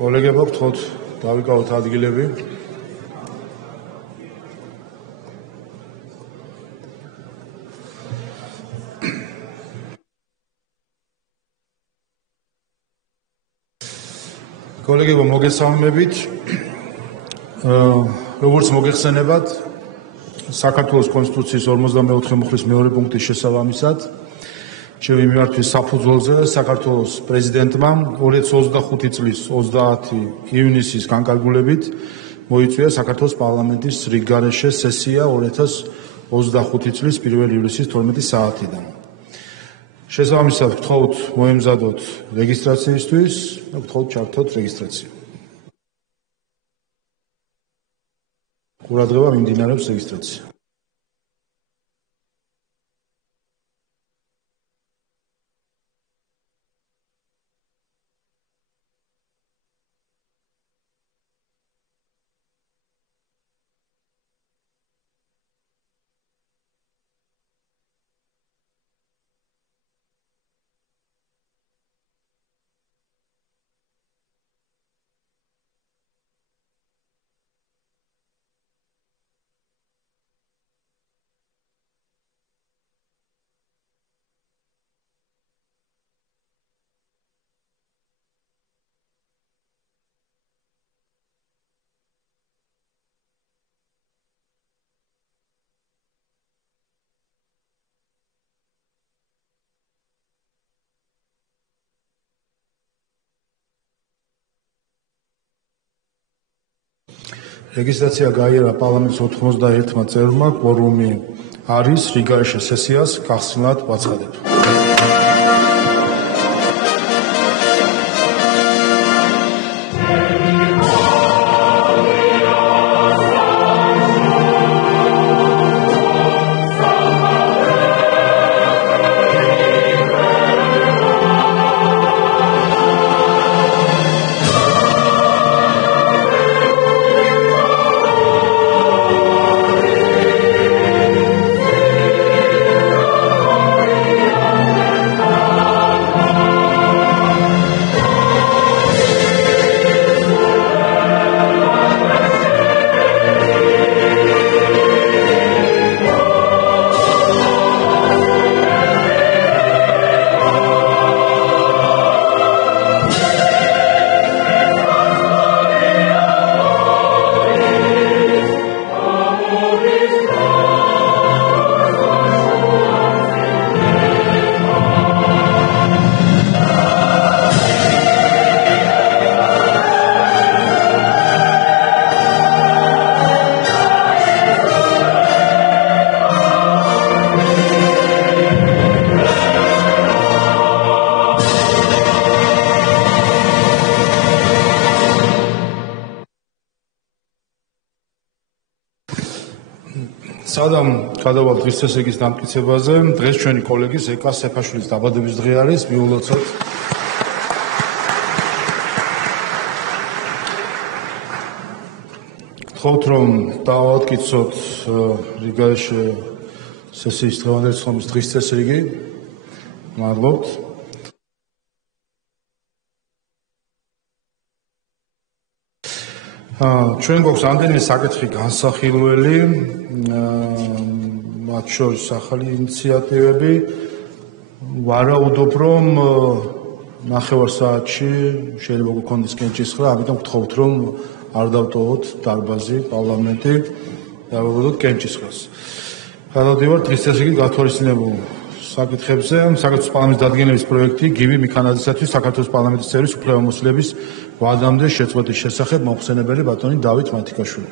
კოლეგებო, გთხოვთ დავიკავოთ ადგილები. კოლეგებო, მოგესალმებით. როგორც მოგეხსენებათ, საქართველოს კონსტიტუციის 54 მუხლის მეორე პუნქტის შესაბამისად, ჩემი მიმართვის საფუძველზე საქართველოს პრეზიდენტმა 2025 წლის 30 ივნისის განკარგულებით მოიწვია საქართველოს პარლამენტის რიგგარეშე სესია 2025 წლის 1 ივლისის 12 საათიდან. შესაბამისად, გთხოვთ მოემზადოთ რეგისტრაციისთვის და გთხოვთ ჩართოთ რეგისტრაცია. ყურადღება მიმდინარეობს რეგისტრაცია. რეგისტრაცია გაიარა პარლამენტის 91 წევრმა, კვორუმი არის, რიგგარეშე სესიას გახსნილად ვაცხადებ. სადამ გადავალ დღის წესრიგის დამტკიცებაზე, დღეს ჩვენი კოლეგის ეკა სეფაშვილის დაბადების დღე არის, მიულოცოთ. გთხოვთ რომ დავატკიცოთ რიგგარეშე სესიის დღევანდელი ცნობის დღის წესრიგი. მადლობთ. ჩვენ გვაქვს ამდენიმე საკითხი განსახილველი, მათ შორის ახალი ინიციატივები. ვარაუდობ, რომ ნახევარ საათში შეიძლება გქონდეს კენჭისყრა, ამიტომ გთხოვთ რომ არ დავტოვოთ დარბაზი, პარლამენტი და ვაგრძელოთ კენჭისყრას. გადავდივართ დღის წესრიგით გათვალისწინებულ საკითხებზე. საქართველოს პარლამენტის დადგენილების პროექტი გივი მექანიზმისათვის საქართველოს პარლამენტის წევრის უფლებამოსილების ვადამდე შეწყვეტის შესახებ მოხსენებელი ბატონი დავით მათიკაშვილი.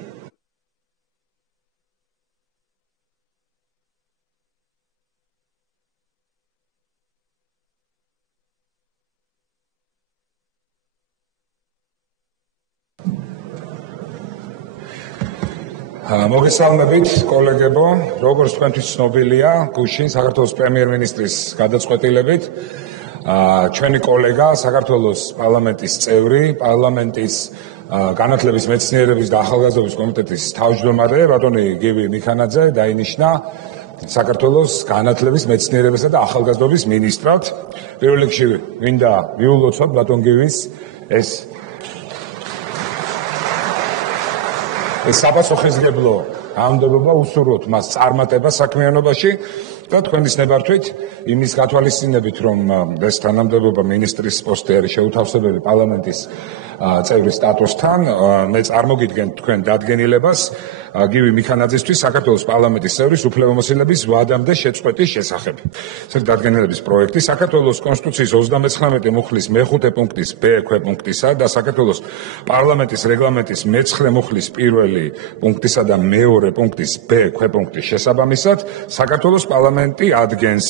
მოგესალმებით, კოლეგებო, როგორც თქვენთვის ცნობილია, გუშინ საქართველოს პრემიერ-მინისტრის გადაწყვეტილებით ჩვენი კოლეგა, საქართველოს პარლამენტის წევრი, პარლამენტის განათლების, მეცნიერების და ახალგაზრდობის კომიტეტის თავმჯდომარე, ბატონი გივი მიქანაძე დაინიშნა საქართველოს განათლების, მეცნიერებისა და ახალგაზრდობის მინისტრად. პირველ რიგში მინდა ვიულოცოთ ბატონ გივის ეს საპასუხისმგებლო ამდებობა უსურვოთ მას წარმატება საქმიანობაში და თქვენის ნებართვით იმის გათვალისწინებით რომ ეს თანამდებობა მინისტრის პოსტი არის შეუთავსებელი პარლამენტის წევრის სტატუსთან მე წარმოგიდგენთ თქვენ დადგენილებას გივი მიქანაძისთვის საქართველოს პარლამენტის წევრის უფლებამოსილების ვადამდე შეწყვეტის შესახებ. ეს დადგენილების პროექტი საქართველოს კონსტიტუციის 39 მუხლის მე-5 პუნქტის B ქვეპუნქტისა და საქართველოს პარლამენტის რეგლამენტის მე-9 მუხლის პირველი პუნქტისა და მე-2 პუნქტის B ქვეპუნქტის შესაბამისად საქართველოს პარლამენტი ადგენს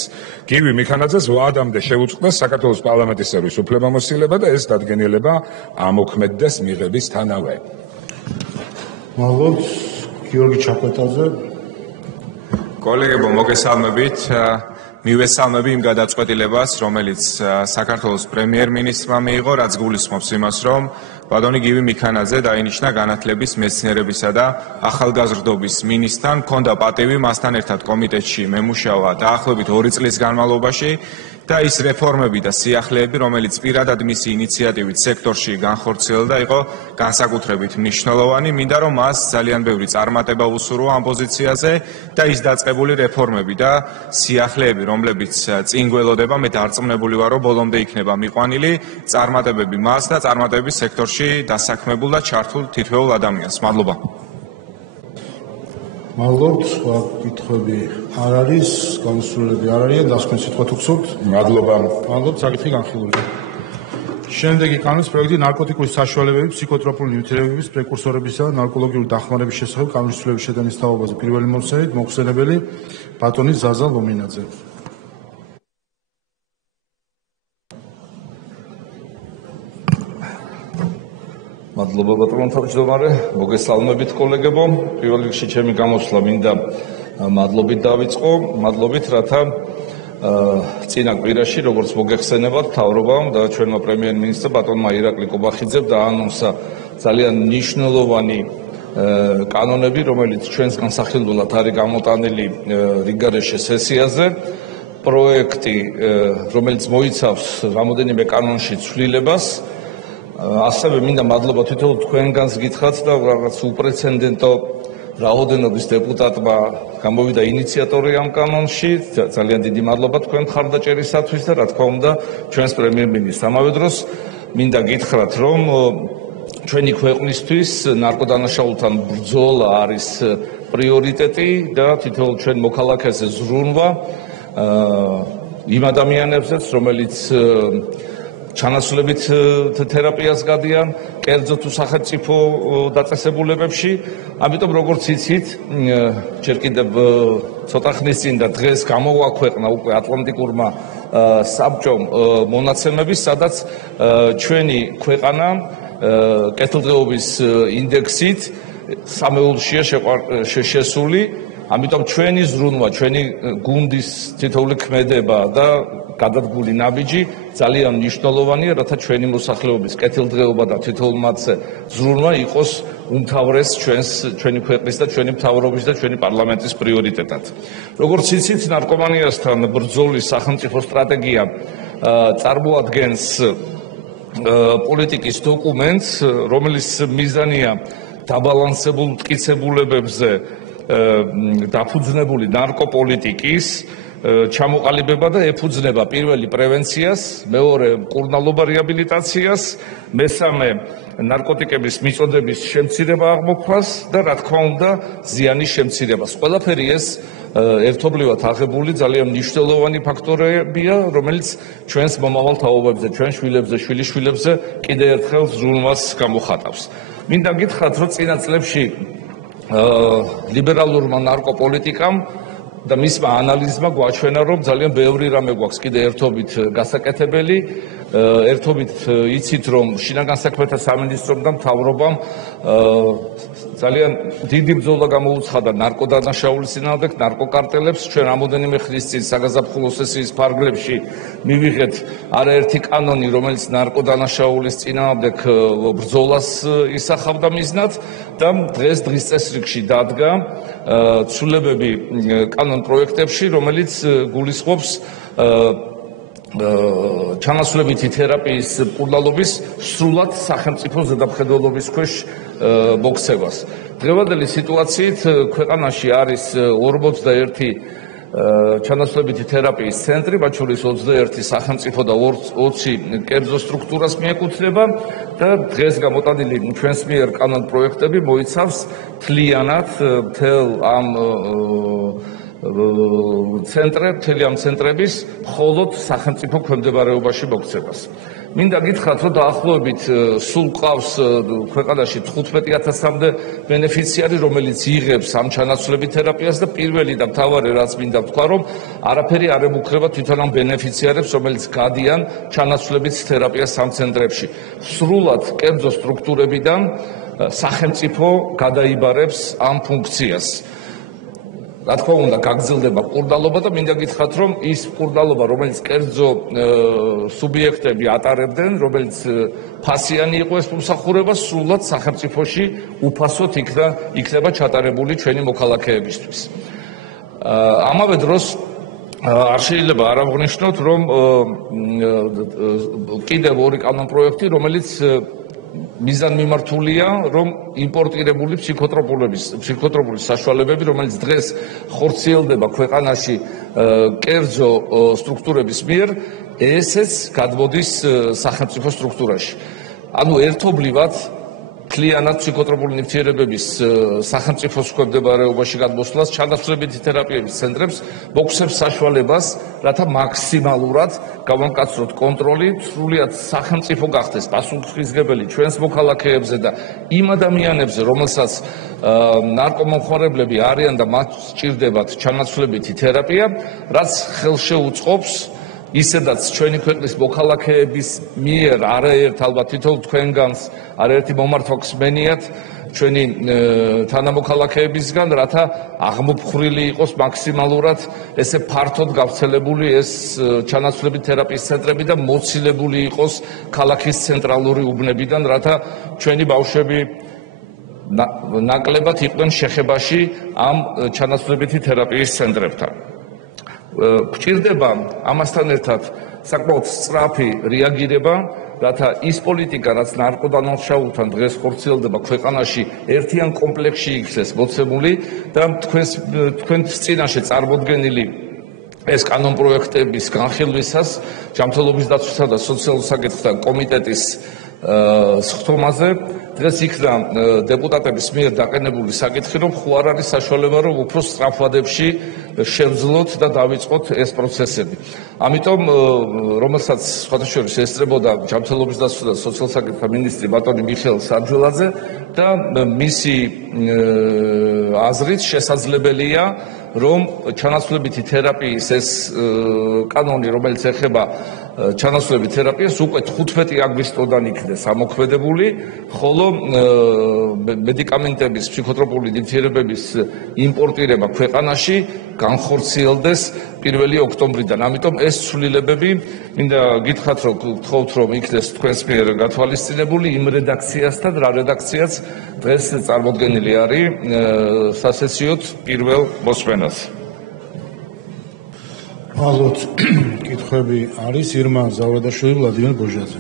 გივი მიქანაძეს ვადამდე შეუწყდეს საქართველოს პარლამენტის წევრის უფლებამოსილება და ეს დადგენილება ამოქმედდეს მიღებისთანავე. მადლობთ. გიორგი ჩაკვეტაძე. კოლეგებო, მოგესალმებით. მივესალმები იმ გადაწყვეტილებას, რომელიც საქართველოს პრემიერ-მინისტრმა მიიღო, რაც გულისხმობს იმას, რომ ბატონი გივი მიქანაძე დაინიშნა განათლების, მეცნიერებისა და ახალგაზრდობის მინისტრთან. მქონდა პატივი მასთან ერთად კომიტეტში მემუშავა დაახლოებით 2 წლის განმავლობაში და ის რეფორმები და სიახლეები, რომელიც პირადად მისი ინიციატივით სექტორში განხორციელდა, იყო განსაკუთრებით მნიშვნელოვანი. მინდა რომ მას ძალიან ბევრი წარმატება უსურვა ამ პოზიციაზე და ის დაწყებული რეფორმები და სიახლეები, რომლებიც წინ გველოდება, მე დარწმუნებული ვარ, რომ ბოლომდე იქნება მიყვანილი წარმატებები მას და წარმატებების სექტორში დასაქმებულ და ჩართულ თითოეულ ადამიანს. მადლობა. მადლობთ. კითხვები არ არის, განსრულები არ არიან, დასკვნის სიტყვა თუ გსურთ? მადლობა. მადლობთ, საკითხი განხილულია. შემდეგი კანონის პროექტი ნარკოტიკული საშუალებები, ფსიქოტროპული ნივთიერებების, პრეკურსორებისა და ნარკოლოგიური დახმარების შესახებ კანონის ცვლილების შეტანის თაობაზე პირველი მოხსენით მოხსენებელი ბატონი ზაზა ლომინაძე. მადლობა ბატონო თავმჯდომარე, მოგესალმებით კოლეგებო. პირველ რიგში ჩემი გამოსვლა მინდა მადლობით დავიწყო, მადლობით რათა წინა კვირაში, როგორც მოგეხსენებათ, მთავრობამ და ჩვენმა პრემიერ-მინისტრმა ბატონმა ირაკლი კობახიძემ დაანონსა ძალიან მნიშვნელოვანი კანონები, რომელიც ჩვენს განსახილველად არის გამოტანილი რიგგარეშე სესიაზე. პროექტი, რომელიც მოიცავს რამოდენიმე კანონში ცვლილებას. ასევე მინდა მადლობა თვითონ თქვენგანს გითხრათ და რაღაც უპრეცედენტო რაოდენობის დეპუტატმა გამოვიდა ინიციატორი ამ კანონში. ძალიან დიდი მადლობა თქვენ მხარდაჭერისათვის და რა თქმა უნდა ჩვენს პრემიერ-მინისტრს. ამავე დროს მინდა გითხრათ, რომ ჩვენი ქვეყნისთვის ნარკოდანაშაულთან ბრძოლა არის პრიორიტეტი და თითოეულ ჩვენ მოქალაქეზე ზრუნვა იმ ადამიანებზეც, რომელიც ჩანაცვლებით თერაპიას გადიან, კერძო თუ სახელმწიფო დაწესებულებებში. ამიტომ როგორც იცით, ჯერ კიდევ ცოტა ხნის წინ და დღეს გამოგვაქვეყნა უკვე ატლანტიკურმა საბჭომ მონაცემები, სადაც ჩვენი ქვეყანა კეთილდღეობის ინდექსით სამეულშია შესული. ამიტომ ჩვენი ზრუნვა, ჩვენი გუნდის თითოეული ქმედება და გადადგული ნაბიჯი ძალიან მნიშვნელოვანია, რათა ჩვენი მოსახლეობის კეთილდღეობა და თითოეულ მათზე ზრუნვა იყოს უმთავრეს ჩვენი ქვეყნის და ჩვენი მთავრობის და ჩვენი პარლამენტის პრიორიტეტად. როგორც იცით, ნარკომანიასთან ბრძოლის სახელმწიფო სტრატეგია წარმოადგენს პოლიტიკის დოკუმენტს, რომელიც მიზანია დაბალანსებულ მტკიცებულებებზე დაფუძნებული ნარკოპოლიტიკის ჩამოყალიბება და ეფუძნება პირველი პრევენციას, მეორე მკურნალობა რეაბილიტაციას, მესამე ნარკოტიკების მიწოდების შემცირება აღმოფხვას და რა თქმა უნდა ზიანის შემცირებას. ყველაფერი ეს ერთობლივად აღებული ძალიან მნიშვნელოვანი ფაქტორებია, რომელიც ჩვენს მომავალ თაობებზე, ჩვენ შვილებზე, შვილიშვილებზე კიდევ ერთხელ ზრუნვას გამოხატავს. მინდა გითხრათ, რომ წინა წლებში ლიბერალურმა ნარკოპოლიტიკამ და მისმა ანალიზმა გვაჩვენა, რომ ძალიან ბევრი რამე გვაქვს კიდე ერთობით გასაკეთებელი. ერთობით იცით, რომ შინაგან საქმეთა სამინისტრომ და მთავრობამ ძალიან დიდი ბრძოლა გამოუცხადა ნარკოდანაშაულის წინააღმდეგ, ნარკოკარტელებს. ჩვენ რამოდენიმე ხნის წინ საგაზაფხულო სესიის ფარგლებში მივიღეთ არაერთი კანონი, რომელიც ნარკოდანაშაულის წინააღმდეგ ბრძოლას ისახავდა მიზნად და დღეს დღის წესრიგში დადგა ცვლილებები კანონ პროექტებში, რომელიც გულისხმობს ჩანაცვლებითი თერაპიის მკურნალობის სრულად სახელმწიფო ზედამხედველობის ქვეშ მოქცევას. დღევანდელი სიტუაციით ქვეყანაში არის 41 ჩანაცვლებითი თერაპიის ცენტრი, მათ შორის 21 სახელმწიფო და 20 კერძო სტრუქტურას მიეკუთვნება და დღეს გამოტანილი ჩვენს მიერ კანონ პროექტები მოიცავს მთლიანად მთელ ამ ცენტრების მხოლოდ სახელმწიფო ქვემდებარეობაში მოქცევას. მინდა გითხრათ, რომ დაახლოებით სულ ყავს ქვეყანაში 15,000-მდე ბენეფიციარი, რომელიც იღებს ამ ჩანაცვლებით თერაპიას და პირველი და მთავარი რაც მინდა ვთქვა, რომ არაფერი არ ემუქრება თვითონ ამ ბენეფიციარებს, რომელიც გადიან ჩანაცვლებით თერაპიას ამ ცენტრებში. სრულად კერძო სტრუქტურებიდან სახელმწიფო გადაიბარებს ამ ფუნქციას. რა თქმა უნდა, გაგრძელდება მკურნალობა და მინდა გითხრათ, რომ ის მკურნალობა, რომელიც კერძო სუბიექტები ატარებდნენ, რომელიც ფასიანი იყო ეს მომსახურება, სრულად სახელმწიფოში უფასოდ იქნება ჩატარებული ჩვენი მოქალაქეებისთვის. ამავე დროს არ შეიძლება არ აღვნიშნოთ, რომ კიდევ ორი კანონპროექტი, რომელიც მიზანმიმართულია, რომ იმპორტირებული ფსიქოტროპული საშუალებები, რომელიც დღეს ხორციელდება ქვეყანაში კერძო სტრუქტურების მიერ, ესეც გადმოდის სახელმწიფო სტრუქტურაში. ანუ ერთობლივად მთლიანად ფსიქოტროპული ნივთიერებების სახელმწიფოს ქვემდებარეობაში გადმოსვლას ჩანაცვლებითი თერაპიების ცენტრებს მოგვცემს საშუალებას, რათა მაქსიმალურად გავამკაცროთ კონტროლი, სრულიად სახელმწიფო გახდეს პასუხისმგებელი ჩვენს მოქალაქეებზე და იმ ადამიანებზე, რომელსაც ნარკომომხმარებლები არიან და მათ სჭირდებათ ჩანაცვლებითი თერაპია, რაც ხელშეუწყობს ისედაც ჩვენი ქვეყნის მოქალაქეების მიერ არაერთ ალბათ თვითონ თქვენგანს არაერთი მომართვა გსმენიათ ჩვენი თანამოქალაქეებისგან, რათა აღმოფხრილი იყოს მაქსიმალურად ესე ფართოდ გავრცელებული ეს ჩანაცვლებით თერაპიის ცენტრები და მოცილებული იყოს ქალაქის ცენტრალური უბნებიდან, რათა ჩვენი ბავშვები ნაკლებად იყვნენ შეხებაში ამ ჩანაცვლებითი თერაპიის ცენტრებთან. გვჭირდება ამასთან ერთად საკმაოდ სწრაფი რეაგირება, რათა ის პოლიტიკა, რაც ნარკოდანმორჩეულთან დღეს ხორციელდება ქვეყანაში, ერთიან კომპლექსში იქცეს მოცემული და თქვენს წინაშე წარმოდგენილი ეს კანონპროექტების განხილვისას ჯანმრთელობის დაცვისა და სოციალურ საკითხთა კომიტეტის სხდომაზე დღეს იქნა დეპუტატების მიერ დაყენებული საკითხი, რომ ხო არ არის საშუალება, რომ უფრო სწრაფ ვადებში შევძლოთ და დავიწყოთ ეს პროცესები. ამიტომ, რომელსაც სხვათა შორის ესწრებოდა ჯანმრთელობის დაცვისა და სოციალურ საკითხთა მინისტრი ბატონი მიხეილ სარჯველაძე და მისი აზრით შესაძლებელია, რომ ჩანაცვლებითი თერაპიის ეს კანონი, რომელიც ეხება ჩანაცვლებით თერაპიას, უკვე 15 აგვისტოდან იქნეს ამოქმედებული, ხოლო მედიკამენტების, ფსიქოტროპული ნივთიერებების იმპორტირება ქვეყანაში განხორციელდეს 1 ოქტომბრიდან. ამიტომ ეს ცვლილებები, მინდა გითხრათ, რომ გთხოვთ, რომ იქნეს თქვენს მიერ გათვალისწინებული იმ რედაქციასთან, რა რედაქციაც დღეს წარმოდგენილი არის სასესიოდ პირველ მოსმენას. ალბათ კითხვები არის ირმა ზავრადაშვილი, ვლადიმერ ბოჟაძე.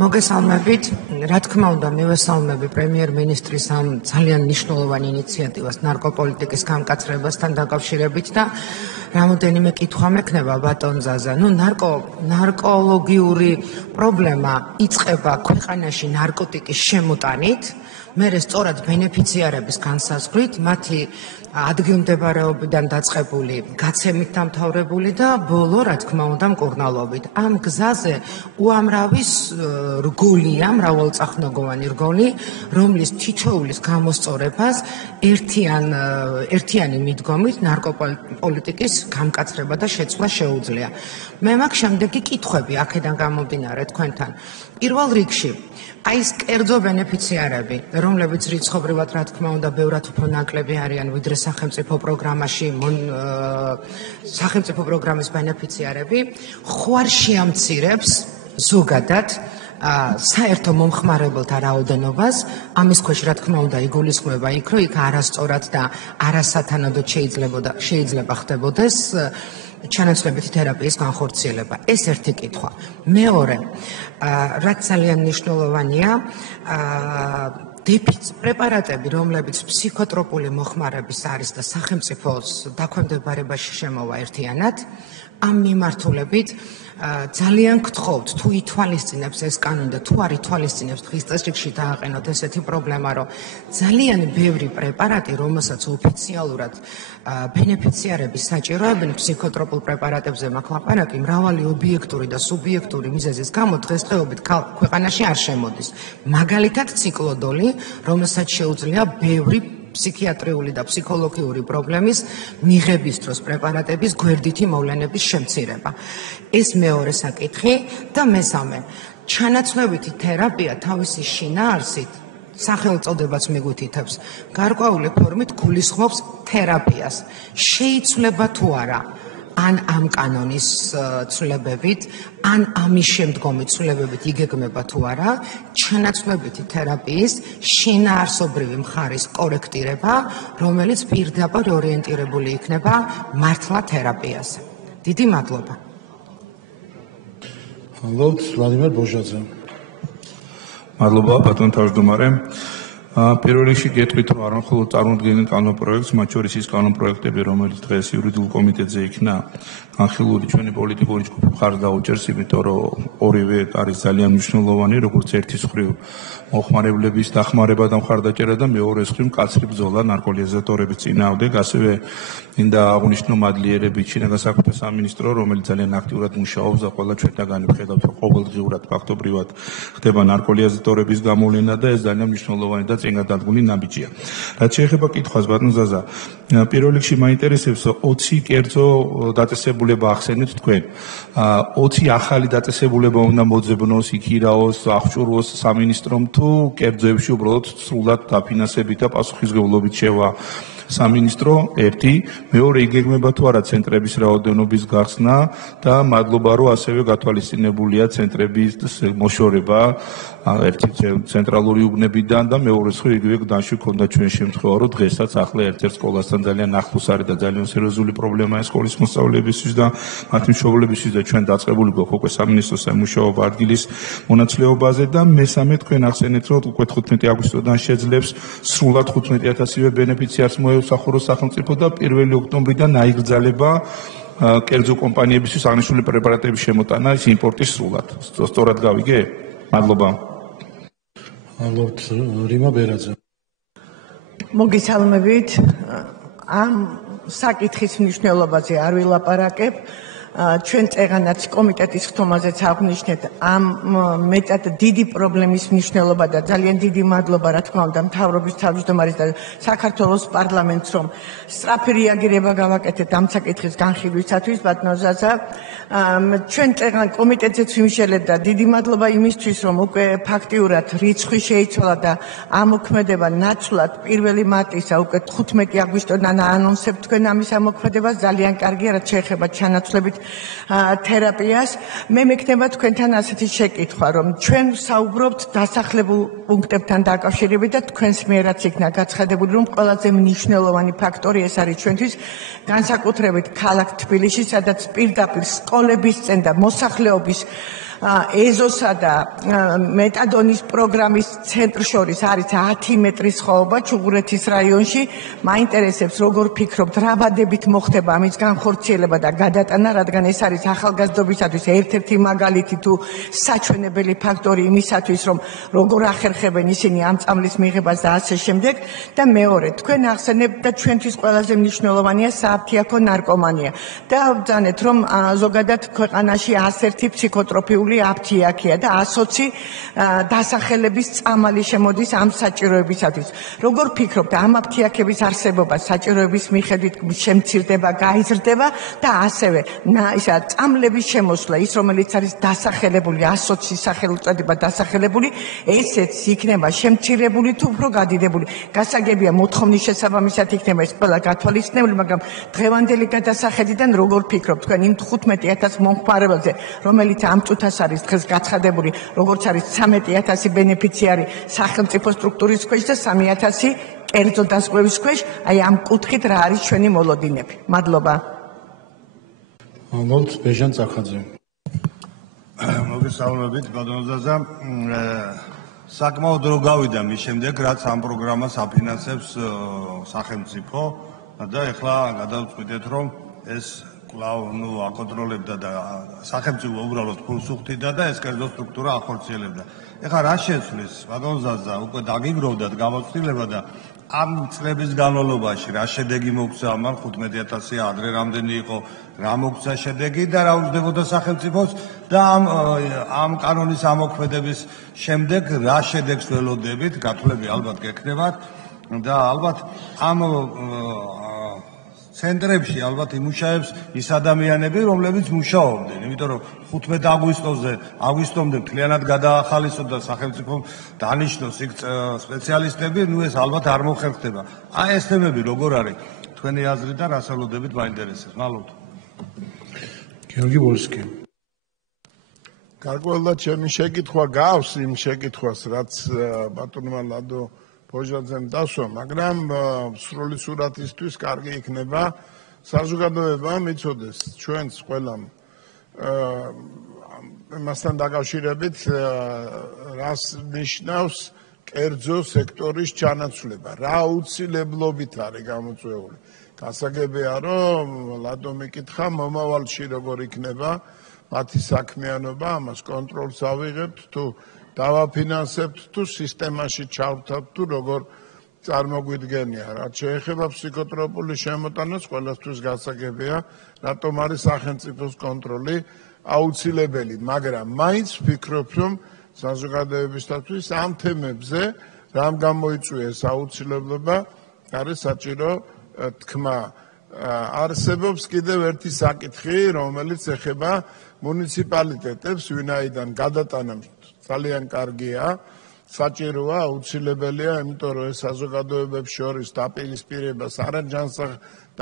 მოგესალმებით. რა თქმა უნდა, მივესალმები პრემიერ-მინისტრის ამ ძალიან მნიშვნელოვან ინიციატივას ნარკოპოლიტიკის გამკაცრებასთან დაკავშირებით და რამოდენიმე კითხვა მექნება ბატონ ზაზა. ნარკოლოგიური პრობლემა იწყება ქვეყანაში ნარკოტიკის შემოტანით, მერე სწორად ბენეფიციარების განსაზღვრით, მათი ადგილმდებარეობიდან დაწყებული გაცემით დამთავრებული და ბოლო, რა თქმა უნდა, მკურნალობით. ამ გზაზე უამრავი რგოლია, მრავალწახნაგოვანი რგოლი, რომლის თითოეულის გამოსწორებას ერთიანი მიდგომით ნარკოპოლიტიკის გამკაცრება და შეცვლა შეუძლია. მე მაქვს შემდეგი კითხვები აქედან გამომდინარე თქვენთან. პირველ რიგში, აი ეს კერძო ბენეფიციარები, რომლებიც რიცხობრივად, რა თქმა უნდა, ბევრად უფრო ნაკლები არიან, ვიდრე სახელმწიფო პროგრამის ბენეფიციარები, ხო არ შეამცირებს ზოგადად საერთო მომხმარებელთა რაოდენობას, ამის ქვეშ, რა თქმა უნდა, იგულისხმება იქ, რომ იქ არასწორად და არასათანადოდ შეიძლება ხდებოდეს ჩანაცვლებითი თერაპიის განხორციელება. ეს ერთი კითხვა. მეორე, რაც ძალიან მნიშვნელოვანია, პრეპარატები, რომლებიც ფსიქოტროპული მოხმარების არის და სახელმწიფოს დაქვემდებარებაში შემოვა ერთიანად, ამ მიმართულებით ძალიან გთხოვთ, თუ ითვალისწინებს ეს კანონი და თუ არ ითვალისწინებს დღის წესრიგში დააყენოთ ესეთი პრობლემა, რომ ძალიან ბევრი პრეპარატი, რომელსაც ოფიციალურად ბენეფიციარები საჭიროებენ ფსიქოტროპულ პრეპარატებზე მაქვს ლაპარაკი, მრავალი ობიექტური და სუბიექტური მიზეზის გამო დღესდღეობით ქვეყანაში არ შემოდის. მაგალითად, ციკლოდოლი, რომელსაც შეუძლია ბევრი ფსიქიატრიული და ფსიქოლოგიური პრობლემის მიღების დროს პრეპარატების გვერდითი მოვლენების შემცირება. ეს მეორე საკითხი და მესამე, ჩანაცვლებითი თერაპია თავისი შინაარსით სახელწოდებაც მიგვითითებს, გარკვეული ფორმით გულისხმობს თერაპიას. შეიცვლება თუ არა ან ამ კანონის ცვლილებებით, ან ამის შემდგომი ცვლილებებით იგეგმება თუ არა, ჩანაცვლებითი თერაპიის შინაარსობრივი მხარის კორექტირება, რომელიც პირდაპირ ორიენტირებული იქნება მართლა თერაპიაზე. დიდი მადლობა. მადლობთ, ვლადიმერ ბოჟაძე. მადლობა, ბატონო თავმჯდომარე. პირველ რიგში გეტყვით, რომ არ მხოლოდ წარმოადგენენ კანონპროექტს, მათ შორის ის კანონპროექტები, რომელიც დღეს იურიდიულ კომიტეტზე იქნა განხილული ჩვენი პოლიტიკური ჯგუფი მხარს დაუჭერს, იმიტომ რომ ორივე არის ძალიან მნიშვნელოვანი, როგორც ერთის მხრივ მოხმარებლების დახმარება და მხარდაჭერა და მეორეს მხრივ მკაცრი ბრძოლა ნარკოლიაზატორების წინააღმდეგ, ასევე მინდა აღვნიშნო მადლიერებით შინაგან საქმეთა სამინისტრო, რომელიც ძალიან აქტიურად მუშაობს და ყველა ჩვენთაგანი ვხედავთ, რომ ყოველდღიურად ფაქტობრივად ხდება ნარკოლიაზატორების გამოვლენა და ეს ძალიან მნიშვნელოვანი და წინგადადგმული ნაბიჯია. რაც შეეხება კითხვას, ბატონ ზაზა, პირველ რიგში მაინტერესებს 20 კერძო დაწესებულება ახსენეთ თქვენ. 20 ახალი დაწესებულება უნდა მოძებნოს, იქირაოს, აღჭურვოს სამინისტრომ თუ კერძოებში უბრალოდ სრულად დაფინანსებით და პასუხისმგებლობით შევა სამინისტრო, ერთი, მეორე იგეგმება თუ არა ცენტრების რაოდენობის გახსნა და მადლობა რომ ასევე გათვალისწინებულია ცენტრების მოშორება ერთი ცენტრალური უბნებიდან და მეორე მხრივ იგივე გდანში ქონდა ჩვენ შემთხვევა რომ დღესაც ახლა ერთ-ერთ სკოლასთან ძალიან ახლოს არის და ძალიან სერიოზული პრობლემაა სკოლის მოსწავლეებისთვის და მათი მშობლებისთვის და ჩვენ დაწყებული გვაქვს უკვე სამინისტროს სამუშაოება ადგილის მონაცვლეობაზე და მესამე თქვენ ახსენეთ რომ უკვე 15 აგვისტოდან შეძლებს სრულად 15,000-ივე ბენეფიციარს მოეუსახუროს სახელმწიფო და 1 ოქტომბრიდან აიგრძალება კერძო კომპანიებისთვის აღნიშნული პრეპარატების შემოტანა ის იმპორტის სრულად. სწორად გავიგე? მადლობა. მადლობთ, რიმა ბერაძე. მოგესალმებით. ამ საკითხის მნიშვნელობაზე არ ვილაპარაკებ. ჩვენ წეღანაც კომიტეტის ხთომაზეც აღვნიშნეთ ამ მეტად დიდი პრობლემის მნიშვნელობა და ძალიან დიდი მადლობა რა თქმა უნდა მთავრობის თავმჯდომარის და საქართველოს პარლამენტს რომ სწრაფი რეაგირება გავაკეთეთ ამ საკითხის განხილვისათვის ბატონო ზაზა ჩვენ წეღან კომიტეტზეც ვიმშელეთ და დიდი მადლობა იმისთვის რომ უკვე ფაქტიურად რიცხვი შეიცვალა და ამოქმედება ნაცვლად 1 მარტისა უკვე 15 აგვისტოდან აანონსებთ თქვენ ამის ამოქმედებას ძალიან კარგია რაც შეეხება ჩანაცვლებით თერაპიას მე მექნება თქვენთან ასეთი შეკითხვა რომ ჩვენ საუბრობთ დასახლებულ პუნქტებთან დაკავშირებით და თქვენს მიერაც იქნა გაცხადებული რომ ყველაზე მნიშვნელოვანი ფაქტორი ეს არის ჩვენთვის განსაკუთრებით ქალაქ თბილისში სადაც პირდაპირ სკოლების წინ და მოსახლეობის ეზოსა და მეტადონის პროგრამის ცენტრ შორის არის 10 მეტრის ხოვობა ჩუღურეთის რაიონში მაინტერესებს როგორ ფიქრობთ რა ვადებით მოხდება ამის განხორციელება და გადატანა რადგან ეს არის ახალგაზრდობისათვის ერთ-ერთი მაგალითი თუ საჩვენებელი ფაქტორი იმისათვის რომ როგორ ახერხებენ ისინი ამ წამლის მიღებას და ასე შემდეგ და მეორე თქვენ ახსენებთ და ჩვენთვის ყველაზე მნიშვნელოვანია სააფთიაქო ნარკომანია და ვბრძანეთ რომ ზოგადად ქვეყანაში 101 ფსიქოტროპიული აფთიაქია და 120 დასახელების წამალი შემოდის ამ საჭიროებისათვის. როგორ ფიქრობთ ამ აფთიაქების არსებობა საჭიროების მიხედვით შემცირდება, გაიზრდება და ასევე ისა წამლების შემოსვლა ის რომელიც არის დასახელებული 120 სახელწოდება დასახელებული ესეც იქნება შემცირებული თუ უფრო გადიდებული. გასაგებია მოთხოვნის შესაბამისად იქნება ეს ყველა გათვალისწინებული, მაგრამ დღევანდელი გადასახედიდან როგორ ფიქრობთ თქვენ იმ 15,000 მომხმარებელზე რომელიც ამ წუთას არის დღეს გაცხადებული როგორც არის 13,000 ბენეფიციარი სახელმწიფო სტრუქტურის ქვეშ და 3,000 კერძო დასკვნების ქვეშ აი ამ კუთხით რა არის ჩვენი მოლოდინები მადლობა მოგთ ბეჟან წახაძე მოგესალმებით ბატონო ზაზა საკმაოდ რო გავიდა მის შემდეგ, რაც ამ პროგრამას აფინანსებს სახელმწიფო და ეხლა გადავწყვიტეთ, რომ ეს კვლავ აკონტროლებდა და სახელმწიფო უბრალოდ ფულს უხდიდა და ეს კერძო სტრუქტურა ახორციელებდა. ეხლა რა შეცვლის? ბატონ ზაზა, უკვე დაგიგროვდათ გამოცდილება და ამ წლების განმავლობაში რა შედეგი მოგცა ამან 15000 ადრე რამდენი იყო, რა მოგცა შედეგი და რა უძდებოდა სახელმწიფოს და ამ კანონის ამოქმედების შემდეგ რა შედეგს ველოდებით, გათვლები ალბათ გექნებათ და ალბათ ამ ცენტრებში ალბათ იმუშავებს ის ადამიანები, რომლებიც მუშაობდნენ, იმიტომ რომ 15 აგვისტომდე მთლიანად გადაახალისოდა სახელმწიფომ დანიშნოს იქ სპეციალისტები, ეს ალბათ არ მოხერხდება. ეს თემები როგორ არის? თქვენი აზრი და რას ელოდებით მაინტერესებს. მადლობთ. გიორგი ბორისკი. გარკვეულად ჩემი შეკითხვა გავს იმ შეკითხვას, რაც ბატონმა ლადო ბოჟაძემ დასვა, მაგრამ სრული სურათისთვის კარგი იქნება საზოგადოება მიცოდეს ჩვენს ყველამ მასთან დაკავშირებით რას ნიშნავს კერძო სექტორის ჩანაცვლება, რა აუცილებლობით არის გამოწვეული. გასაგებია, რომ ლადო მიკითხა მომავალში როგორ იქნება მათი საქმიანობა, ამას კონტროლს ავიღებთ თუ დავაფინანსებთ თუ სისტემაში ჩავთავთ თუ როგორ წარმოგვიდგენია. რაც შეეხება ფსიქოტროპული შემოტანას, ყველასთვის გასაგებია, რატომ არის სახელმწიფოს კონტროლი აუცილებელი, მაგრამ მაინც ვფიქრობ, რომ საზოგადოებისთვის ამ თემებზე რამ გამოიწვია ეს აუცილებლობა, არის საჭირო თქმა. არსებობს კიდევ ერთი საკითხი, რომელიც ეხება მუნიციპალიტეტებს, ვინაიდან გადატანა ძალიან კარგია, საჭიროა, აუცილებელია, იმიტომ რომ ეს საზოგადოებებს შორის დაპირისპირებას, არაჯანსაღ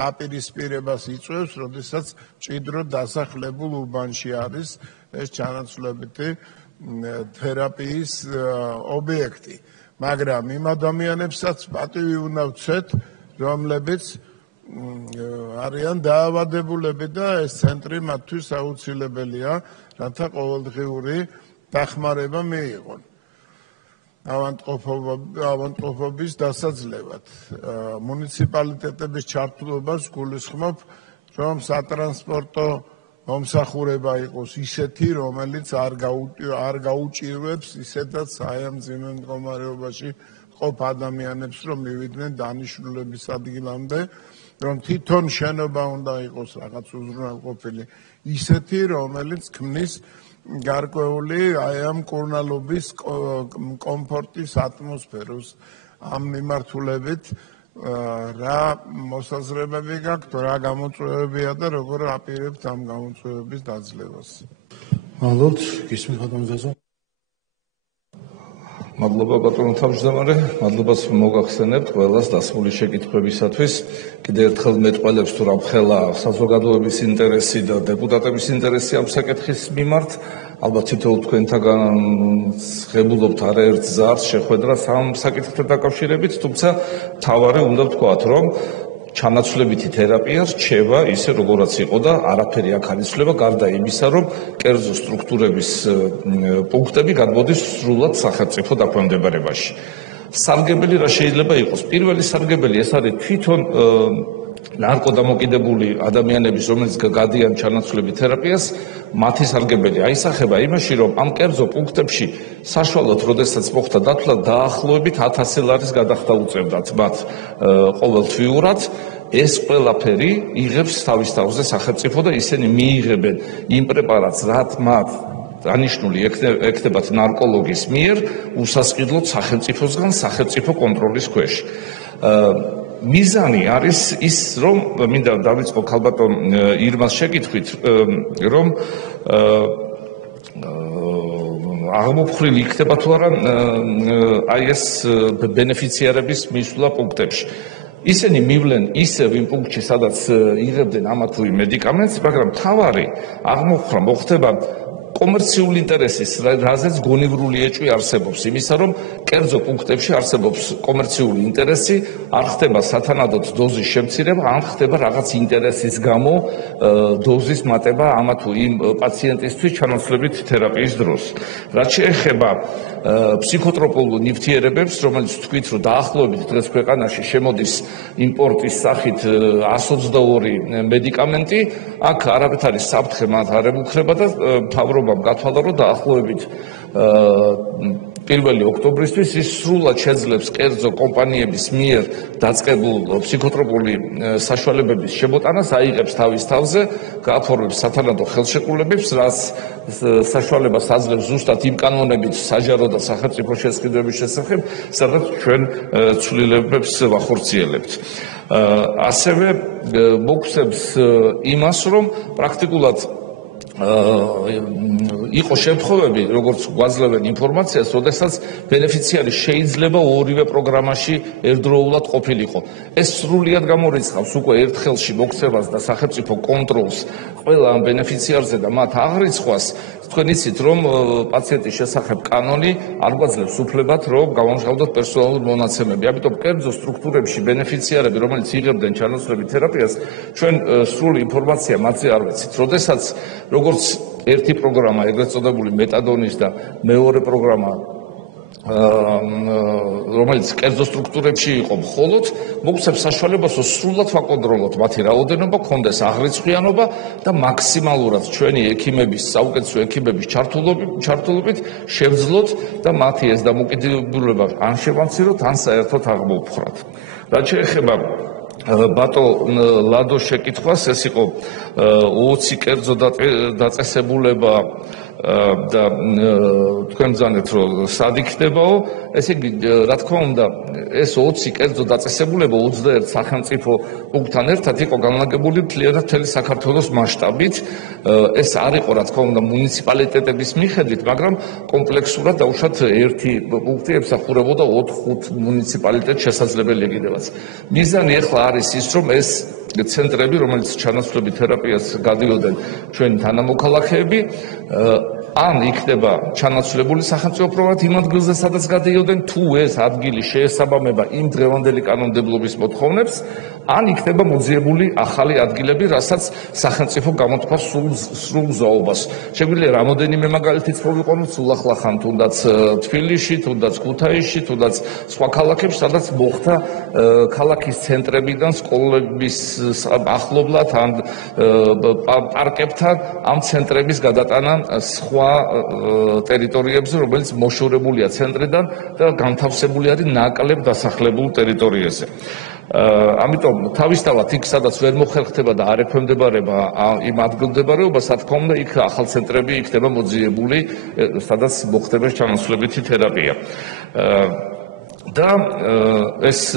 დაპირისპირებას იწვევს, როდესაც მჭიდროდ დასახლებულ უბანში არის ეს ჩანაცვლებითი თერაპიის ობიექტი. მაგრამ იმ ადამიანებსაც პატივი უნდა ვცეთ, რომლებიც არიან დაავადებულები და ეს ცენტრი მათთვის აუცილებელია, რათა ყოველდღიური დახმარება მიიღონ ავადმყოფობის დასაძლევად. მუნიციპალიტეტების ჩართულობას გულისხმობ, რომ სატრანსპორტო მომსახურება იყოს ისეთი, რომელიც არ გაუჭირვებს ისედაც აი ამ მძიმე მდგომარეობაში ყოფ ადამიანებს, რომ მივიდნენ დანიშნულების ადგილამდე, რომ თვითონ შენობა უნდა იყოს რაღაც უზრუნველყოფილი ისეთი, რომელიც ქმნის გარკვეული აი ამ კურნალობის კომფორტის ატმოსფეროს. ამ მიმართულებით რა მოსაზრებები გაქვთ, რა გამოწვევებია და როგორ აპირებთ ამ გამოწვევების დაძლევას? მადლობთ, გისმენთ ბატონ ზაზო. მადლობა ბატონო თავმჯდომარე, მადლობას მოგახსენებთ ყველას დასმული შეკითხვებისათვის. კიდევ ერთხელ მეტყველებს თუ რა მხელა საზოგადოების ინტერესი და დეპუტატების ინტერესი ამ საკითხის მიმართ. ალბათ თითოეულ თქვენთაგან ღებულობთ არაერთ ზარს შეხვედრას ამ საკითხთან დაკავშირებით, თუმცა თავარი უნდა ვთქვათ, რომ ჩანაცვლებითი თერაპია რჩება ისე როგორაც იყო და არაფერი აქ არ იცვლება გარდა იმისა, რომ კერძო სტრუქტურების პუნქტები გადმოდის სრულად სახელმწიფო დაქვემდებარებაში. სარგებელი რა შეიძლება იყოს? პირველი სარგებელი ეს არის თვითონ ნარკოდამოკიდებული ადამიანების, რომელიც გადიან ჩანაცვლებით თერაპიას, მათი სარგებელი აისახება იმაში, რომ ამ კერძო პუნქტებში საშუალოდ, როდესაც მოხდა დათვლა, დაახლოებით 1000 ლარის გადახდა უწევდათ მათ ყოველთვიურად. ეს ყველაფერი იღებს თავის თავზე სახელმწიფო და ისინი მიიღებენ იმ პრეპარატს, რაც მათ დანიშნული ექნებათ ნარკოლოგის მიერ უსასყიდლოდ სახელმწიფოსგან სახელმწიფო კონტროლის ქვეშ. მიზანი არის ის, რომ მინდა დავიწყო ქალბატონ ირმას შეკითხვით, რომ აღმოფხრილი იქნება თუ არა აი ეს ბენეფიციარების მისვლა პუნქტებში. ისინი მივლენ ისევ იმ პუნქტში, სადაც იღებდნენ ამა თუ იმ მედიკამენტს, მაგრამ თავარი აღმოფხრა მოხდება კომერციული ინტერესის, რაზეც გონივრული ეჭვი არსებობს, იმისა რომ კერძო პუნქტებში არსებობს კომერციული ინტერესი, არ ხდება სათანადოდ დოზის შემცირება, ან ხდება რაღაც ინტერესის გამო დოზის მატება ამა თუ იმ პაციენტისთვის ჩანაცვლებით თერაპიის დროს. რაც შეეხება ფსიქოტროპულ ნივთიერებებს, რომელიც თქვით, რომ დაახლოებით დღეს ქვეყანაში შემოდის იმპორტის სახით 122 მედიკამენტი, აქ არაფერ არის საფრთხე მათ არ ემუქრება და მთავრობამ გათვალა, რომ დაახლოებით 1 ოქტობრისთვის ის სრულად შეძლებს კერძო კომპანიების მიერ დაწყებულ ფსიქოტროპული საშუალებების შემოტანას, აიღებს თავის თავზე, გააფორმებს სათანადო ხელშეკრულებებს, რაც საშუალებას აძლევს ზუსტად იმ კანონებით საჯარო და სახელმწიფო შესყიდვების შესახებ, სადაც ჩვენ ცვლილებებს ვახორციელებთ. ასევე მოგხსებს იმას, რომ პრაქტიკულად იყო შემთხვევები, როგორც გვაძლევენ ინფორმაციას, როდესაც ბენეფიციარი შეიძლება ორივე პროგრამაში ერთდროულად ყოფილიყო. ეს სრულიად გამორიცხავს უკვე ერთხელში მოქცევას და სახელმწიფო კონტროლს ყველა ამ ბენეფიციარზე და მათ აღრიცხვას. თქვენ იცით, რომ პაციენტის შესახებ კანონი არ გვაძლევს უფლებად, რომ გავამჟღავნოთ პერსონალური მონაცემები. ამიტომ კერძო სტრუქტურებში ბენეფიციარები, რომელიც იღებდნენ ჩანაცვლებით თერაპიას, ჩვენ სრული ინფორმაცია მათზე არ ვიცით. როდესაც როგორც ერთი პროგრამა, ეგრეთ წოდებული მეტადონის და მეორე პროგრამა, რომელიც კერძო სტრუქტურებში იყო მხოლოდ, მოგცემს საშუალებას, რომ სრულად ვაკონტროლოთ მათი რაოდენობა, ქონდეს აღრიცხვიანობა და მაქსიმალურად ჩვენი ექიმების, საუკეთესო ექიმების ჩართულობით შევძლოთ და მათი ეს დამოკიდებულება ან შევამციროთ, ან საერთოდ აღმოვფხრათ. რაც შეეხება ბატონ ლადოს შეკითხვას, ეს იყო 20 კერძო დაწესებულება და თქვენ ბრძანეთ, რომ სად იქნებაო, ესე იგი, რა თქმა უნდა, ეს 20 კერძო დაწესებულება 21 სახელმწიფო პუნქტთან ერთად იყო განლაგებული მთლიანად მთელი საქართველოს მასშტაბით. ეს არ იყო, რა თქმა უნდა, მუნიციპალიტეტების მიხედვით, მაგრამ კომპლექსურად დაუშვათ ერთი პუნქტი ემსახურებოდა 4-5 მუნიციპალიტეტს შესაძლებელი ეკიდევაც. მიზანი ახლა არის ის, რომ ეს ცენტრები, რომელიც ჩანაცვლებით თერაპიას გადიოდნენ ჩვენი თანამოქალაქეები, ან იქნება ჩანაცვლებული სახელმწიფო პროგრამით იმ ადგილზე, სადაც გადიოდნენ, თუ ეს ადგილი შეესაბამება იმ დღევანდელი კანონმდებლობის მოთხოვნებს, ან იქნება მოძიებული ახალი ადგილები, რასაც სახელმწიფო გამოთქვას სრულ ზაობას. შეგვიძლია რამოდენიმე მაგალითიც მოვიყვანოთ, სულ ახლახან თუნდაც თბილისში, თუნდაც ქუთაისში, თუნდაც სხვა ქალაქებში, სადაც მოხდა ქალაქის ცენტრებიდან სკოლების ახლობლად ან პარკებთან ამ ცენტრების გადატანა სხვა ტერიტორიებზე, რომელიც მოშორებულია ცენტრიდან და განთავსებული არის ნაკლებ დასახლებულ ტერიტორიაზე. ამიტომ თავისთავად იქ, სადაც ვერ მოხერხდება და არ ექვემდებარება იმ ადგილმდებარეობას, რა თქმა უნდა, იქ ახალ ცენტრები იქნება მოძიებული, სადაც მოხდება ჩანაცვლებითი თერაპია. და ეს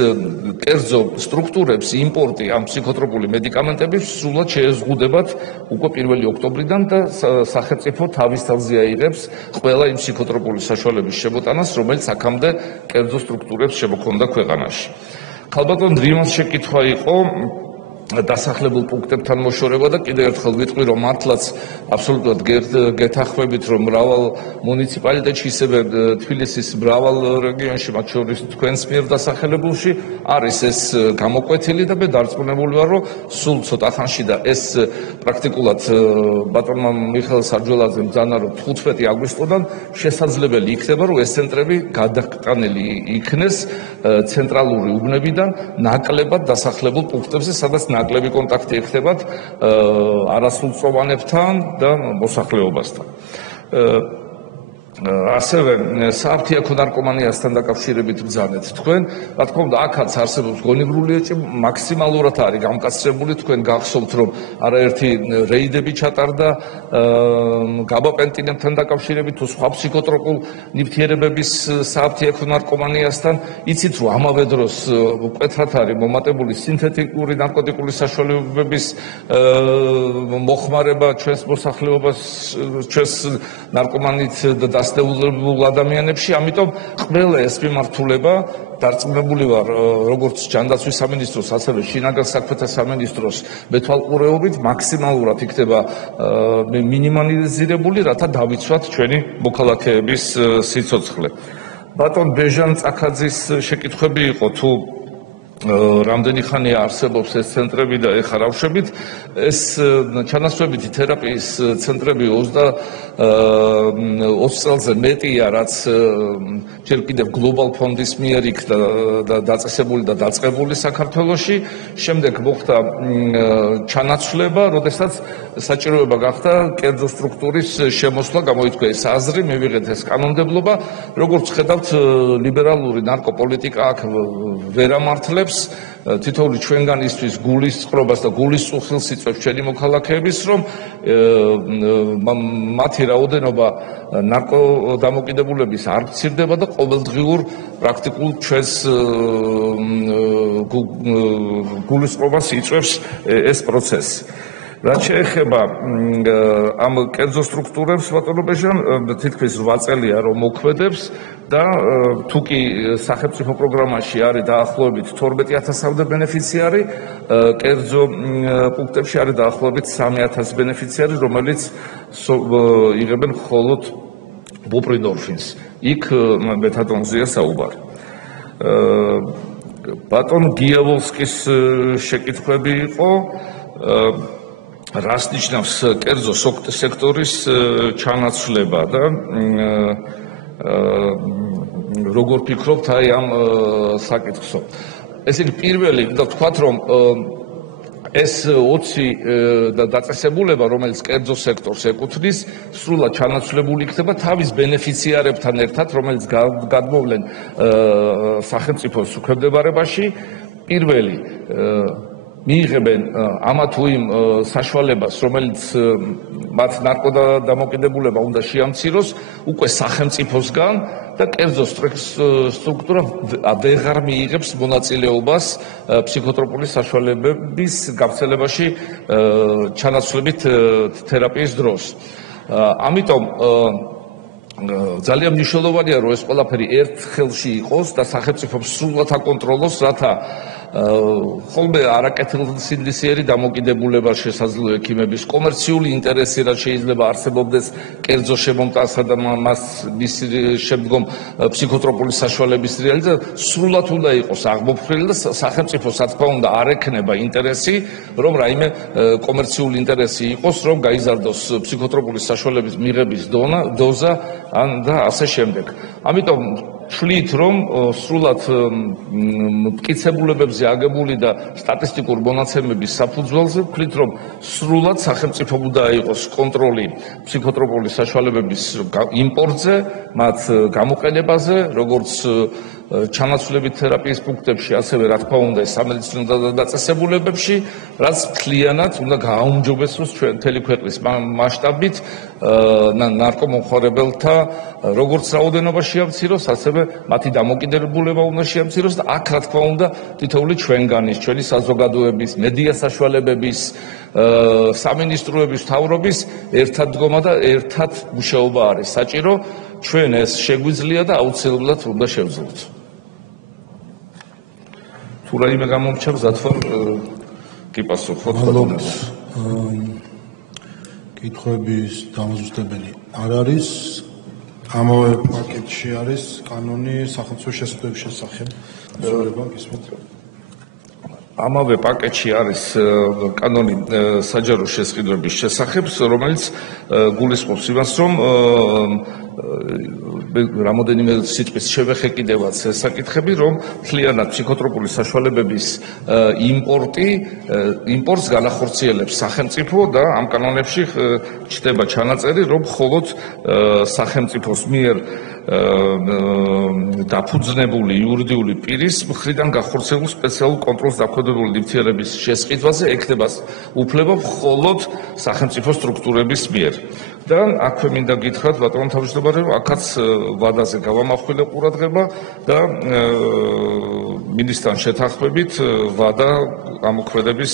კერძო სტრუქტურებს იმპორტი ამ ფსიქოტროპული მედიკამენტების სრულად შეეზღუდებათ უკვე 1 ოქტომბრიდან და სახელმწიფო თავის თავზე აიღებს ყველა იმ ფსიქოტროპული საშუალების შემოტანას, რომელიც აქამდე კერძო სტრუქტურებს შემოქონდა ქვეყანაში. ქალბატონ დრიმას შეკითხვა იყო დასახლებულ პუნქტებთან მოშორება და კიდევ ერთხელ ვიტყვი, რომ მართლაც აბსოლუტურად გეთანხმებით, რომ მრავალ მუნიციპალიტეტში, ისევე თბილისის მრავალ რეგიონში, მათ შორის თქვენს მიერ დასახელებულში არის ეს გამოკვეთილი და მე დარწმუნებული ვარ, რომ სულ ცოტა ხანში და ეს პრაქტიკულად ბატონმა მიხეილ სარჯველაძემ ბრძანა, რომ 15 აგვისტოდან შესაძლებელი იქნება, რომ ეს ცენტრები გადაყანილი იქნეს ცენტრალური უბნებიდან ნაკლებად დასახლებულ პუნქტებზე, სადაც ნაკლები კონტაქტი ეხდებათ არასრულწლოვანებთან და მოსახლეობასთან. ასევე საფთიაქო ნარკომანიასთან დაკავშირებით ბრძანეთ თქვენ, რა თქმა უნდა, აქაც არსებობს გონივრული ეჭვი, მაქსიმალურად არის გამკაცრებული, თქვენ გახსოვთ, რომ არაერთი რეიდები ჩატარდა გაბაპენტინებთან დაკავშირებით თუ სხვა ფსიქოტროპულ ნივთიერებების საფთიაქო ნარკომანიასთან, იცით, რომ ამავე დროს მკვეთრად არის მომატებული სინთეტიკური ნარკოტიკული საშუალებების მოხმარება ჩვენს მოსახლეობას, ჩვენს ნარკომანით და დასნეულებულ ადამიანებში, ამიტომ ყველა ეს მიმართულება დარწმუნებული ვარ, როგორც ჯანდაცვის სამინისტროს, ასევე შინაგან საქმეთა სამინისტროს მეთვალყურეობით მაქსიმალურად იქნება მინიმალიზირებული, რათა დავიცვათ ჩვენი მოქალაქეების სიცოცხლე. ბატონ ბეჟან წაქაძის შეკითხვები იყო თუ რამდენი ხანია არსებობს ეს ცენტრები და ეხლა რავშვებით ეს ჩანასწრებითი თერაპიის ცენტრები 20 წელზე მეტია რაც ჯერ კიდევ გლობალ ფონდის მიერ იქნა დაწესებული და დაწყებული საქართველოში შემდეგ მოხდა ჩანაცვლება როდესაც საჭიროება გახდა კერძო სტრუქტურის შემოსვლა გამოიწვია ეს აზრი მივიღეთ ეს კანონმდებლობა როგორც ხედავთ ლიბერალური ნარკოპოლიტიკა აქ ვერ ამართლებს თითოეული ჩვენგანისთვის გულისწყრობას და გულისწყვილს იწვევს ჩვენი მოქალაქეების რომ მათი რაოდენობა ნარკოდამოკიდებულების არ მცირდება და ყოველდღიურ პრაქტიკულ ჩვენს გულისწყრობას იწვევს ეს პროცესი რაც შეეხება ამ კერძო სტრუქტურებს ბატონო ბეჟან თითქმის 8 წელია რომ მოქმედებს და თუკი სახელმწიფო პროგრამაში არის დაახლოებით 12000-მდე ბენეფიციარი კერძო პუნქტებში არის დაახლოებით 3000 ბენეფიციარი რომელიც იღებენ მხოლოდ ბუპრინორფინს იქ მეთადონზეა საუბარი ბატონ გიავოლსკის შეკითხვები იყო რას ნიშნავს კერძო სექტორის ჩანაცვლება და როგორ ფიქრობთ აი ამ საკითხსო ესე იგი პირველი და ვთქვათ რომ ეს 20 და დაწესებულება რომელიც კერძო სექტორს ეკუთვნის სრულად ჩანაცვლებული იქნება თავის ბენეფიციარებთან ერთად რომელიც გადმოვლენ სახელმწიფოს უქვემდებარებაში პირველი მიიღებენ ამა თუ იმ საშუალებას, რომელიც მათ ნარკოდამოკიდებულება უნდა შეამციროს, უკვე სახელმწიფოსგან და კერძო სტრუქტურა ვეღარ მიიღებს მონაწილეობას ფსიქოტროპული საშუალებების გავრცელებაში ჩანაცვლებით თერაპიის დროს. ამიტომ ძალიან მნიშვნელოვანია რომ ეს ყველაფერი ერთ ხელში იყოს და სახელმწიფო სრულად აკონტროლოს, რათა ხოლმე არაკეთილსინდისიერი დამოკიდებულება შესაძლოა ექიმების კომერციული ინტერესი რაც შეიძლება არსებობდეს კერძო შემომტანსა და მის შემდგომ ფსიქოტროპული საშუალების რეალიზაცია სრულად უნდა იყოს აღმოფხვრილი და სახელმწიფოს რა თქმა უნდა არ ექნება ინტერესი რომ რაიმე კომერციული ინტერესი იყოს რომ გაიზარდოს ფსიქოტროპული საშუალების მიღების დოზა და ასე შემდეგ ამიტომ ვთვლით რომ სრულად მტკიცებულებებზე აგებული და სტატისტიკურ მონაცემების საფუძველზე ვთვლით რომ სრულად სახელმწიფო უნდა იყოს კონტროლი ფსიქოტროპული საშუალებების იმპორტზე, მათ გამოყენებაზე, როგორც ჩანაცვლებით თერაპიის პუნქტებში, ასევე რა თქმა უნდა სამედიცინო დაწესებულებებში, რაც მთლიანად უნდა გააუმჯობესოს ჩვენ მთელი ქვეყნის მასშტაბით ნარკომომხმარებელთა როგორც რაოდენობა შეამციროს, ასევე მათი დამოკიდებულება უნდა შეამციროს და აქ რა თქმა უნდა თითოეული ჩვენგანის, ჩვენი საზოგადოების, მედია საშუალებების, სამინისტროების თავრობის ერთად დგომა და ერთად მუშაობა არის საჭირო, ჩვენ ეს შეგვიძლია და აუცილებლად უნდა შევძლოთ. თუ რაიმე გამომჩა გზად ვარ კი პასუხობ მადლობთ კითხვების დამზუსტებელი არ არის ამავე პაკეტში არის კანონი სახელმწიფო შესაძლებლობის შესახებ მეგობრებო გისმენთ ამავე პაკეტში არის კანონი საჯარო შესყიდვების შესახებ რომელიც გულისხმობს იმას რომ რამოდენიმე სიტყვის შევეხე კიდევაც ეს საკითხები რომ მთლიანად ფსიქოტროპული საშუალებების იმპორტს განახორციელებს სახელმწიფო და ამ კანონებში ჩნდება ჩანაწერი რომ მხოლოდ სახელმწიფოს მიერ დაფუძნებული იურიდიული პირის მხრიდან გახორციელებული სპეციალურ კონტროლს დაქვემდებარებული ნივთიერების შესყიდვაზე ექნება უფლება მხოლოდ სახელმწიფო სტრუქტურების მიერ. და აქვე მინდა გითხრათ ბატონო თავმჯდომარე რომ აქაც ვადაზე გავამახვილე ყურადღება და მინისტრთან შეთანხმებით ვადა ამოქმედების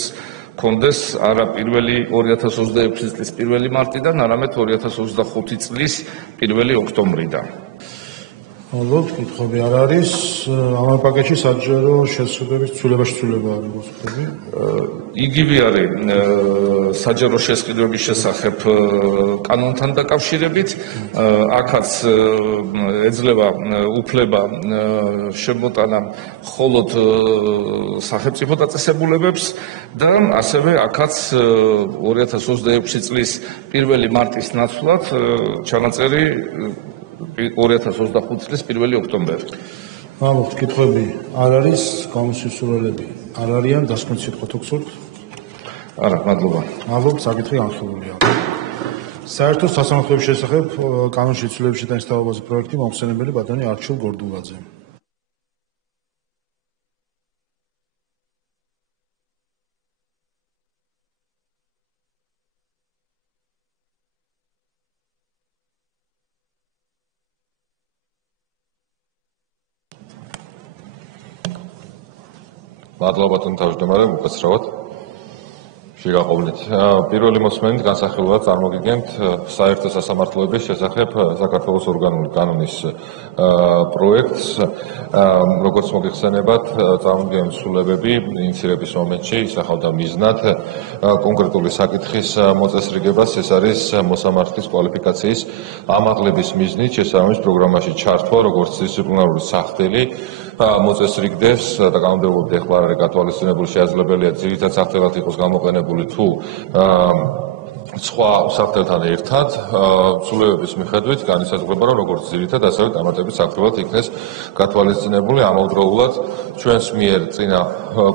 კონდეს არა პირველი 2026 წლის 1 მარტიდან, არამედ 2025 წლის 1 ოქტომბრიდან. ალბათ კითხვები არ არის. ამ პაკეტში საჯარო შესყიდვების ცვლილებაში არის მოსწრები. იგივე არის საჯარო შესყიდვების შესახებ კანონთან დაკავშირებით. აქაც ეძლევა უფლება შემოტანა მხოლოდ სახელმწიფო დაწესებულებებს და ასევე აქაც 2026 წლის 1 მარტის ნაცვლად ჩანაწერი 2025 წლის 1 ოქტომბერი. ალბათ კითხვები არ არის, გამოსასურველები არ არიან, დასკვნის სიტყვა თუ გსურთ? არა, მადლობა. ალბათ საკითხი განხილულია. საერთო სასამართლოების შესახებ კანონის შეცვლილების შეტანის თავობაზე პროექტი მომხსენებელი ბატონი არჩილ გორდულაძე. მადლობა თუნ თავმჯდომარე, უკაცრავად. შეგაყოლით. პირველი მოსმენით განსახილველად წარმოგიდგენთ საერთო სასამართლოების შესახებ საქართველოს ორგანული კანონის პროექტს, როგორც მოგეხსენებათ, წარმოგიდგენთ ცვლილებები ინიციირების მომენტში ისახავდა მიზნად კონკრეტული საკითხის მოწესრიგებას, ეს არის მოსამართლის კვალიფიკაციის ამაღლების მიზნით შესაბამის პროგრამაში ჩართვა, როგორც დისციპლინარული სახდელი მოწესრიგდეს და კანონმდებლობით ეხლა არ არის გათვალისწინებული, შესაძლებელია ძირითად სახდელად იყოს გამოყენებული თუ სხვა სახდელთან ერთად, ცვლილებების მიხედვით განისაზღვრება, რომ როგორც ძირითად, ასევე დამატებით სახდელად იქნეს გათვალისწინებული ამავდროულად ჩვენს მიერ წინა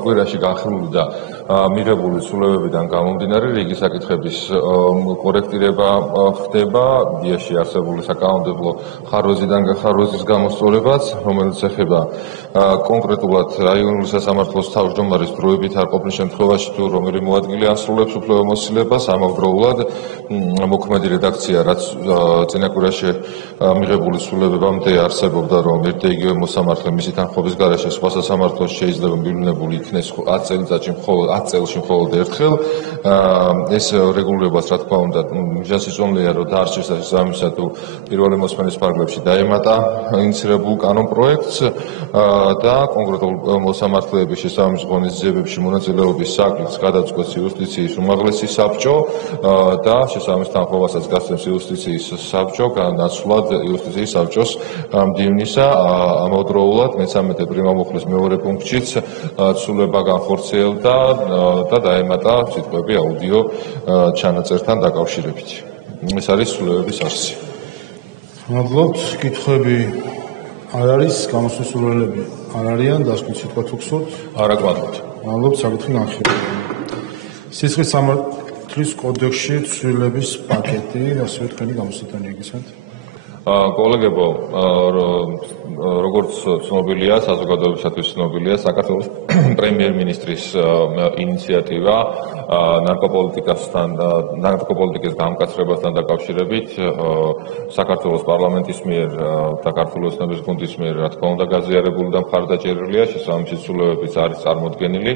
კვირაში განხილული და მიღებული ცვლილებებიდან გამომდინარე რიგი საკითხების კორექტირება ხდება, დიაში არსებული საკანონმდებლო ხარვეზიდან ხარვეზის გამოსწორებაც, რომელიც ეხება კონკრეტულად რაიონული სასამართლოს თავმჯდომარის დროებით არ ყოფნის შემთხვევაში თუ რომელიმე მოადგილე ასრულებს უფლებამოსილებას, ამავდროულად მოქმედი რედაქცია, რაც წინა კვირაში მიღებული ცვლილებებამდე არსებობდა, რომ ერთ და იგივე მოსამართლე მისი თანხმობის გარეშე სხვა სასამართლოს შეიძლება მივლინებული იქნეს 10 წელიწადში მხოლოდ 10 წელში მხოლოდ ერთხელ. ეს რეგულირებას, რა თქმა უნდა, მიზანსიწვდომეა, რომ დაარჩეს შესაბამისად თუ პირველი მოსმენის ფარგლებში დაემატა ინიციირებულ კანონ პროექტს და კონკრეტულ მოსამართლეების შესაბამის ღონისძიებებში მონაწილეობის საკითხს გადაწყვეტს იუსტიციის უმაღლესი საბჭო და შესაბამის თანხმობასაც გასცემს იუსტიციის საბჭო, განაცვლად იუსტიციის საბჭოს მდივნისა. ამავდროულად მე-13 პრიმამუხლის მეორე პუნქტშიც ცვლილება განხორციელდა და დაემატა სიტყვები აუდიო ჩანაწერთან დაკავშირებით. ეს არის ცვლილებების არსი. მადლობთ. კითხვები არ არის, გამოსასურველები არ არიან, დასკვნის სიტყვა თუ გსურთ? არა, გვანდობთ. მადლობთ, საკითხი განხილულია. სისხლის სამართლის კოდექსში ცვლილების პაკეტი, ასევე თქვენი გამოსიტანი იგისმენთ? კოლეგებო, როგორც ცნობილია, საზოგადოებისათვის ცნობილია საქართველოს პრემიერ-მინისტრის ინიციატივა ნარკოპოლიტიკის გამკაცრებასთან დაკავშირებით საქართველოს პარლამენტის მიერ და ქართული ოცნების გუნდის მიერ, რა თქმა უნდა, გაზიარებული და მხარდაჭერილია, შესაბამისი ცვლილებებიც არის წარმოდგენილი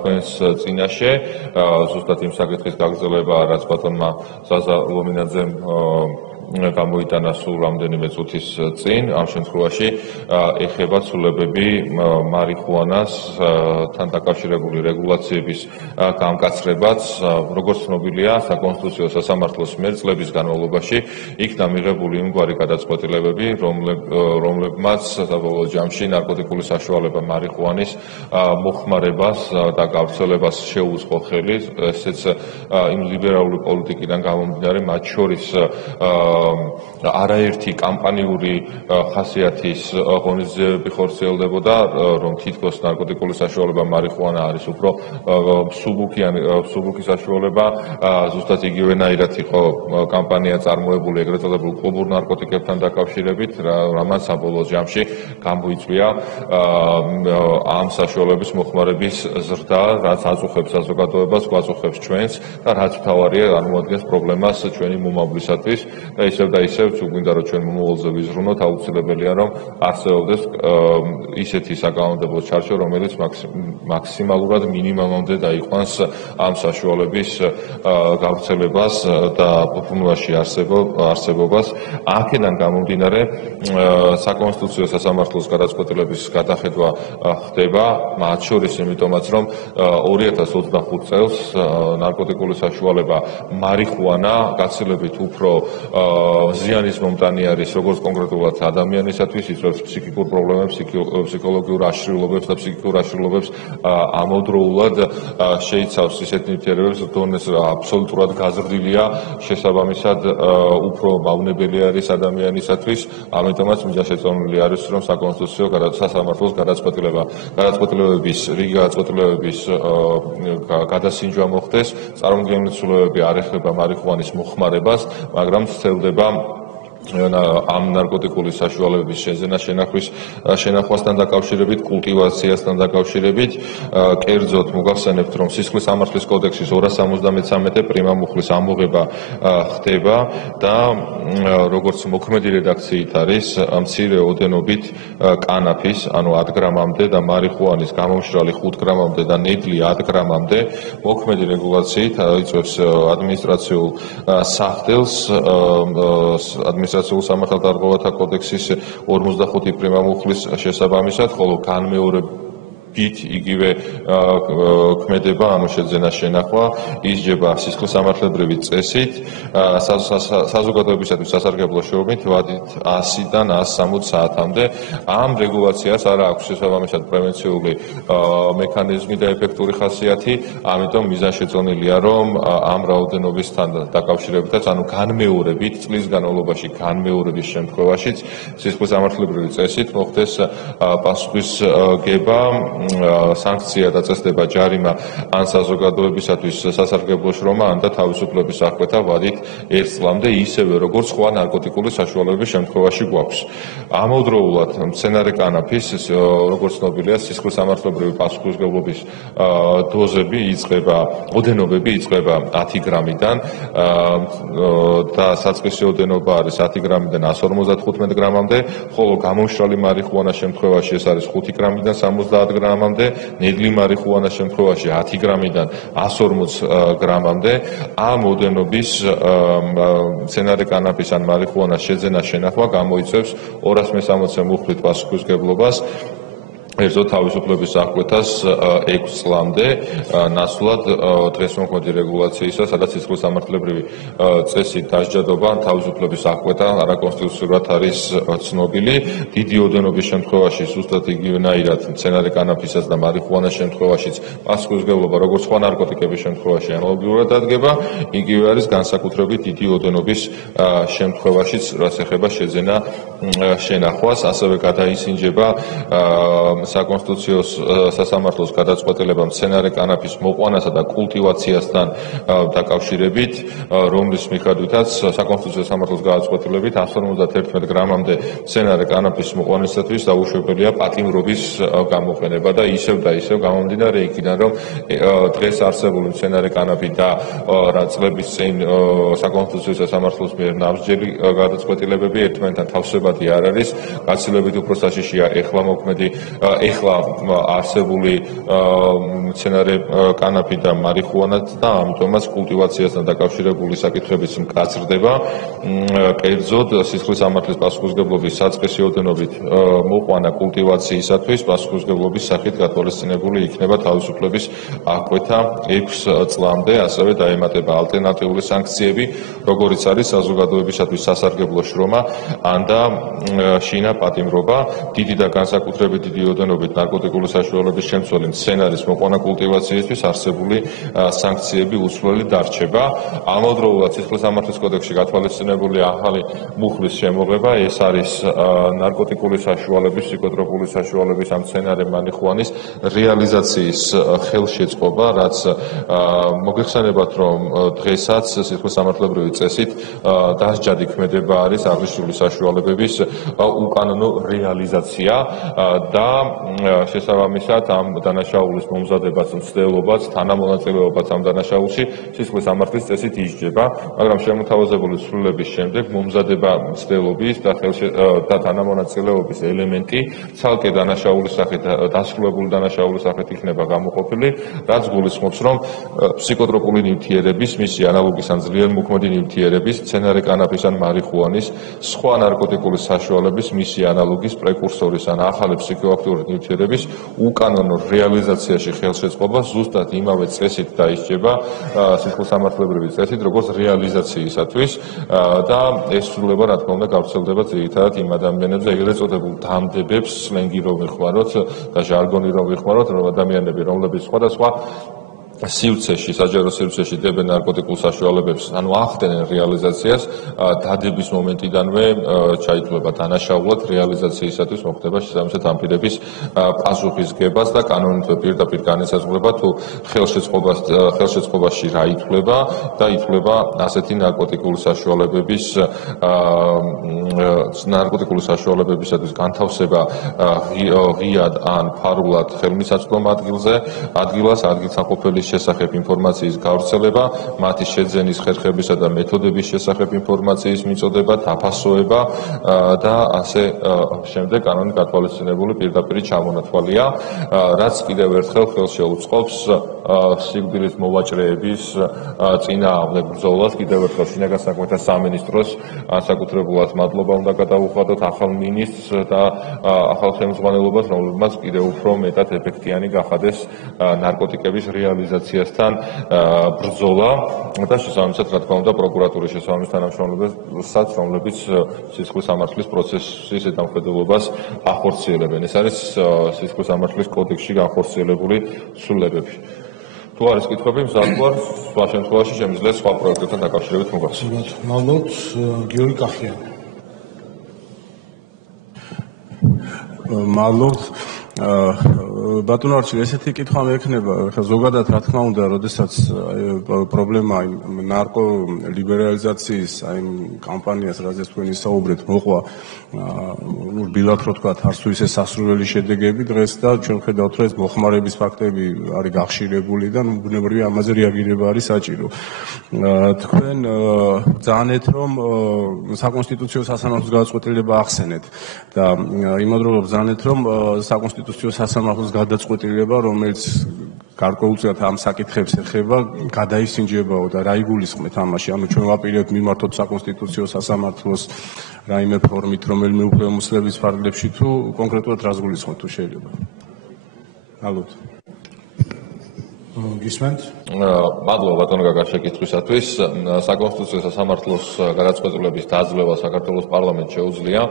თქვენს წინაშე. ზუსტად იმ საკითხის გაგრძელება, რაც ბატონმა ზაზა ლომინაძემ გამოიტანა სულ რამდენიმე წუთის წინ, ამ შემთხვევაში ეხება ცვლილებები მარიხუანასთან დაკავშირებული რეგულაციების გამკაცრებაც, როგორც ცნობილია, საკონსტიტუციო სასამართლოს მიერ წლების განმავლობაში იქნა მიღებული იმგვარი გადაწყვეტილებები, რომლებმაც საბოლოო ჯამში ნარკოტიკული საშუალება მარიხუანის მოხმარებას და გავრცელებას შეუწყო ხელი, ესეც იმ ლიბერალური პოლიტიკიდან გამომდინარე, მათ შორის არაერთი კამპანიური ხასიათის ღონისძიებები ხორციელდებოდა, რომ თითქოს ნარკოტიკული საშუალება მარიხუანა არის უფრო მსუბუქი საშუალება, ზუსტად იგივენაირად იყო კამპანია წარმოებული ეგრეთ წოდებულ კლუბურ ნარკოტიკებთან დაკავშირებით, რამაც საბოლოო ჯამში გამოიწვია ამ საშუალების მოხმარების ზრდა, რაც აწუხებს საზოგადოებას, გვაწუხებს ჩვენს და რაც მთავარია, წარმოადგენს პრობლემას ჩვენი მომავლისათვის და და ისევ თუ გვინდა რომ ჩვენ მომავალზე ვიზრუნოთ, აუცილებელია რომ არსებობდეს ისეთი საკანონმდებლო ჩარჩო, რომელიც მაქსიმალურად მინიმუმამდე დაიყვანს ამ საშუალების გავრცელებას და ფუნქციონალში არსებობას. აქედან გამომდინარე, საკონსტიტუციო სასამართლოს გადაწყვეტილების გადახედვა ხდება, მათ შორის იმიტომაც რომ 2025 წელს ნარკოტიკული საშუალება მარიხუანა გაცილებით უფრო ზიანის მომტანი არის როგორც კონკრეტულად ადამიანისათვის, იწვევს ფსიქიკურ პრობლემებს, ფსიქოლოგიურ აშლილობებს და ფსიქიკურ აშლილობებს ამავდროულად შეიცავს ისეთ ნივთიერებებს, დონეს აბსოლუტურად გაზრდილია, შესაბამისად უფრო მავნებელი არის ადამიანისათვის, ამიტომაც მიზანშეწონილი არის რომ საკონსტიტუციო სასამართლოს გადაწყვეტილებების რიგი გადაწყვეტილებების გადასინჯვა მოხდეს, წარმომადგენელი ცვლილებები არ ეხება მარიხუანის მოხმარებას, მაგრამ სცელდება ამ ნარკოტიკული საშუალებების შენახვასთან დაკავშირებით, კულტივაციასთან დაკავშირებით, კერძოდ მოგახსენებთ, რომ სისხლის სამართლის კოდექსის 273 პრიმა მუხლის ამოღება ხდება და როგორც მოქმედი რედაქციით არის, მცირე ოდენობით კანაფის, ანუ 10 გრამამდე და მარიხუანის გამომშრალი 5 გრამამდე და ნედლი 10 გრამამდე მოქმედი რეგულაციით იწვევს ადმინისტრაციულ სახდელს ადმინისტრაციულ სამართალდარღვევათა კოდექსის 45 პრიმა მუხლის შესაბამისად, ხოლო განმეორებით იგივე ქმედება ამ შეძენა შენახვა ისჯება სისხლისამართლებრივი წესით, საზოგადოებისათვის სასარგებლო შრომით ვადით 100-დან 160 საათამდე. ამ რეგულაციას არ აქვს შესაბამისად პრევენციული მექანიზმი და ეფექტური ხასიათი, ამიტომ მიზანშეწონილია რომ ამ რაოდენობისთან დაკავშირებითაც, ანუ განმეორებით, წლის განმავლობაში განმეორების შემთხვევაშიც სისხლისამართლებრივი წესით მოხდეს პასუხისგება, სანქცია დაწესდება ჯარიმა ან საზოგადოებისათვის სასარგებლო შრომა, ან და თავისუფლების აღკვეთა ვადით 1 წლამდე, ისევე როგორც სხვა ნარკოტიკული საშუალებების შემთხვევაში გვაქვს. ამავდროულად მცენარე კანაფის, როგორც ცნობილია, სისხლისამართლებრივი პასუხისმგებლობის დოზები ოდენობები იწყება 10 გრამიდან და საწყისი ოდენობა არის 10 გრამიდან 155 გრამამდე, ხოლო გამომშრალი მარიხუანას შემთხვევაში ეს არის 5 გრამიდან 70 გრამამდე, ნედლი მარიხუანას შემთხვევაში 10 გრამიდან 140 გრამამდე. ამ ოდენობის მცენარე კანაფის ან მარიხუანას შეძენა შენახვა გამოიწვევს 260 მუხლით პასუხისმგებლობას, ერთო თავისუფლების აღკვეთას 6 წლამდე, ნაცვლად დღეს მოქმედი რეგულაციისა, სადაც სისხლისამართლებრივი წესით დასჯადობა, თავისუფლების აღკვეთა არაკონსტიტუციურად არის ცნობილი. დიდი ოდენობის შემთხვევაში სუსტად იგივენაირად მცენარე კანაფისაც და მარიხუანას შემთხვევაშიც პასუხისმგებლობა, როგორც სხვა ნარკოტიკების შემთხვევაში ანალოგიურად დადგება, იგივე არის განსაკუთრებით დიდი ოდენობის შემთხვევაშიც, რაც ეხება შეძენა შენახვას, ასევე გადაისინჯება საკონსტიტუციო სასამართლოს გადაწყვეტილება მცენარე კანაფის მოყვანასა და კულტივაციასთან დაკავშირებით, რომლის მიხედვითაც საკონსტიტუციო სასამართლოს გადაწყვეტილებით 151 გრამამდე მცენარე კანაფის მოყვანისათვის დაუშვებელია პატიმრობის გამოყენება და ისევ გამომდინარე იქიდან, რომ დღეს არსებული მცენარე კანაფი და რა წლების წინ საკონსტიტუციო სასამართლოს მიერ ნაბსჯელი გადაწყვეტილებები ერთმანეთთან თავსებადი არ არის, გაცილებით უფრო საშიშია ეხლა არსებული მცენარე კანაფი და მარიხუანა და ამიტომაც კულტივაციასთან დაკავშირებული საკითხებიც მკაცრდება. კერძოდ სისხლისამართლის პასუხისმგებლობის საწყისი ოდენობით მოყვანა კულტივაციისათვის პასუხისმგებლობის სახით გათვალისწინებული იქნება თავისუფლების აღკვეთა 6 წლამდე, ასევე დაემატება ალტერნატიული სანქციები, როგორიც არის საზოგადოებისათვის სასარგებლო შრომა, ან და შინა პატიმრობა. დიდი და განსაკუთრებით დიდი ოდენობით ნარკოტიკული საშუალების შემცველი მცენარის მოყვანა კულტივაციისთვის არსებული სანქციები უცვლელი დარჩება. ამავდროულად სისხლისამართლის კოდექსში გათვალისწინებული ახალი მუხლის შემოღება, ეს არის ნარკოტიკული საშუალების, ფსიქოტროპული საშუალების ამ მცენარე მარიხუანის რეალიზაციის ხელშეწყობა, რაც მოგეხსენებათ, რომ დღესაც სისხლისამართლებრივი წესით დასჯადი ქმედება არის აღნიშნული საშუალებების უკანონო რეალიზაცია და შესაბამისად ამ დანაშაულის მომზადებაც, მცდელობაც, თანამონაწილეობაც ამ დანაშაულში სისხლის სამართლის წესით ისჯება, მაგრამ შემოთავაზებული ცვლილებების შემდეგ მომზადება მცდელობის და თანამონაწილეობის ელემენტი ცალკე დანაშაულის სახით, დასრულებული დანაშაულის სახით იქნება გამოყოფილი, რაც გულისხმობს, რომ ფსიქოტროპული ნივთიერების, მისი ანალოგის ან ძლიერ მოქმედი ნივთიერების, მცენარე კანაფის ან მარიხუანის, სხვა ნარკოტიკული საშუალების, მისი ანალოგის, პრეკურსორის ან ახალი ფსიქოაქტიური ნივთიერების უკანონო რეალიზაციაში ხელშეწყობა ზუსტად იმავე წესით დაისჯება, სისხლსამართლებრივი წესით, როგორც რეალიზაციისათვის და ეს სრულება, რა თქმა უნდა, გავრცელდება ძირითადად იმ ადამიანებზე, ეგრეთ წოდებულ დამდებებს, სლენგი რომ ვიხმაროთ და ჟარგონი რომ ვიხმაროთ, რომ ადამიანები, რომლებიც სხვადასხვა სივრცეში, საჯარო სივრცეში დებენ ნარკოტიკულ საშუალებებს, ანუ ახდენენ რეალიზაციას, დადების მომენტიდანვე ჩაითვლება დანაშაულად, რეალიზაციისათვის მოხდება შესაბამისად ამ პირების პასუხისგებაც და კანონით პირდაპირ განისაზღვრება თუ ხელშეწყობაში რა ითვლება და ითვლება ასეთი ნარკოტიკული საშუალებებისათვის განთავსება ღიად ან ფარულად ხელმისაწვდომ ადგილას, ადგილსამყოფელის შესახებ ინფორმაციის გავრცელება, მათი შეძენის ხერხებისა და მეთოდების შესახებ ინფორმაციის მიწოდება, დაფასოება და ასე შემდეგ კანონით გათვალისწინებული პირდაპირი ჩამონათვალია, რაც კიდევ ერთხელ ხელს შეუწყობს სიკვდილის მოვაჭრეების წინააღმდეგ ბრძოლას, კიდევ ერთხელ შინაგან საქმეთა სამინისტროს განსაკუთრებულად მადლობა უნდა გადაუხადოთ ახალ მინისტრს და ახალ ხელმძღვანელობას, რომლებმაც კიდევ უფრო მეტად ეფექტიანი გახადეს ნარკოტიკების რეალიზაციასთან ბრძოლა და შესაბამისად, რა თქმა უნდა, პროკურატურის შესაბამის თანამშრომლებსაც, რომლებიც სისხლის სამართლის პროცესის ზედამხედველობას ახორციელებენ. ეს არის სისხლის სამართლის კოდექსში განხორციელებული ცვლილებები. თუ არის კითხვები, მზად ვარ, სხვა შემთხვევაში შემიძლია სხვა პროექტებთან დაკავშირებით მოგახსენოთ. მადლობთ, გიორგი კახიანი. მადლობთ. ბატონო არჩილ, ესეთი კითხვა მექნება, ხა ზოგადად რა თქმა უნდა, როდესაც პრობლემა ნარკო ლიბერალიზაციის აი კამპანიას, რაზეც თქვენ ისაუბრეთ, მოყვა რბილად რო თქვა, არც თუ ისე სასურველი შედეგები დღეს და ჩვენ ხედავთ, რომ ეს მოხმარების ფაქტები არის გახშირებული და ბუნებრივია ამაზე რეაგირება არის საჭირო. თქვენ ძანეთ, რომ საკონსტიტუციო სასამართლოს გადაწყვეტილება ახსენეთ და იმადროულად ძანეთ, რომ საკონსტიტუციო სასამართლოს გადაწყვეტილება, რომელიც გარკვეულწილად ამ საკითხებს ეხება, გადაისინჯებაო და რა იგულისხმეთ ამაში? ანუ ჩვენ ვაპირებთ მიმართოთ საკონსტიტუციო სასამართლოს რაიმე ფორმით, რომელიმე უფლებამოსილების ფარგლებში თუ კონკრეტულად რას გულისხმობთ თუ შეიძლება? მადლობთ. გისმენთ? მადლობა ბატონო გაგა შეკითხვისათვის. საკონსტიტუციო სასამართლოს გადაწყვეტილების დაძლევა საქართველოს პარლამენტს შეუძლია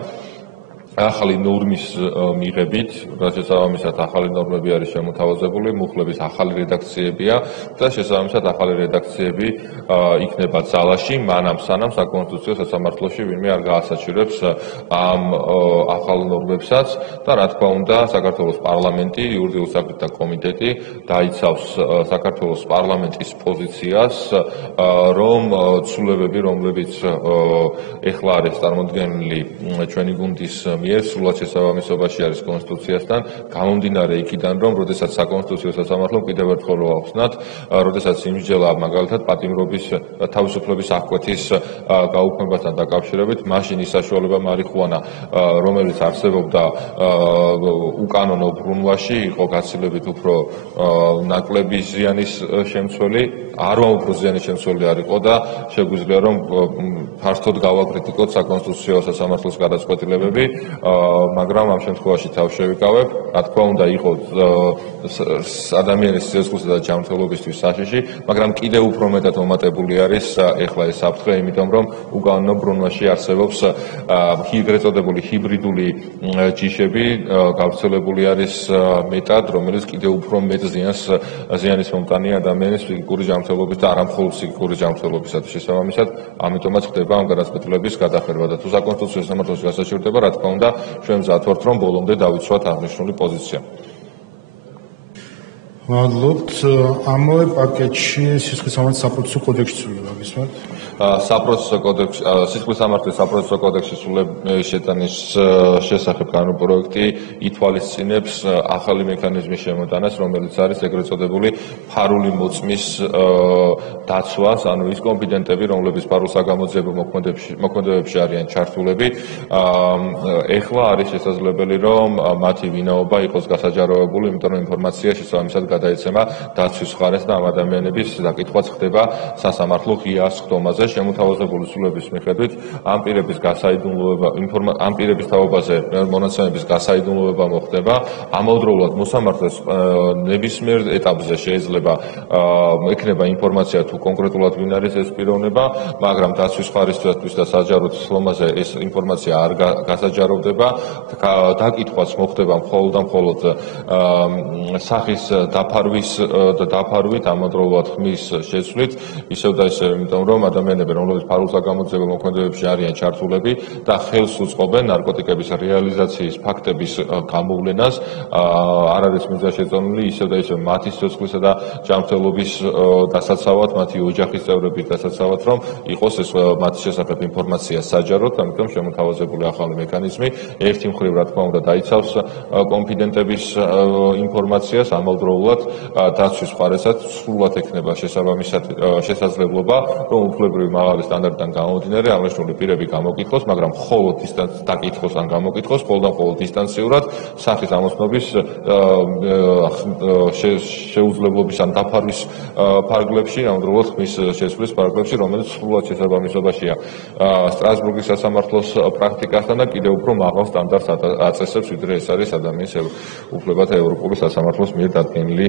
ახალი ნორმის მიღებით, რაც შესაბამისად ახალი ნორმები არის შემოთავაზებული, მუხლების ახალი რედაქციებია და შესაბამისად ახალი რედაქციები იქნება ძალაში, მანამ სანამ საკონსტიტუციო სასამართლოში ვინმე არ გაასაჩივრებს ამ ახალ ნორმებსაც და რა თქმა უნდა, საქართველოს პარლამენტი, იურიდიული საკითხთა კომიტეტი დაიცავს საქართველოს პარლამენტის პოზიციას, რომ ცვლილებები, რომლებიც ეხლა არის წარმოდგენილი ჩვენი გუნდის სრულად შესაბამისობაში არის კონსტიტუციასთან, გამომდინარე იქიდან, რომ როდესაც საკონსტიტუციო სასამართლომ კიდევ ერთხელ რო ახსნათ, როდესაც იმსჯელა მაგალითად პატიმრობის თავისუფლების აღკვეთის გაუქმებასთან დაკავშირებით, მაშინ ის საშუალება მარიხუანა, რომელიც არსებობდა უკანონო ბრუნვაში, იყო გაცილებით უფრო ნაკლები ზიანის შემცველი, არვა უფრო ზიანის შემცველი არ იყო და შეგვიძლია რომ ფართოდ გავაკრიტიკოთ საკონსტიტუციო სასამართლოს გადაწყვეტილებები, მაგრამ ამ შემთხვევაში თავ შევიკავებ, რა თქმა უნდა, იყო ადამიანის სიცოცხლისა და ჯანმრთელობისთვის საშიში, მაგრამ კიდევ უფრო მეტად მომატებული არის ეხლა ეს საფრთხე, იმიტომ რომ უკანონო ბრუნვაში არსებობს ეგრეთ წოდებული ჰიბრიდული ჯიშები, გავრცელებული არის მეტად, რომელიც კიდევ უფრო მეტ ზიანის მომტანია ადამიანის ფიზიკური ჯანმრთელობის და არა მხოლოდ ფსიქიკური ჯანმრთელობისათვის შესაბამისად, ამიტომაც ხდება ამ გადაწყვეტილების გადახერვა და თუ საკონსტიტუციო სასამართლოში გასაჩივრდება, რა თქმა უნდა, ჩვენ მზად ვართ, რომ ბოლომდე დავიცვათ აღნიშნული პოზიცია. მადლობთ. ამავე პაკეტში სისხლის სამართლის საპროცესო კოდექსი ცვლილება, გისმენთ? საპროცესო კოდექსში, სისხლის სამართლის საპროცესო კოდექსში შეტანის შესახებ კანონპროექტი ითვალისწინებს ახალი მექანიზმის შემოტანას, რომელიც არის ეგრეთ წოდებული ფარული მოწმის დაცვას, ანუ ის კომპიტენტები, რომლებიც ფარულ საგამოძიებო მოქმედებებში არიან ჩართულები, ეხლა არის შესაძლებელი, რომ მათი ვინაობა იყოს გასაჯაროებული, იმიტომ რომ ინფორმაცია შესაბამისად გადაეცემა დაცვის მხარეს და ამ ადამიანების დაკითხვაც ხდება სასამართლო ღია სხდომაზე. შემოთავაზებული სულების მიხედვით ამ პირების გასაიდუმლოება, ამ პირების თაობაზე მონაცემების გასაიდუმლოება მოხდება. ამავდროულად მოსამართლეს ნებისმიერ ეტაპზე შეიძლება ექნება ინფორმაცია თუ კონკრეტულად ვინ არის ეს პიროვნება, მაგრამ დაცვის მხარისათვის და საჯაროდ სხდომაზე ეს ინფორმაცია არ გასაჯაროვდება. დაკითხვაც მოხდება მხოლოდ და მხოლოდ სახის დაფარვით, ამავდროულად ხმის შეცვლით, ისევ და ისევ, იმიტომ რომ ადამიანები, რომლებიც ფარულ საგამოძიებო მოქმედებებში არიან ჩართულები და ხელს უწყობენ ნარკოტიკების რეალიზაციის ფაქტების გამოვლენას, არ არის მიზანშეწონილი ისევ და ისევ მათი სიცოცხლისა და ჯანმრთელობის დასაცავად, მათი ოჯახის წევრების დასაცავად, რომ იყოს ეს მათი შესახებ ინფორმაცია საჯაროდ, ამიტომ შემოთავაზებული ახალი მექანიზმი ერთი მხრივ, რა თქმა უნდა, დაიცავს კონფიდენტების ინფორმაციას, ამავდროულად დაცვის მხარესაც სრულად ექნება შესაძლებლობა, რომ უფლებრივი მაღალი სტანდარტიდან გამომდინარე აღნიშნული პირები გამოკითხოს, მაგრამ მხოლოდ დაკითხოს ან გამოკითხოს, მხოლოდ დისტანციურად სახის ამოცნობის შეუძლებლობის ან დაფარვის ფარგლებში, ამავდროულად ხმის შეცვლის ფარგლებში, რომელიც სრულად შესაბამისობაშია სტრასბურგის სასამართლოს პრაქტიკასთან და კიდევ უფრო მაღალ სტანდარტს აწესებს, ვიდრე ეს არის ადამიანის უფლებათა ევროპული სასამართლოს მიერ დადგენილი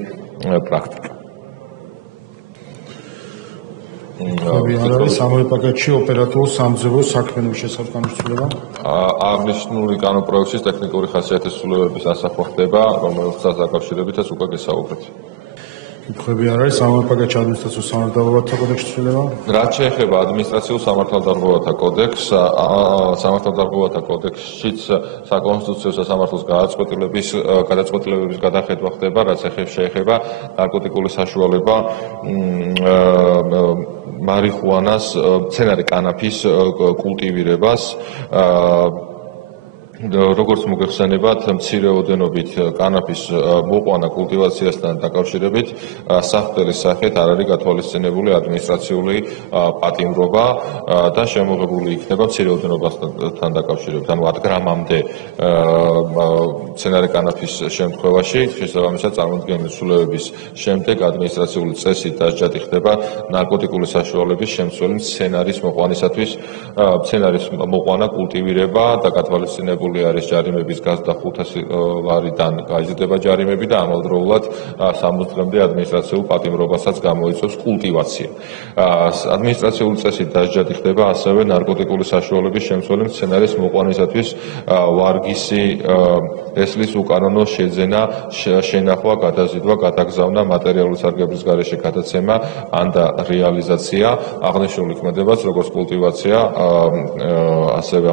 პრაქტიკა. არის სამივე პაკეტში ოპერატიულ სამძებრო საქმიანობის შესახებ განხილვა. აღნიშნული კანონპროექტის ტექნიკური ხასიათის ცვლილებების ასახვა ხდება, რომელსაც დაკავშირებითაც უკვე გესაუბრეთ. კითხვები არ არის სამივე პაკეტში ადმინისტრაციულ სამართალდარღვევათა კოდექსში ცვლილება? რაც შეეხება ადმინისტრაციულ სამართალდარღვევათა კოდექსს, სამართალდარღვევათა კოდექსშიც საკონსტიტუციო სასამართლოს გადაწყვეტილებების გადახედვა ხდება, რაც შეეხება ნარკოტიკული საშუალება მარიხუანას, მცენარე კანაფის კულტივირებას. როგორც მოგეხსენებათ, მცირე ოდენობით კანაფის მოყვანა კულტივაციასთან დაკავშირებით საფრთხელის სახით არ არის გათვალისწინებული ადმინისტრაციული პატიმრობა და შემოღებული იქნება მცირე ოდენობასთან დაკავშირებით, ანუ 10 გრამამდე მცენარე კანაფის შემთხვევაში, შესაბამისად წარმოდგენილი ცვლილებების შემდეგ ადმინისტრაციული წესით დასჯადი ხდება ნარკოტიკული საშუალების შემცველი მცენარის მოყვანისათვის, მცენარის მოყვანა კულტივირება და გათვალისწინებული არის ჯარიმების გაზრდა 500 ლარიდან გაიზრდება ჯარიმები და ამავდროულად 60 დღემდე ადმინისტრაციულ პატიმრობასაც გამოიწვევს კულტივაცია. ადმინისტრაციული წესით დასჯადი ხდება ასევე ნარკოტიკული საშუალების შემცველი მცენარის მოყვანისათვის ვარგისი ესლის უკანონო შეძენა, შენახვა, გადაზიდვა, გადაგზავნა, მასალური სარგებლის გარეშე გადაცემა ან და რეალიზაცია აღნიშნული ქმედებას, როგორც კულტივაცია, ასევე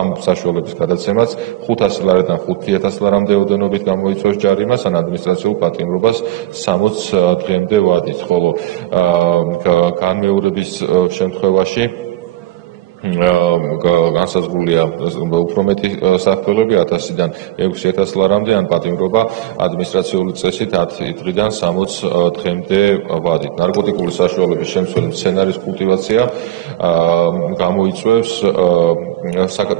ამ საშუალების გადაცემაც 500 ლარიდან 5000 ლარამდე ოდენობით გამოიწვევს ჯარიმას ან ადმინისტრაციულ პატიმრობას 60 დღემდე ვადით, ხოლო განმეორების შემთხვევაში განსაზღვრულია უფრო მეტი საფრთხეები 1000-დან 6000 ლარამდე ან პატიმრობა ადმინისტრაციული წესით 10 დღიდან 60 დღემდე ვადით. ნარკოტიკული საშუალების შემცველი მცენარის კულტივაცია გამოიწვევს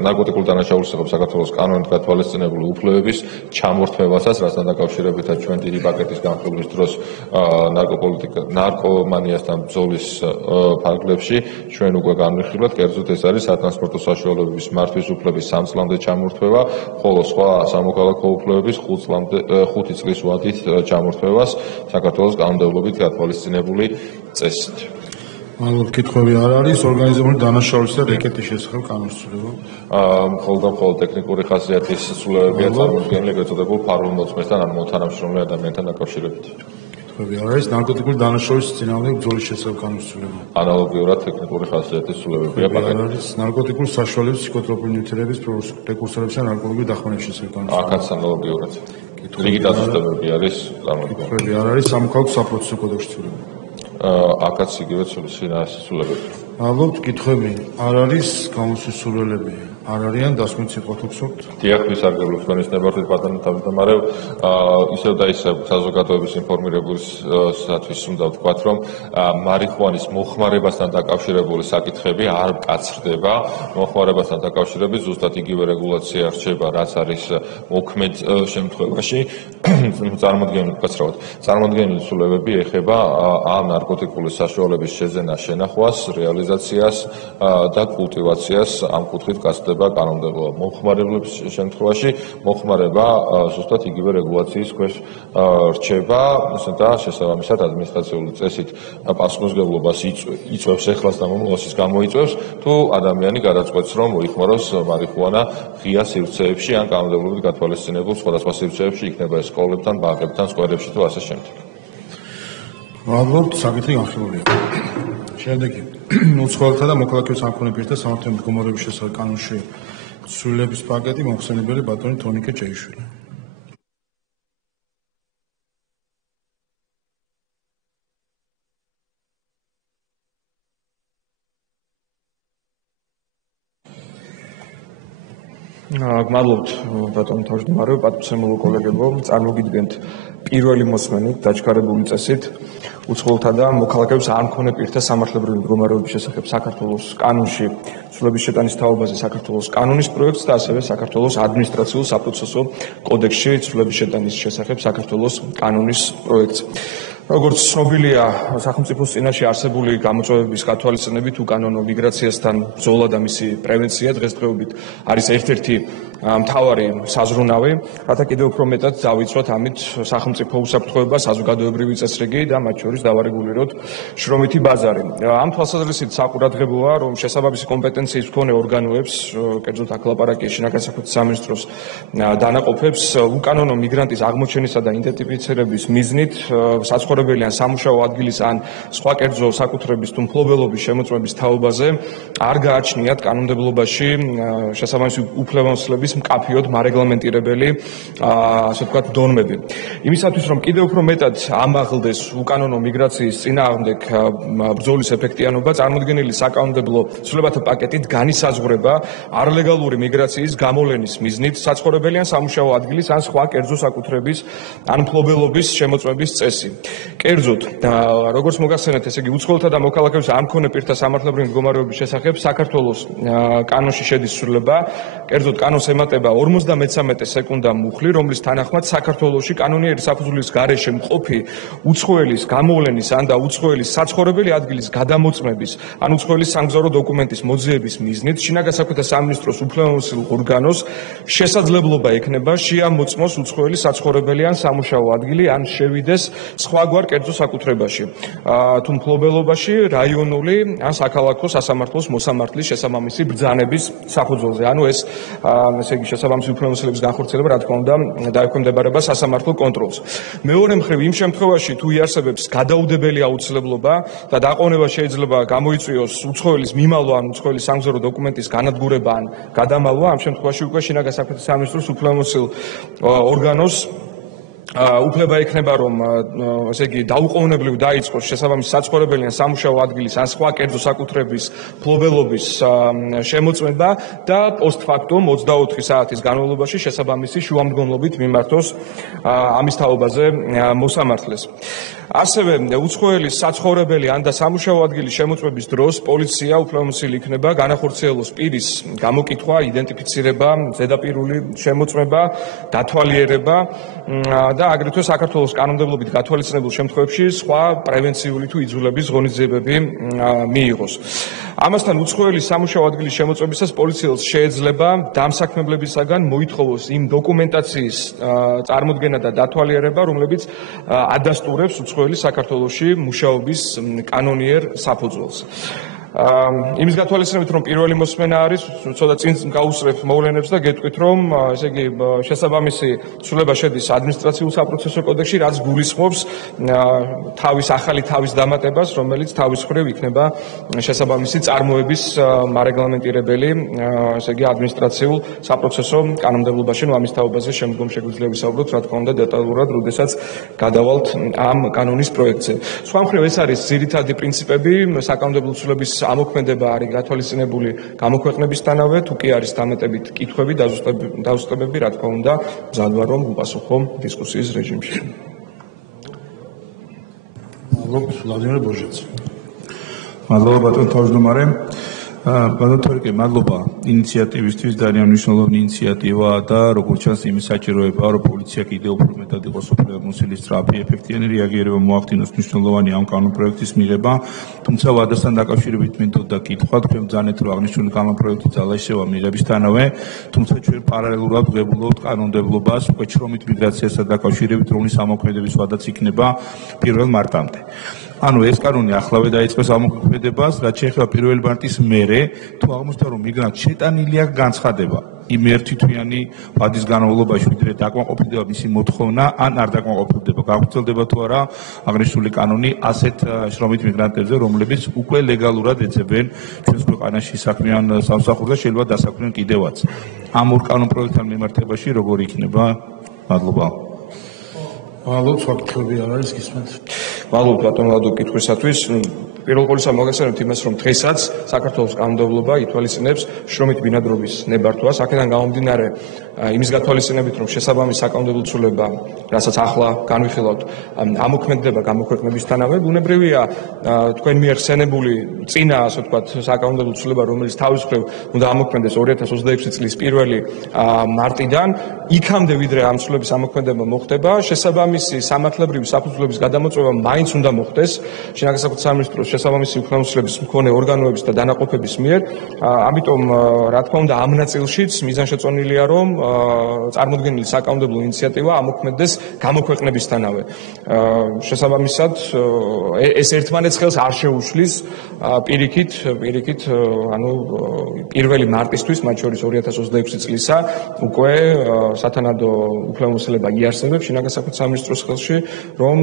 ნარკოტიკული დანაშაულის შესახებ საქართველოს კანონით გათვალისწინებული უფლებების ჩამორთმევასაც, რასთან დაკავშირებითაც ჩვენ დიდი პაკეტის განხილვის დროს ნარკომანიასთან ბრძოლის ფარგლებში ჩვენ უკვე განვიხილეთ, კერძოდ ეს არის სატრანსპორტო საშუალებების მართვის უფლების 3 წლამდე ჩამორთმევა, ხოლო სხვა სამოქალაქო უფლებების 5 წლის ვადით ჩამორთმევას საქართველოს კანონმდებლობით გათვალისწინებული წესით. მადლობ, კითხვები არ არის ორგანიზებული დანაშაულის და რეკეტის შესახებ კანონმდებლობა. მხოლოდ ტექნიკური ხასიათის ცვლილებებია წარმოქმნილი ეგრეთ წოდებულ ფარულ მოწმესთან ან მოთანამშრომლ ადამიანთან დაკავშირებით. კითხვები არ არის ნარკოტიკული დანაშაულის წინააღმდეგ ბრძოლის შესახებ კანონმდებლობა. ანალოგიურად ტექნიკური ხასიათის ცვლილებებია პაკეტში. ნარკოტიკული საშუალების ფსიქოტროპული ნივთიერების პრეკურსორებისა და ნარკოტიკული დახმარების შესახებ კანონმდებლობა. აქაც ანალოგიურად. რიგი დაწესებები არის წარმოქმნილი. კითხვები არ არის სამოქალაქო საპროცესო კოდექსში ცვლილება. აქაც იგივე ცვლილებები. ალბათ კითხვები არ არის გამოსვის სურვილები არ არიან დასმით სიტყვა თუ გსურთ? დიახ, ვისარგებლობ თქვენის ნებართვით ბატონო თავმჯდომარე, ისევ და ისევ საზოგადოების ინფორმირებისათვის უნდა ვთქვათ, რომ მარიხუანის მოხმარებასთან დაკავშირებული საკითხები არ მკაცრდება, მოხმარებასთან დაკავშირებით ზუსტად იგივე რეგულაცია რჩება, რაც არის მოქმედ შემთხვევაში, წარმოდგენილი ცვლილებები ეხება ამ ნარკოტიკული საშუალების შეძენას, შენახვას, რეალიზაციას და კულტივაციას ამ კუთხით გასწრება კანონმდებლობა. მომხმარებლების შემთხვევაში მოხმარება ზუსტად იგივე რეგულაციის ქვეშ რჩება და შესაბამისად ადმინისტრაციული წესით პასუხისმგებლობას იწვევს ეხლას და მომავალშიც გამოიწვევს, თუ ადამიანი გადაწყვეტს, რომ მოიხმაროს მარიხუანა ღია სივრცეებში ან კანონმდებლობით გათვალისწინებულ სხვადასხვა სივრცეებში, იქნება ეს სკოლებთან, ბაღებთან, სკვერებში თუ ასე შემდეგ. ალბათ საკითხი განხილულია. შემდეგი უცხოელთა და მოქალაქეების სამხედრო პირთა სამართლებრივი მდგომარეობის შესახებ კანონში ცვლილების პაკეტი მომხსენებელი ბატონი თონიკე ჭეიშვილი. გმადლობთ ბატონო თავმჯდომარე, პატივსემულო კოლეგებო, წარმოგიდგენთ პირველი მოსმენით დაჩქარებული წესით უცხოელთა და მოქალაქეების არ მქონე პირთა სამართლებრივი მდგომარეობის შესახებ საქართველოს კანონში ცვლილების შეტანის თაობაზე საქართველოს კანონის პროექტს და ასევე საქართველოს ადმინისტრაციულ საპროცესო კოდექსში ცვლილების შეტანის შესახებ საქართველოს კანონის პროექტს. როგორც ცნობილია, სახელმწიფოს წინაშე არსებული გამოწვევების გათვალისწინებით უკანონო მიგრაციასთან ბრძოლა და მისი პრევენცია დღესდღეობით არის ერთ-ერთი მთავარი საზრუნავი, რათა კიდევ უფრო მეტად დავიცვათ ამით სახელმწიფო უსაფრთხოება, საზოგადოებრივი წესრიგი და მათ შორის დავარეგულიროთ შრომითი ბაზარი. ამ თვალსაზრისით საყურადღებოა, რომ შესაბამისი კომპეტენციის მქონე ორგანოებს, კერძოდ აქ ლაპარაკია შინაგან საქმეთა სამინისტროს დანაყოფებს, უკანონო მიგრანტის აღმოჩენისა და იდენტიფიცირების მიზნით საცხოვრებელი ან სამუშაო ადგილის ან სხვა კერძო საკუთრების თუ მფლობელობის შემოწმების თაობაზე არ გააჩნიათ კანონმდებლობაში შესაბამისი უფლებამოსილების მკაფიოდ მარეგლამენტირებელი, ასე ვთქვათ, დონმები. იმისათვის, რომ კიდევ უფრო მეტად ამაღლდეს უკანონო მიგრაციის წინააღმდეგ ბრძოლის ეფექტიანობა, წარმოდგენილი საკანონმდებლო ცვლილებათა პაკეტით განისაზღვრება არლეგალური მიგრაციის გამოვლენის მიზნით საცხოვრებელი ან სამუშაო ადგილის ან სხვა კერძო საკუთრების ან მფლობელობის შემოწმების წესი. კერძოდ, როგორც მოგახსენეთ, ესე იგი, უცხოელთა და მოქალაქეების არ მქონე პირთა სამართლებრივი მდგომარეობის შესახებ საქართველოს კანონში შედის ცვლილება, კერძოდ კანონს ემატება 53 სეკუნდა მუხლი, რომლის თანახმად საქართველოში კანონიერი საფუძვლის გარეშე მყოფი უცხოელის გამოვლენის ან და უცხოელის საცხოვრებელი ადგილის გადამოწმების ან უცხოელის სამგზავრო დოკუმენტის მოძიების მიზნით შინაგან საქმეთა სამინისტროს უფლებამოსილ ორგანოს შესაძლებლობა ექნება შეამოწმოს უცხოელის საცხოვრებელი ან სამუშაო ადგილი ან შევიდეს სხვაგვარ კერძო საკუთრებაში, თუ მფლობელობაში, რაიონული ან საქალაქო სასამართლოს მოსამართლის შესაბამისი ბრძანების საფუძველზე. ანუ ეს ესე იგი შესაბამისი უფლებამოსილების განხორციელება, რა თქმა უნდა, დაექვემდებარება სასამართლო კონტროლს. მეორე მხრივ, იმ შემთხვევაში, თუ იარსებებს გადაუდებელი აუცილებლობა და დაყოვნება შეიძლება გამოიწვიოს უცხოელის მიმალვა ან უცხოელის სამგზავრო დოკუმენტის განადგურება ან გადამალვა, ამ შემთხვევაში უკვე შინაგან საქმეთა სამინისტროს უფლებამოსილ ორგანოს უფლება ექნება, რომ ესე იგი დაუყოვნებლივ დაიწყოს შესაბამისი საცხოვრებელი ან სამუშაო ადგილის ან სხვა კერძო საკუთრების მფლობელობის შემოწმება და პოსტფაქტუმ 24 საათის განმავლობაში შესაბამისი შუამდგომლობით მიმართოს ამის თაობაზე მოსამართლეს. ასევე უცხოელის საცხოვრებელი ან და სამუშაო ადგილის შემოწმების დროს პოლიცია უფლებამოსილი იქნება განახორციელოს პირის გამოკითხვა, იდენტიფიცირება, ზედაპირული შემოწმება, დათვალიერება და აგრეთვე საქართველოს კანონმდებლობით გათვალისწინებულ შემთხვევებში სხვა პრევენციული თუ იძულების ღონისძიებები მიიღოს. ამასთან უცხოელის სამუშაო ადგილის შემოწმებისას პოლიციელს შეეძლება დამსაქმებლებისაგან მოითხოვოს იმ დოკუმენტაციის წარმოდგენა და დათვალიერება, რომლებიც ადასტურებს უცხოელის საქართველოში მუშაობის კანონიერ საფუძველს. იმის გათვალისწინებით, რომ პირველი მოსმენა არის, ცოტა წინ გავუსწრებ მოვლენებს და გეტყვით, რომ ესე იგი შესაბამისი ცვლილება შედის ადმინისტრაციულ საპროცესო კოდექსში, რაც გულისხმობს ახალი თავის დამატებას, რომელიც თავის მხრივ იქნება შესაბამისი წარმოების მარეგლამენტირებელი, ესე იგი ადმინისტრაციულ საპროცესო კანონმდებლობაში, ამის თაობაზე შემდგომ შეგვიძლია ვისაუბროთ, რა თქმა უნდა, დეტალურად, როდესაც გადავალთ ამ კანონის პროექტზე. სხვა მხრივ ეს არის ძირითადი პრინციპები საკანონმდებლო ცვლილების ამოქმედება არის გათვალისწინებული გამოქვეყნებისთანავე, თუ კი არის დამატებით კითხვები, დაზუსტებები, რა თქმა უნდა, მზად ვარ რომ უპასუხო დისკუსიის რეჟიმში. ვლადიმერ ბოჟეც. მადლობა ბატონ თავმჯდომარე. ბატონ თორიკე, მადლობა ინიციატივისთვის, ძალიან მნიშვნელოვანი ინიციატივაა და როგორც ჩანს იმის საჭიროებაა, რომ პოლიცია კიდევ უფრო მეტად იყოს ოპერატიული სწრაფი, ეფექტიანი რეაგირება მოახდინოს მნიშვნელოვანი ამ კანონპროექტის მიღება, თუმცა ვადასთან დაკავშირებით მინდოდა კითხვა, თქვენ ბრძანეთ, რომ აღნიშნული კანონპროექტი ძალაიშევა მიღებისთანავე, თუმცა ჩვენ პარალელურად ვღებულობთ კანონმდებლობას, უკვე შრომით მიგრაციასთან დაკავშირებით, რომლის ამოქმედების ვადაც იქნება 1 მარტამდე. ანუ ეს კანონი ახლავე დაიწყოს ამოქმედებას, რაც შეეხება 1 მარტის მერე, თუ აღმოჩნდა, რომ მიგრანტ შეტანილი აქვს განცხადება იმ ერთთვიანი ვადის განმავლობაში, ვიდრე დაკმაყოფილდება მისი მოთხოვნა, ან არ დაკმაყოფილდება, გავრცელდება თუ არა აღნიშნული კანონი ასეთ შრომით მიგრანტებზე, რომლებიც უკვე ლეგალურად ეძებენ ჩვენს ქვეყანაში საქმიან სამსახურს და შეიძლება დასაქმდნენ კიდევაც. ამ ორ კანონპროექტთან მიმართებაში როგორ იქნება? მადლობა. მადლობა, საკითხები არ არის გისმენთ. მადლობა ბატონ ლადო კითხვისათვის. პირველ ყოვლისა მოგესალმებით იმას, რომ დღესაც საქართველოს კანონმდებლობა ითვალისწინებს შრომით ბინადრობის ნებართვას. აქედან გამომდინარე, იმის გათვალისწინებით, რომ შესაბამის საკანონმდებლო ცვლილება, რასაც ახლა განვიხილავთ, ამოქმედება გამოქვეყნებისთანავე, ბუნებრივია თქვენ მიერ ხსენებული წინა, ასე ვთქვათ, საკანონმდებლო ცვლილება, რომელიც თავის მხრივ უნდა ამოქმედდეს 2026 წლის 1 მარტიდან, იქამდე ვიდრე ამ ცვლილების ამოქმედება მოხდება, შესაბამისი სამართლებრივი საფუძვლების გადამოწმება მაინც უნდა მოხდეს შინაგან საქმეთა სამინისტროს შესაბამისი უფლებამოსილების მქონე ორგანოების და დანაყოფების მიერ. ამიტომ, რა თქმა უნდა, ამ ნაწილშიც მიზანშეწონილია, რომ წარმოქმნილი საკანონმდებლო ინიციატივა ამოქმედდეს გამოქვეყნებისთანავე. შესაბამისად, ეს ერთმანეთს ხელს არ შეუშლის პირიქით, ანუ 1 მარტისთვის, მათ შორის 2026 წლისა, უკვე სათანადო უფლებამოსილება იარსებებს შინაგან საქმეთა სამინისტროს ხელში, რომ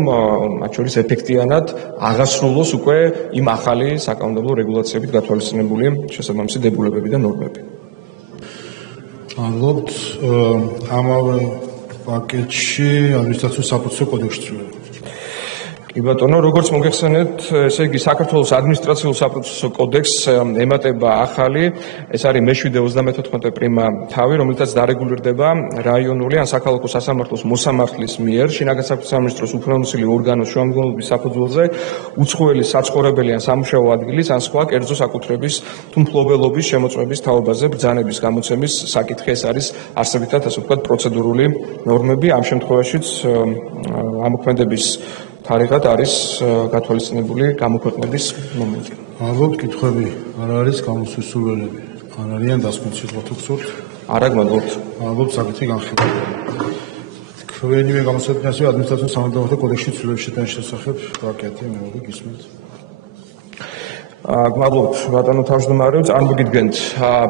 მათ შორის ეფექტიანად აღასრულოს უკვე იმ ახალი საკანონმდებლო რეგულაციებით გათვალისწინებული შესაბამისი დებულებები და ნორმები. მადლობთ. ამავე პაკეტში ადმინისტრაციული საფუძვლის კოდექსი ცვლილება. კი ბატონო, როგორც მოგეხსენეთ, ესე იგი საქართველოს ადმინისტრაციულ საფუძვლის კოდექსს ემატება ახალი, ეს არის მე-7-34 პრიმა თავი, რომელთაც დარეგულირდება რაიონული ან საქალაქო სასამართლოს მოსამართლის მიერ შინაგან საქმეთა სამინისტროს უფლებამოსილი ორგანოს შუამდგომლობის საფუძველზე უცხოელი საცხოვრებელი ან სამუშაო ადგილის ან სხვა კერძო საკუთრების თუ მფლობელობის შემოწმების თაობაზე ბრძანების გამოცემის საკითხი. ეს არის არსებითად, ასე ვთქვათ, პროცედურული ნორმები. ამ შემთხვევაშიც ამოქმედების თარიღად არის გათვალისწინებული გამოქვეყნების მომენტი. მადლობთ, კითხვები არ არის, გამოსვლის სურვილები არ არიან, დასკვნით სიტყვა თუ გსურთ? არა, გმადლობთ. მადლობთ, საკითხი განხილულია. თქვენივე გამოსვლა ასევე ადმინისტრაციული სამართლებრივი კოდექსში ცვლილების შეტანის შესახებ პაკეტი მეორე გისმენთ. გმადლობთ, ბატონო თავმჯდომარე, წარმოგიდგენთ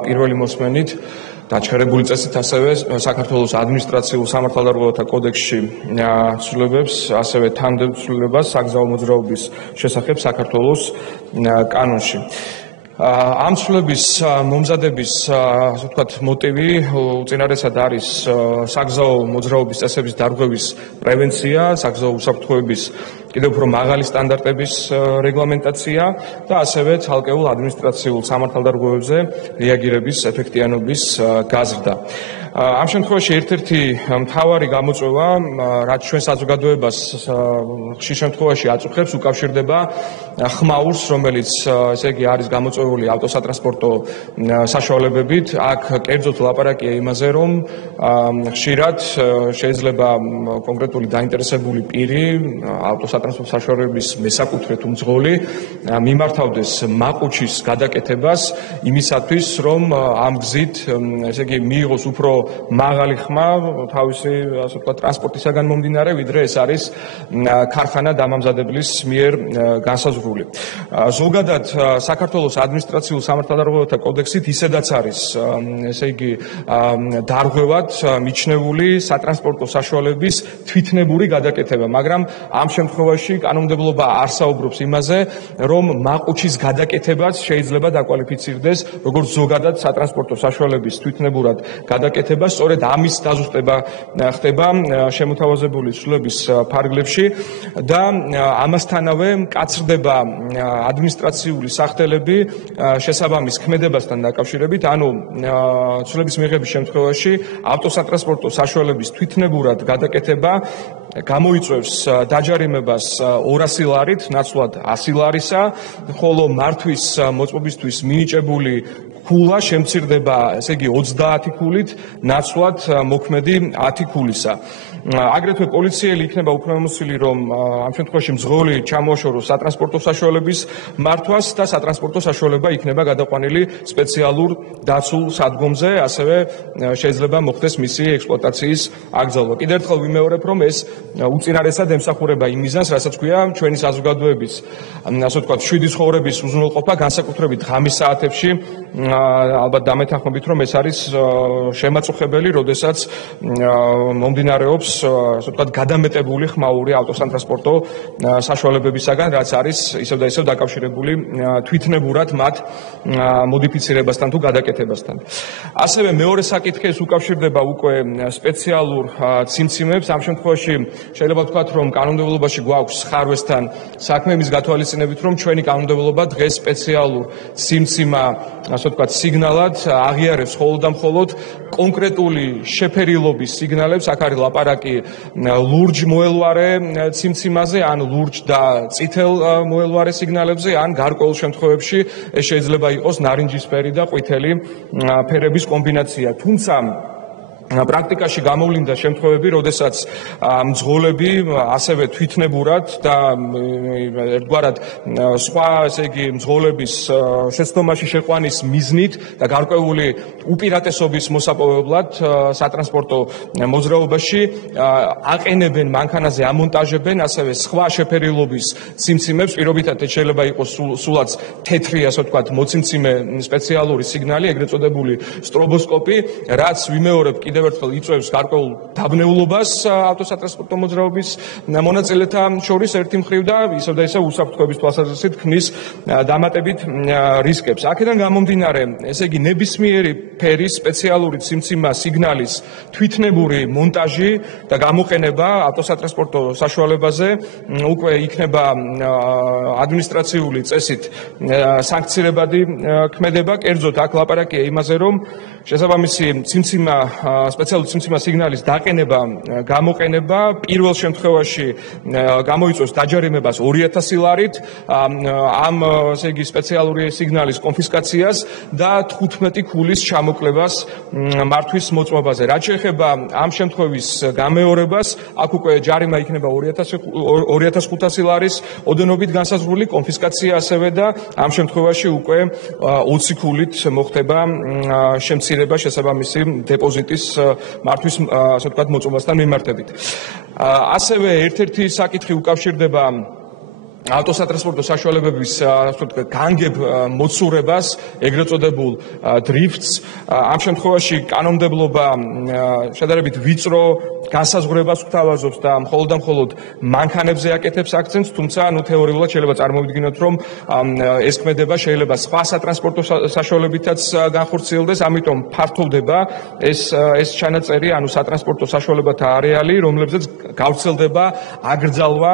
პირველი მოსმენით დაჩქარებული წესით ასევე საქართველოს ადმინისტრაციულ სამართალდარღვევათა კოდექსში ცვლილებებს, ასევე თანმდებთ ცვლილებას საგზაო მოძრაობის შესახებ საქართველოს კანონში. ამ ცვლილების მომზადების, ასე ვთქვათ, მოტივი უწინარესად არის საგზაო მოძრაობის წესების დარღვევის პრევენცია, საგზაო უსაფრთხოების კიდევ უფრო მაღალი სტანდარტების რეგლამენტაცია და ასევე ცალკეულ ადმინისტრაციულ სამართალდარღვევებზე რეაგირების ეფექტიანობის გაზრდა. ამ შემთხვევაში ერთ-ერთი მთავარი გამოწვევა, რაც ჩვენ საზოგადოებას ხშირ შემთხვევაში აწუხებს, უკავშირდება ხმაურს, რომელიც ესე იგი არის გამოწვეული ავტოსატრანსპორტო საშუალებებით. აქ კერძოდ ლაპარაკია იმაზე, რომ ხშირად შეიძლება კონკრეტული დაინტერესებული პირი ავტოსატრანსპორტო საშუალებების მესაკუთრე თუ მძღოლი მიმართავდეს მაყუჩის გადაკეთებას იმისათვის, რომ ამ გზით ესე იგი მიიღოს უფრო მაღალი ხმა თავისი, ასე ვთქვათ, ტრანსპორტისაგან მომდინარე, ვიდრე ეს არის ქარხანა დამამზადებლის მიერ განსაზღვრული. ზოგადად საქართველოს ადმინისტრაციულ სამართალდარღვევათა კოდექსით ისედაც არის, ესე იგი, დარღვევად მიჩნეული სატრანსპორტო საშუალების თვითნებური გადაკეთება, მაგრამ ამ შემთხვევაში შემთხვევაში კანონმდებლობა არ საუბრობს იმაზე, რომ მაყუჩის გადაკეთებაც შეიძლება დაკვალიფიცირდეს როგორც ზოგადად სატრანსპორტო საშუალების თვითნებურად გადაკეთება, სწორედ ამის დაზუსტება ხდება შემოთავაზებული ცვლილების ფარგლებში და ამასთანავე მკაცრდება ადმინისტრაციული სახდელები შესაბამის ქმედებასთან დაკავშირებით, ანუ ცვლილების მიღების შემთხვევაში ავტოსატრანსპორტო საშუალების თვითნებურად გადაკეთება გამოიწვევს დაჯარიმებას 200 ლარით, ნაცვლად 100 ლარისა, ხოლო მართვის მოწყობისთვის მინიჭებული ქულა შემცირდება, ესე იგი 30 ქულით, ნაცვლად მოქმედი 10 ქულისა. აგრეთვე პოლიციელი იქნება უფლებამოსილი, რომ ამ შემთხვევაში მძღოლი ჩამოაშოროს სატრანსპორტო საშუალების მართვას და სატრანსპორტო საშუალება იქნება გადაყვანილი სპეციალურ დაცულ სადგომზე, ასევე შეიძლება მოხდეს მისი ექსპლუატაციის აკრძალვა. კიდევ ერთხელ ვიმეორებ, რომ ეს უწინარესად ემსახურება იმ მიზანს, რასაც ქვია ჩვენი საზოგადოების, ასე ვთქვათ, შვიდი ცხოვრების უზრუნველყოფა, განსაკუთრებით ღამის საათებში. ალბათ დამეთანხმებით, რომ ეს არის შემაწუხებელი, როდესაც მომდინარეობს, ასე ვთქვათ, გადამეტებული ხმაური ავტოსატრანსპორტო საშუალებებისაგან, რაც არის ისევ და ისევ დაკავშირებული თვითნებურად მათ მოდიფიცირებასთან თუ გადაკეთებასთან. ასევე მეორე საკითხი ეს უკავშირდება უკვე სპეციალურ ციმციმებს. ამ შემთხვევაში შეიძლება ვთქვათ, რომ კანონმდებლობაში გვაქვს ხარვესთან საქმე იმის გათვალისწინებით, რომ ჩვენი კანონმდებლობა დღეს სპეციალურ ციმციმა, ასე ვთქვათ, სიგნალად აღიარებს მხოლოდ და მხოლოდ კონკრეტული შეფერილობის სიგნალებს. აქ არის ლაპარაკი ლურჯ მოელვარე ციმციმაზე, ან ლურჯ და წითელ მოელვარე სიგნალებზე, ან გარკვეულ შემთხვევებში ეს შეიძლება იყოს ნარინჯისფერი და ყვითელი ფერების კომბინაცია. თუმცა პრაქტიკაში გამოვლინდა შემთხვევები, როდესაც მძღოლები ასევე თვითნებურად და ერთგვარად სხვა, ესე იგი, მძღოლების შეცდომაში შეყვანის მიზნით და გარკვეული უპირატესობის მოსაპოვებლად სატრანსპორტო მოძრაობაში აყენებენ მანქანაზე, ამონტაჟებენ ასევე სხვა შეფერილობის ციმციმებს, პირობითად შეიძლება იყოს სულაც თეთრი, ასე ვთქვათ, მოციმციმე სპეციალური სიგნალი, ეგრეთ წოდებული სტრობოსკოპი, რაც ვიმეორებ კიდევ ერთხელ იწვევს გარკვეულ დაბნეულობას ავტოსატრანსპორტო მოძრაობის მონაწილეთა შორის ერთი მხრივ და ისევ და ისევ უსაფრთხოების თვალსაზრისით ქმნის დამატებით რისკებს. აქედან გამომდინარე, ესე იგი, ნებისმიერი ფერის სპეციალური ციმციმა სიგნალის თვითნებური მონტაჟი და გამოყენება ავტოსატრანსპორტო საშუალებაზე უკვე იქნება ადმინისტრაციული წესით სანქცირებადი ქმედება. კერძოდ აქ ლაპარაკია იმაზე, რომ შესაბამისი ციმციმა სპეციალური ციმციმა სიგნალის დაყენება, გამოყენება პირველ შემთხვევაში გამოიწვევს დაჯარიმებას 2000 ლარით, ამ ესე იგი სპეციალური სიგნალის კონფისკაციას და 15 ქულის ჩამოკლებას მართვის მოწმობაზე. რაც შეეხება ამ შემთხვევის გამეორებას, აქ უკვე ჯარიმა იქნება 2500 ლარის ოდენობით განსაზღვრული, კონფისკაცია ასევე და ამ შემთხვევაში უკვე 20 ქულით მოხდება შემცირება შესაბამისი დეპოზიტის მართვის, ასე ვთქვათ, მოწმობასთან მიმართებით. ასევე ერთ-ერთი საკითხი უკავშირდება ავტოსატრანსპორტო საშუალებების, ასე ვთქვათ, განგებ მოცურებას, ეგრეთ წოდებულ დრიფტს. ამ შემთხვევაში კანონმდებლობა შედარებით ვიწრო განსაზღვრებას გვთავაზობს და მხოლოდ და მხოლოდ მანქანებზე აკეთებს აქცენტს, თუმცა თეორიულად შეიძლება წარმოვიდგინოთ, რომ ეს ქმედება შეიძლება სხვა სატრანსპორტო საშუალებითაც განხორციელდეს, ამიტომ ფართოვდება ეს ჩანაწერი, ანუ სატრანსპორტო საშუალებათა არეალი, რომლებზეც გავრცელდება აკრძალვა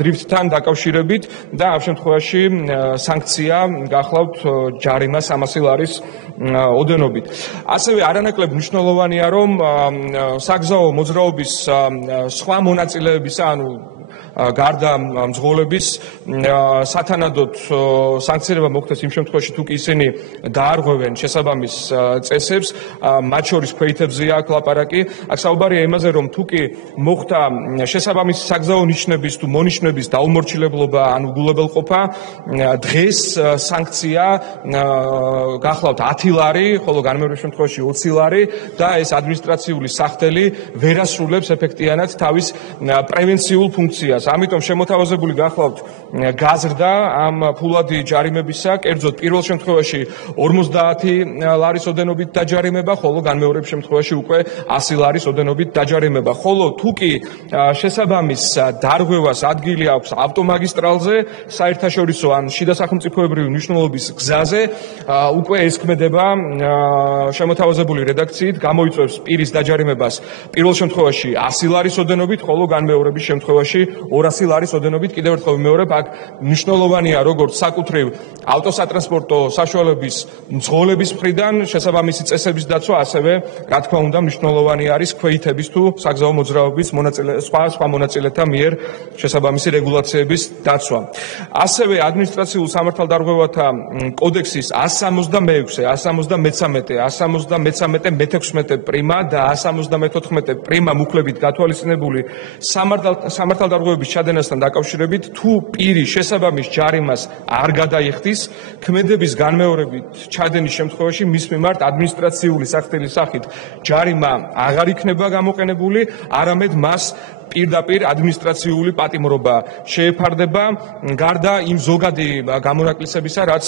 დრიფტთან დაკავშირებით და ამ შემთხვევაში სანქცია გახლავთ ჯარიმა 300 ლარის ოდენობით. ასევე არანაკლებ მნიშვნელოვანია, რომ საგზაო მოძრაობის სხვა მონაწილეებისა, ანუ გარდა მძღოლების სათანადოდ სანქცირება მოხდეს იმ შემთხვევაში, თუ კი ისინი დაარღვევენ შესაბამის წესებს, მათ შორის ქვეითებზეა აქ ლაპარაკი. აქ საუბარია იმაზე, რომ თუ კი მოხდა შესაბამისი საგზაო ნიშნების თუ მონიშნების დაუმორჩილებლობა ან უგულებელყოფა, დღეს სანქცია გახლავთ 10 ლარი, ხოლო განმეორების შემთხვევაში 20 ლარი და ეს ადმინისტრაციული სახდელი ვერ ასრულებს ეფექტიანად თავის პრევენციულ ფუნქციას. ამიტომ შემოთავაზებული გახლავთ გაზრდა ამ ფულადი ჯარიმებისა, კერძოდ პირველ შემთხვევაში 50 ლარის ოდენობით დაჯარიმება, ხოლო განმეორებ შემთხვევაში უკვე 100 ლარის ოდენობით დაჯარიმება. ხოლო თუ კი შესაბამის დარღვევას ადგილი აქვს ავტომაგისტრალზე, საერთაშორისო ან შიდა სახელმწიფოებრივი მნიშვნელობის გზაზე, უკვე ეს ქმედება შემოთავაზებული რედაქციით გამოიწვევს პირის დაჯარიმებას პირველ შემთხვევაში 100 ლარის ოდენობით, ხოლო განმეორების შემთხვევაში 200 ლარის ოდენობით. კიდევ ერთხელ ვიმეორებ, აქ მნიშვნელოვანია როგორც საკუთრივ ავტოსატრანსპორტო საშუალების მძღოლების მხრიდან შესაბამისი წესების დაცვა, ასევე რა თქმა უნდა მნიშვნელოვანი არის ქვეითების თუ საგზაო მოძრაობის სხვა მონაწილეთა მიერ შესაბამისი რეგულაციების დაცვა. ასევე ადმინისტრაციულ სამართალდარღვევათა კოდექსის 166, 173, 173 მე-16 პრიმა და 174 პრიმა მუხლებით გათვალისწინებული სამართალდარღვევების ჩადენასთან დაკავშირებით, თუ პირი შესაბამის ჯარიმას არ გადაიხდის, ქმედების განმეორებით ჩადენის შემთხვევაში მის მიმართ ადმინისტრაციული სახთელის სახით ჯარიმა აღარ იქნება გამოყენებული, არამედ მას პირდაპირ ადმინისტრაციული პატიმრობა შეეფარდება, გარდა იმ ზოგადი გამონაკლისებისა, რაც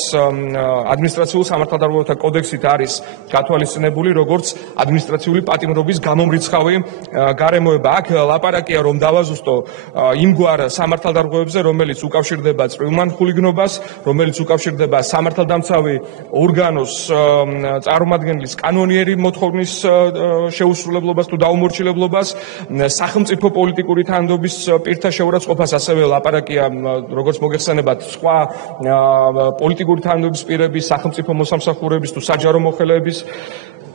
ადმინისტრაციულ სამართალდარღვევათა კოდექსით არის გათვალისწინებული, როგორც ადმინისტრაციული პატიმრობის გამომრიცხავი გარემოება. აქ ლაპარაკია, რომ დავაზუსტო იმგვარ სამართალდარღვევებზე, რომელიც უკავშირდება წვრილმან ხულიგნობას, რომელიც უკავშირდება სამართალდამცავი ორგანოს წარმომადგენლის კანონიერი მოთხოვნის შეუსრულებლობას თუ დაუმორჩილებლობას, სახელმწიფო პოლიტიკური თანადობის პირთა შეურაცხყოფას, ასევე ლაპარაკია, როგორც მოგეხსენებათ, სხვა პოლიტიკური თანადობის პირების, სახელმწიფო მოსამსახურების თუ საჯარო მოხელეების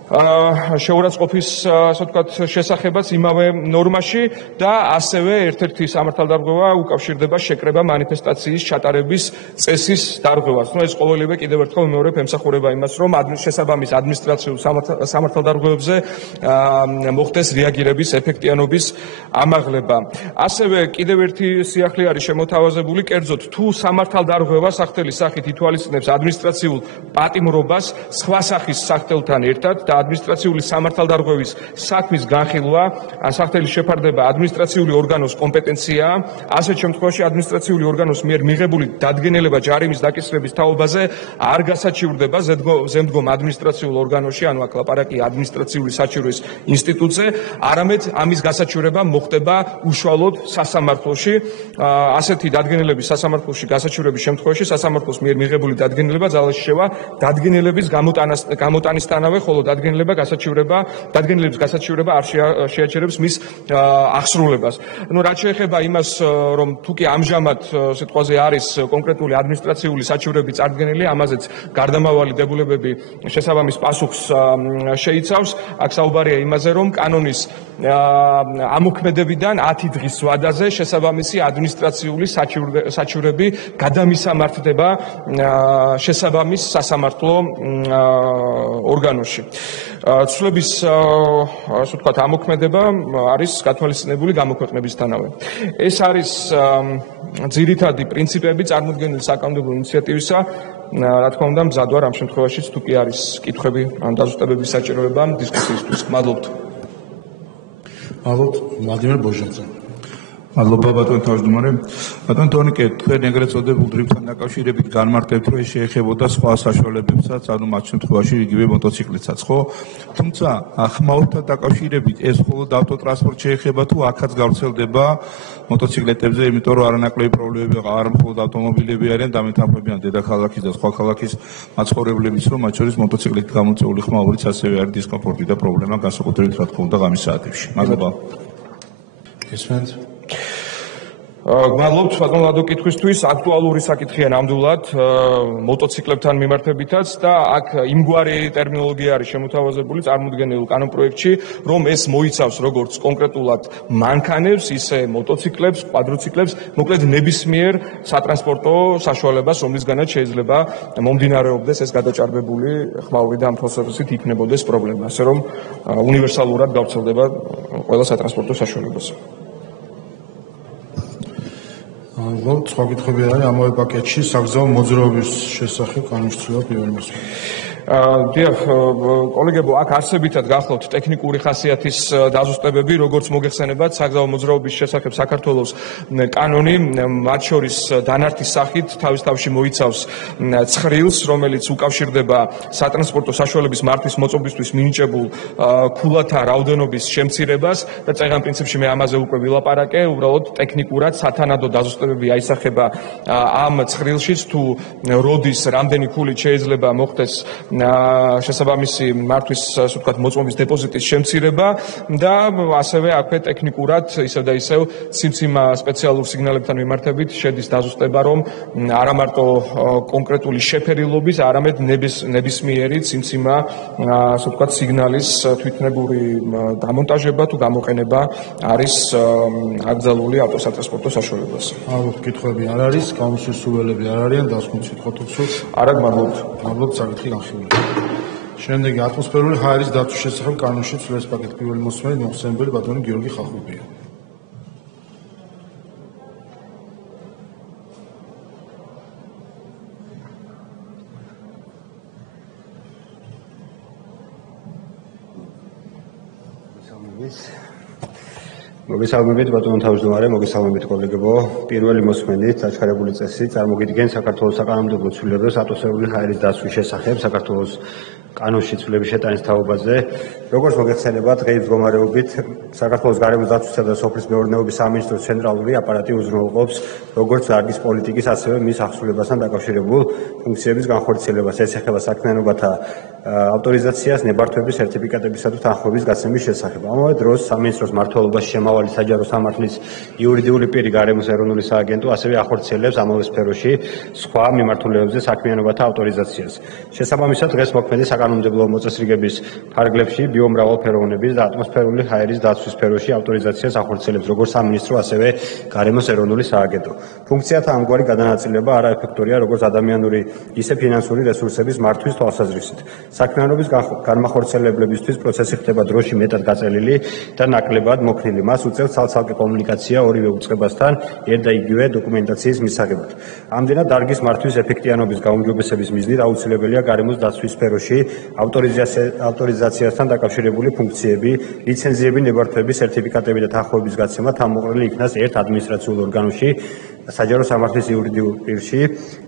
შეურაცხყოფის, ასე ვთქვათ, შესახებაც იმავე ნორმაში და ასევე ერთ-ერთი სამართალდარღვევა უკავშირდება შეკრება მანიფესტაციის ჩატარების წესის დარღვევას. ეს ყოველივე კიდევ ერთხელ ვიმეორებ ემსახურება იმას, რომ შესაბამის ადმინისტრაციულ სამართალდარღვევებზე მოხდეს რეაგირების ეფექტიანობის ამაღლება. ასევე კიდევ ერთი სიახლე არის შემოთავაზებული, კერძოდ თუ სამართალდარღვევა სახთელის სახით ითვალისწინებს ადმინისტრაციულ პატიმრობას სხვა სახის სახთელთან ერთად და ადმინისტრაციული სამართალდარღვევის საქმის განხილვა ან სახთელის შეფარდება ადმინისტრაციული ორგანოს კომპეტენციაა. ასეთ შემთხვევაში ადმინისტრაციული ორგანოს მიერ მიღებული დადგენილება ჯარიმის დაკისრების თაობაზე არ გასაჩივრდება ზემდგომ ადმინისტრაციულ ორგანოში, ანუ აქ ლაპარაკია ადმინისტრაციული საჩივრის ინსტიტუტზე, არამედ ამის გასაჩივრება მოხდება უშუალოდ სასამართლოში. ასეთი დადგენილების სასამართლოში გასაჩივრების შემთხვევაში სასამართლოს მიერ მიღებული დადგენილება ძალაში შევა დადგენილების გამოტანისთანავე, ხოლო დადგენილების გასაჩივრება არ შეაჩერებს მის აღსრულებას. რაც შეეხება იმას, რომ თუ კი ამჟამად სიტყვაზე არის კონკრეტული ადმინისტრაციული საჩივრები წარდგენილი, ამაზეც გარდამავალი დებულებები შესაბამის პასუხს შეიცავს. აქ საუბარია იმაზე, რომ კანონის ამოქმედებიდან 10 დღის ვადაზე შესაბამისი ადმინისტრაციული საჩივრები გადამისამართდება შესაბამის სასამართლო ორგანოში. ცვლების, ასე ვთქვათ, ამოქმედება არის გათვალისწინებული გამოქვეყნებისთანავე. ეს არის ძირითადი პრინციპები წარმოდგენილი საკანონმდებლო ინიციატივისა. რა თქმა უნდა, მზად ვარ ამ შემთხვევაშიც, თუ კი არის კითხვები ან დაზუსტებების საჭიროება დისკუსიისთვის. მადლობთ. მადლობთ, ვლადიმერ ბოჟანძე. მადლობა ბატონო თავმჯდომარე. ბატონო ტონიკე, თქვენ ეგრეთ წოდებულ დრიფტთან დაკავშირებით განმარტებთ, რომ ეს შეეხებოდა სხვა საშუალებებსაც, ანუ მათ შემთხვევაში იგივე მოტოციკლებსაც, ხო? თუმცა ახმაურთან დაკავშირებით ეს მხოლოდ ავტოტრანსპორტს შეეხება თუ აქაც გავრცელდება მოტოციკლეტებზე, იმიტომ რომ არანაკლები პრობლემები არ მხოლოდ ავტომობილები არიან, დამეთანხმებიან დედაქალაქის და სხვა ქალაქის მაცხოვრებლებიც, რომ მათ შორის მოტოციკლეტით გამოწვეული ხმაურიც ასევე არის დისკომფორტი და პრობლემა, განსაკუთრებით რა თქმა უნდა ღამის საათებში. მადლობა. ისმენთ. მადლობთ ბატონო ლადო კითხვისთვის. აქტუალური საკითხია ნამდვილად მოტოციკლებთან მიმართებითაც და აქ იმგვარი ტერმინოლოგია არის შემოთავაზებული წარმოდგენილ კანონპროექტში, რომ ეს მოიცავს როგორც კონკრეტულად მანქანებს, ისე მოტოციკლებს, კვადროციკლებს, მოკლედ ნებისმიერ სატრანსპორტო საშუალებას, რომლისგანაც შეიძლება მომდინარეობდეს ეს გადაჭარბებული ხმაური და ამ თვალსაზრისით იქნებოდეს პრობლემა, ასე რომ უნივერსალურად გავრცელდება ყველა სატრანსპორტო საშუალებაზე. სხვა კითხვები არის ამავე პაკეტში საგზაო მოძრაობის შესახებ განსაცდელად პირველ მოსვლას. დიახ, კოლეგებო, აქ არსებითად გახლავთ ტექნიკური ხასიათის დაზუსტებები, როგორც მოგეხსენებათ, საგზაო მოძრაობის შესახებ საქართველოს კანონი, მათ შორის დანართის სახით თავის თავში მოიცავს ცხრილს, რომელიც უკავშირდება სატრანსპორტო საშუალების მართვის მოწყობისთვის მინიჭებულ ქულათა რაოდენობის შემცირებას და წეგან პრინციპში მე ამაზე უკვე ვილაპარაკე, უბრალოდ ტექნიკურად სათანადო დაზუსტებები აისახება ამ ცხრილშიც, თუ როდის რამდენი ქულით შეიძლება მოხდეს შესაბამისი მართვის, ასე ვთქვათ, მოწმობის დეპოზიტის შემცირება და ასევე აქვე ტექნიკურად ისევ და ისევ ციმციმა სპეციალურ სიგნალებთან მიმართებით შედის დაზუსტება, რომ არა მარტო კონკრეტული შეფერილობის, არამედ ნებისმიერი ციმციმა, ასე ვთქვათ, სიგნალის თვითნებური დამონტაჟება თუ გამოყენება არის აკრძალული ავტოსატრანსპორტო საშუალებაზე. ალბათ კითხვები არ არის, გამოსასურველები არ არიან, დასკვნით სიტყვა თუქსოთ. არა, მადლობთ. მადლობთ, საკითხი განხილულია. შემდეგი ატმოსფერული ჰაერის დაცვის შესახებ კანონში ცვლილების პაკეტი პირველი მოსმენი მოხსენებელი ბატონი გიორგი ხახულიძე. მოგესალმებით ბატონო თავმჯდომარე, მოგესალმებით კოლეგებო. პირველი მოსმენით დაჩქარებული წესი წარმოგიდგენთ საქართველოს საკანონმდებლო ცვლილებებს ატმოსფერული ჰაერის დაცვის შესახებ საქართველოს კანონში ცვლილების შეტანის თაობაზე. როგორც მოგეხსენება, დღეის მდგომარეობით საქართველოს გარემოს დაცვისა და სოფლის მეურნეობის სამინისტროს ცენტრალური აპარატი უზრუნველყოფს როგორც დარგის პოლიტიკის, ასევე მის ახსნილებასთან დაკავშირებულ ფუნქციების განხორციელებას. ეს ეხება საქმიანობათა ავტორიზაციას, ნებართვების, სერტიფიკატებისა და თანხმობის გაცემის შესახებ. ამავე დროს სამინისტროს მმართველობაში შემავალი საჯარო სამართლის იურიდიული პირი გარემოს ეროვნული სააგენტო ასევე ახორციელებს ამავე სფეროში სხვა მიმართულებებზე საქმიანობათა ავტორიზაციას. შესაბამისად, დღეს მოქმედი საკანონმდებლო მოწესრიგების ფარგლებში ბიომრავალფეროვნების და ატმოსფერული ჰაერის დაცვის სფეროში ავტორიზაციას ახორციელებს როგორც სამინისტრო, ასევე გარემოს ეროვნული სააგენტო. ფუნქციათა ამგვარი გადანაწილება არაეფექტურია როგორც ადამიანური, ისე ფინანსური რესურსების მართვის თვალსაზრისით. საქმიანობის განმახორციელებლებისთვის პროცესი ხდება დროში მეტად გაწელილი და ნაკლებად მოქნილი. მას უწევს ცალ-ცალკე კომუნიკაცია ორივე უწყებასთან ერთ და იგივე დოკუმენტაციის მისაღებად. ამდენად დარგის მართვის ეფექტიანობის გაუმჯობესების მიზნით აუცილებელია გარემოს დაცვის სფეროში ავტორიზაციასთან დაკავშირებული ფუნქციები, ლიცენზიები, ნებართვები, სერტიფიკატები და თანხმობის გაცემა თავმოყრილი იქნას ერთ ადმინისტრაციულ ორგანოში, საჯარო სამართლის იურიდიულ პირში,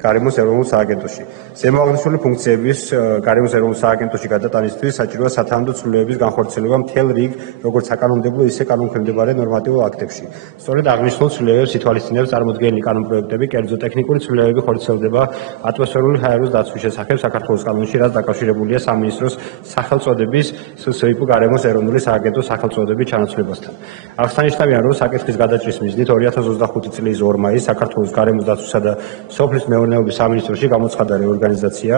გარემოს ეროვნულ სააგენტოში. ზემოაღნიშნული ფუნქციების გარემოს ეროვნულ სააგენტოში გადატანისთვის საჭიროა სათანადო ცვლილებების განხორციელება მთელ რიგ როგორც საკანონმდებლო, ისე კანონქვემდებარე ნორმატიულ აქტებში. სწორედ აღნიშნულ ცვლილებებს ითვალისწინებს წარმოდგენილი კანონპროექტები, კერძო ტექნიკური ცვლილებები ხორციელდება ატმოსფერული ჰაერის დაცვის შესახებ საქართველოს კანონში, რაც დაკავშირებულია სამინისტროს სახელწოდების SSIP გარემოს ეროვნული სააგენტოს სახელწოდების ჩანაცვლებასთან. აღსანიშნავია, რომ საკითხის გადაჭრის მიზნით 2025 წლის 2 მაისს საქართველოს გარემოს დაცვისა და სოფლის მეურნეობის სამინისტროში გამოცხადა რეორგანიზაცია.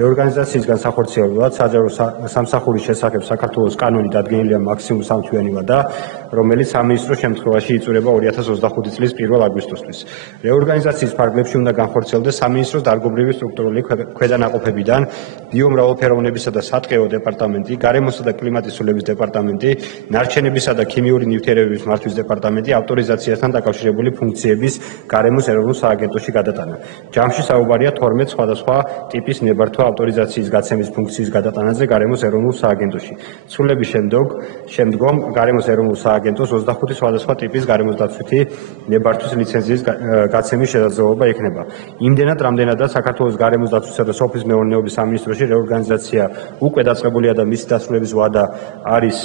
რეორგანიზაციის განსახორციელებლად საჯარო სამსახურის შესახებ საქართველოს კანონი დადგენილია მაქსიმუმ 3 თვიანი ვადა, რომელიც სამინისტროს შემთხვევაში იწურება 2025 წლის 1 აგვისტოსთვის. რეორგანიზაციის ფარგლებში უნდა განხორციელდეს სამინისტროს დარგობრივი სტრუქტურული ქვედანაყოფებიდან ბიომრავალფეროვნებისა და სატყეო დეპარტამენტი, გარემოსა და კლიმატის ცვლილების დეპარტამენტი, ნარჩენებისა და ქიმიური ნივთიერებების მართვის დეპარტამენტი, ავტორიზაციასთან დაკავშირებული ფუნქციების გარემოს ეროვნულ სააგენტოში გადატანა. ჯამში საუბარია 12 სხვადასხვა ტიპის ნებართვა ავტორიზაციის გაცემის ფუნქციის გადატანაზე გარემოს ეროვნულ სააგენტოში. ცვლილების შემდგომ გარემოს ეროვნულ სააგენტოს 25 სხვადასხვა ტიპის გარემოს დაცვითი ნებართვის ლიცენზიის გაცემის შესაძლებლობა ექნება. იმდენად, რამდენადაც საქართველოს გარემოს დაცვისა და სოფლის მეურნეობის სამინისტროში რეორგანიზაცია უკვე დაწყებულია და მისი დასრულების ვადა არის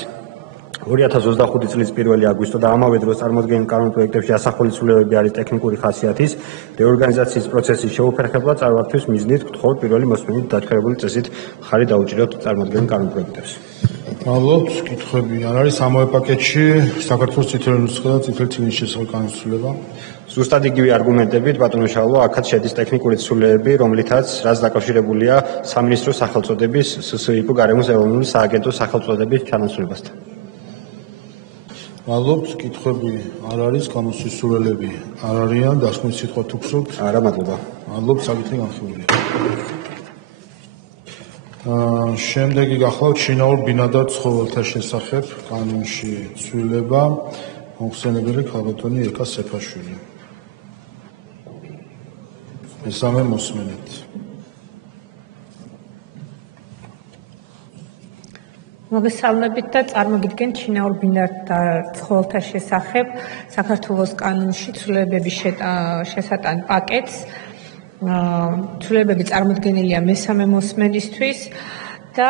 2025 წლის 1 აგვისტო და ამავე დროს წარმოდგენილ კანონპროექტებში ასახული ცვლილებები არის ტექნიკური ხასიათის. რეორგანიზაციის პროცესის შეუფერხებლად წარმოადგენს მიზნით გთხოვთ პირველი მოსმენით დაჩქარებული წესით ხარი დაუჭიროთ წარმოდგენილ კანონპროექტებს. მადლობთ, კითხვები არ არის ამავე პაკეტში საქართველოს წითელი ნუსხა და წითელი წიგნის შესახებ განსაცვლელება. ზუსტად იგივე არგუმენტებით ბატონო შალვა, აქაც შედის ტექნიკური ცვლილებები, რომლითაც რაც დაკავშირებულია სამინისტროს სახელწოდების SSIP გარემოს ეროვნული სააგენტოს სახელწოდების ჩანაცვლებასთან. მადლობთ, კითხვები არ არის, გამოსასურველები არ არიან, დასკვნით სიტყვა თუქსოთ. არა, მადლობა. მადლობთ, საკითხი განხილულია. შემდეგი გახლავთ შინაურ ბინადარ ცხოველთა შესახებ კანონში ცვლილება, მოხსენებელი ქალბატონი ეკა სეფაშვილი. მესამე მოსმენით. მოგესალმებით და წარმოგიდგენთ შინაურ ბინართა ცხოველთა შესახებ საქართველოს კანონში ცვლილებების შესატან პაკეტს. ცვლილებები წარმოდგენილია მესამე მოსმენისთვის და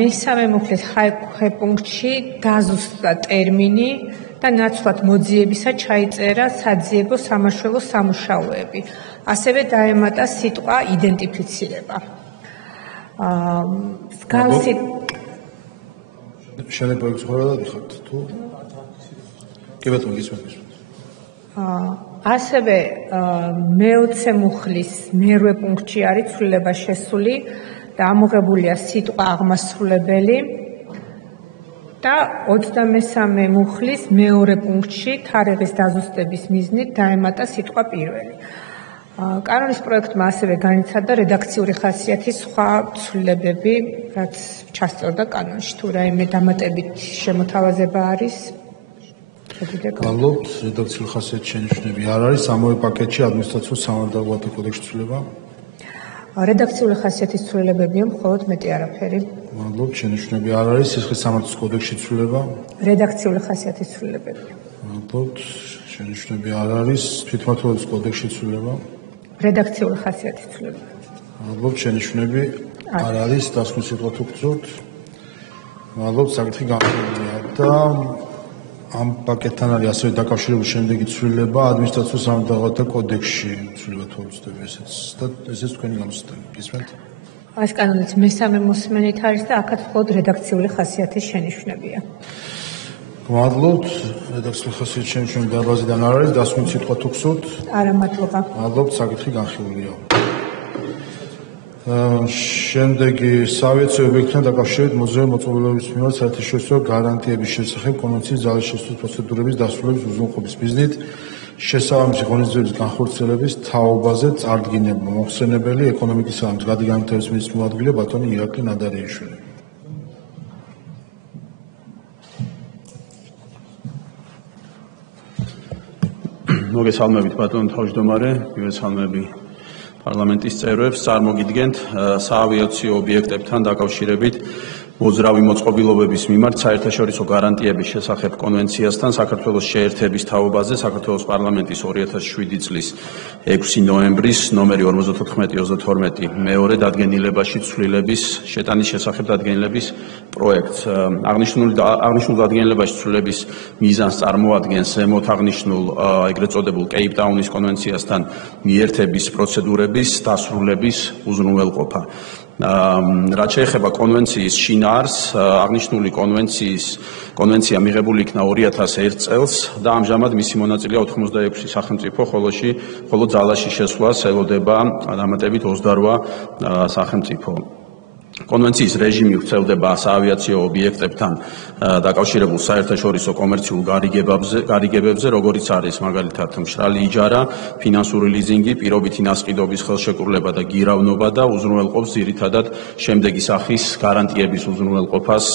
მესამე მუხლის ხ-პუნქტში დაზუსტდა ტერმინი და ნაცვლად მოძიებისა ჩაიწერა საძიებო სამაშველო სამუშაოები. ასევე დაემატა სიტყვა იდენტიფიცირება. მსგავსი შენებებს ხარად ხართ თუ კი ბატონო გისმენთ. ასევე მე-20 მუხლის მე-8 პუნქტში არის ცვლილება შესული და ამოღებულია სიტყვა აღმასრულებელი და 23 მუხლის მე-2 პუნქტში თარიღის დაზუსტების მიზნით დაემატა სიტყვა პირველი. კანონის პროექტმა ასევე განიცადა რედაქციული ხასიათის სხვა ცვლილებები, რაც ჩასწორდა კანონში. თუ რაიმე დამატებით შემოთავაზება არის? გავლობთ, რედაქციული ხასიათის შენიშვნები არ არის, ამავე პაკეტში ადმინისტრაციულ სამართალდამოუკიდებლობათა კოდექსში ცვლილება? რედაქციული ხასიათის ცვლილებებია, მხოლოდ მეტი არაფერი. გავლობთ, შენიშვნები არ არის, სისხლის სამართლის კოდექსში ცვლილება? რედაქციული ხასიათის ცვლილებებია. გავლობთ, შენიშვნები არ არის, თვითმმართველობის კოდექსში ცვლილება? რედაქციული ხასიათის ცვლილება. გავლობთ, შენიშვნები არ არის, დასკვნის სიტყვა თუ გწევთ? გავლობთ, საკითხი განხილულია და ამ პაკეტთან არის ასევე დაკავშირებული შემდეგი ცვლილება ადმინისტრაციულ სამართალდამოუკიდებლობათა კოდექსში ცვლილება თუ უწევთ ესეც თქვენი გამოცდები გისმენთ? ეს კანონიც მესამე მოსმენით არის და აქაც მხოლოდ რედაქციული ხასიათის შენიშვნებია. მადლობთ, რედაქციული ხასიათის შენიშვნები დაბაზიდან არ არის, დასკვნის სიტყვა თუ გწევთ? არა, მადლობა. მადლობთ, საკითხი განხილულია. შემდეგი საავიაციო ობიექტთან დაკავშირებით მოძრაობრივი მოწყობილობების მიმართ საერთაშორისო გარანტიების შესახებ კონვენციის ძალის შესწვრის პროცედურების დასრულების უზრუნველყოფის მიზნით შესაბამისი ღონისძიების განხორციელების თაობაზე წარდგინება მოხსენებელი ეკონომიკისა და მდგრადი განვითარების მინისტრის მოადგილე ბატონი ირაკლი ნადარიაშვილი. მოგესალმებით ბატონო თავმჯდომარე, მივესალმები პარლამენტის წევრებს, წარმოგიდგენთ საავიაციო ობიექტებთან დაკავშირებით მოძრავი მოწყობილობების მიმართ საერთაშორისო გარანტიების შესახებ კონვენციასთან საქართველოს შეერთების თაობაზე საქართველოს პარლამენტის 2007 წლის 6 ნოემბრის ნომერი 54/22 მეორე დადგენილებაში ცვლილების შეტანის შესახებ დადგენილების პროექტს. აღნიშნულ დადგენილებაში ცვლილების მიზანს წარმოადგენს ზემოთ აღნიშნულ ეგრეთ წოდებულ კეიპტაუნის კონვენციასთან მიერთების პროცედურების დასრულების უზრუნველყოფა. რაც შეეხება კონვენციის შინაარსს, აღნიშნული კონვენცია მიღებული იქნა 2001 წელს და ამჟამად მისი მონაწილეა 86 სახელმწიფო, ხოლო ძალაში შესვლას ელოდება დამატებით 28 სახელმწიფო. კონვენციის რეჟიმი ვრცელდება საავიაციო ობიექტებთან დაკავშირებულ საერთაშორისო კომერციულ გარიგებებზე, როგორიც არის მაგალითად მშრალი იჯარა, ფინანსური ლიზინგი, პირობითი ნასყიდობის ხელშეკრულება და გირავნობა და უზრუნველყოფს ძირითადად შემდეგი სახის გარანტიების უზრუნველყოფას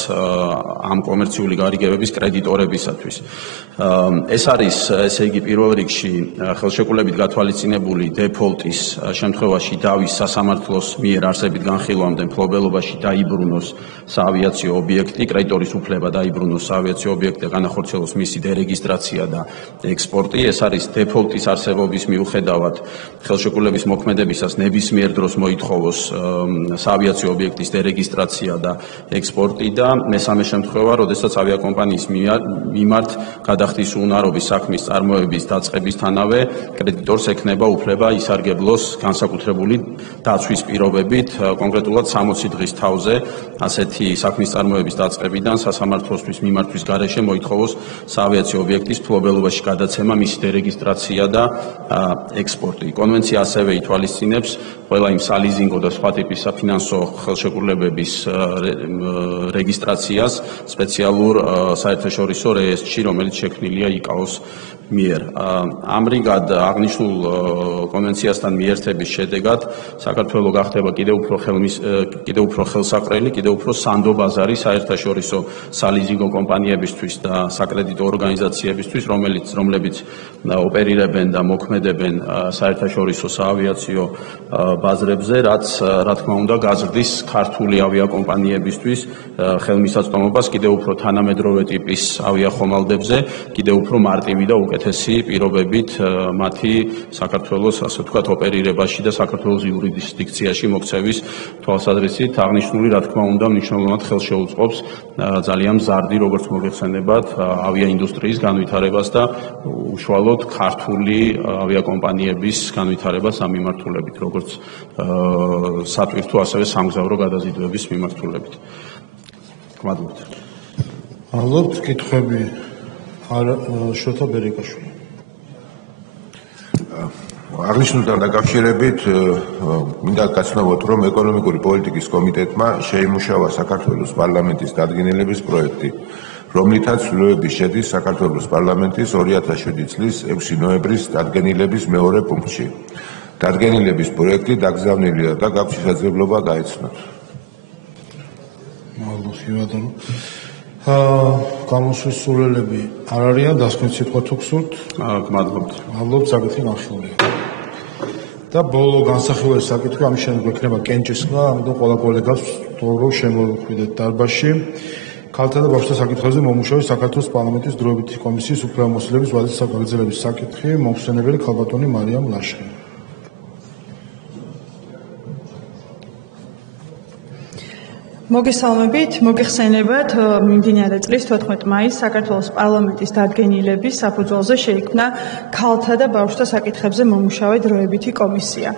ამ კომერციული გარიგებების კრედიტორებისათვის. ეს არის, ესე იგი, პირველ რიგში ხელშეკრულებით გათვალისწინებული დეფოლტის შემთხვევაში დავის სასამართლოს მიერ არსებით განხილვამდე მფლობელობაში დაიბრუნოს საავიაციო ობიექტი, კრედიტორის უფლება დაიბრუნოს საავიაციო ობიექტი, განახორციელოს მისი დერეგისტრაცია და ექსპორტი. ეს არის დეფოლტის არსებობის მიუხედავად ხელშეკრულების მოქმედებისას ნებისმიერ დროს მოითხოვოს საავიაციო ობიექტის დერეგისტრაცია და ექსპორტი და მესამე შემთხვევა, როდესაც ავიაკომპანიის მიმართ გადახდის უნარობის საქმის წარმოების დაწყებისთანავე კრედიტორს ექნება უფლება ისარგებლოს განსაკუთრებული დაცვის პირობებით, კონკრეტულად 60 დღის თავზე ასეთი საქმის წარმოების დაწყებიდან სასამართლოსთვის მიმართვის გარეშე მოითხოვოს საავიაციო ობიექტის მფლობელობაში გადაცემა, მისი დერეგისტრაცია და ექსპორტი. კონვენცია ასევე ითვალისწინებს ყველა იმ სალიზინგო და სხვა ტიპის საფინანსო ხელშეკრულებების რეგისტრაციას სპეციალურ საერთაშორისო რეესტრში, რომელიც შექმნილია იკაოს მიერ. ამრიგად აღნიშნულ კონვენციასთან მიერთების შედეგად საქართველო გახდება კიდევ უფრო უფრო ხელსაყრელი, კიდევ უფრო სანდო ბაზარი საერთაშორისო სალიზინგო კომპანიებისთვის და საკრედიტო ორგანიზაციებისთვის, რომლებიც ოპერირებენ და მოქმედებენ საერთაშორისო საავიაციო ბაზრებზე, რაც რა თქმა უნდა გაზრდის ქართული ავიაკომპანიებისთვის ხელმისაწვდომობას კიდევ უფრო თანამედროვე ტიპის ავიახომალდებზე, კიდევ უფრო მარტივი და უკეთესი პირობებით მათი საქართველოს, ასე ვთქვათ, ოპერირებაში და საქართველოს იურისდიქციაში მოქცევის თვალსაზრისით აღნიშნული, რა თქმა უნდა, მნიშვნელოვნად ხელშეუწყობს ძალიან მზარდი, როგორც მოგეხსენებათ, ავიაინდუსტრიის განვითარებას და უშუალოდ ქართული ავიაკომპანიების განვითარებას ამ მიმართულებით, როგორც სატვირთო, ასევე სამგზავრო გადაზიდვების მიმართულებით. გმადლობთ. მადლობთ. კითხვები შოთა ბერიკაშვილი. აღნიშნულთან დაკავშირებით მინდა გაცნობოთ, რომ ეკონომიკური პოლიტიკის კომიტეტმა შეიმუშავა საქართველოს პარლამენტის დადგენილების პროექტი, რომლითაც ცვლილებები შედის საქართველოს პარლამენტის 2007 წლის 6 ნოემბრის დადგენილების მეორე პუნქტში. დადგენილების პროექტი დაგზავნილია და გაქვს შესაძლებლობა გაეცნოთ. მადლობთ, ბატონო. გამოსვლის სურვილები არ არიან, დასკვნის სიტყვა თუ გსურთ? გმადლობთ. მადლობთ, საკითხი განხილულია. და ბოლო განსახილველი საკითხი ამის შემდეგ გვექნება კენჭისყრა, ამიტომ ყველა კოლეგას ვთხოვ, რომ შემოვიყვიდეთ დარბაზში. ქალთა და ბავშვთა საკითხებზე მომუშავების საქართველოს პარლამენტის დროებითი კომისიის უფლებამოსილების ვადის გაგრძელების საკითხი, მომხსენებელი ქალბატონი მარიამ ლაშხი. მოგესალმებით, მოგეხსენებათ, მიმდინარე წლის 14 მაისს საქართველოს პარლამენტის დადგენილების საფუძველზე შეიქმნა ქალთა და ბავშვთა საკითხებზე მომუშავე დროებითი კომისია.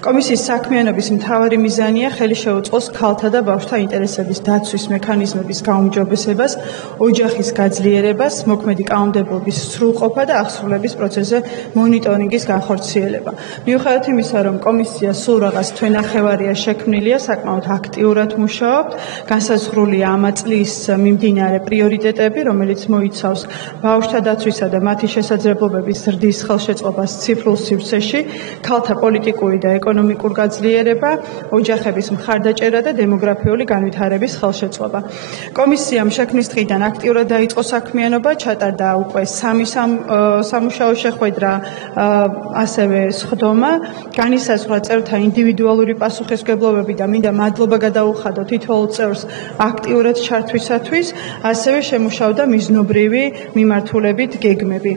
კომისიის საქმიანობის მთავარი მიზანია ხელი შეუწყოს ქალთა და ბავშვთა ინტერესების დაცვის მექანიზმების გაუმჯობესებას, ოჯახის გაძლიერებას, მოქმედი კანონმდებლობის სრულყოფა და აღსრულების პროცესზე მონიტორინგის განხორციელება. მიუხედავად იმისა, რომ კომისია სულ რაღაც თვენახევარია შექმნილია, საკმაოდ აქტიურად მუშაობს. განსაზღვრულია ამ წლის მიმდინარე პრიორიტეტები, რომელიც მოიცავს ბავშვთა დაცვისა და მათი შესაძლებლობების ზრდის ხელშეწყობას ციფრულ სივრცეში, ქალთა პოლიტიკური და ეკონომიკურ გაძლიერება, ოჯახების მხარდაჭერა და დემოგრაფიული განვითარების ხელშეწყობა. კომისიამ შექმნის დღიდან აქტიურად დაიწყო საქმიანობა, ჩატარდა უკვე 3 სამუშაო შეხვედრა, ასევე სხდომა, განისაზღვრა წევრთა ინდივიდუალური პასუხისმგებლობები და მინდა მადლობა გადაუხადო თითოეულ წევრს აქტიურად ჩართვისათვის, ასევე შემუშავდა მიზნობრივი მიმართულებით გეგმები.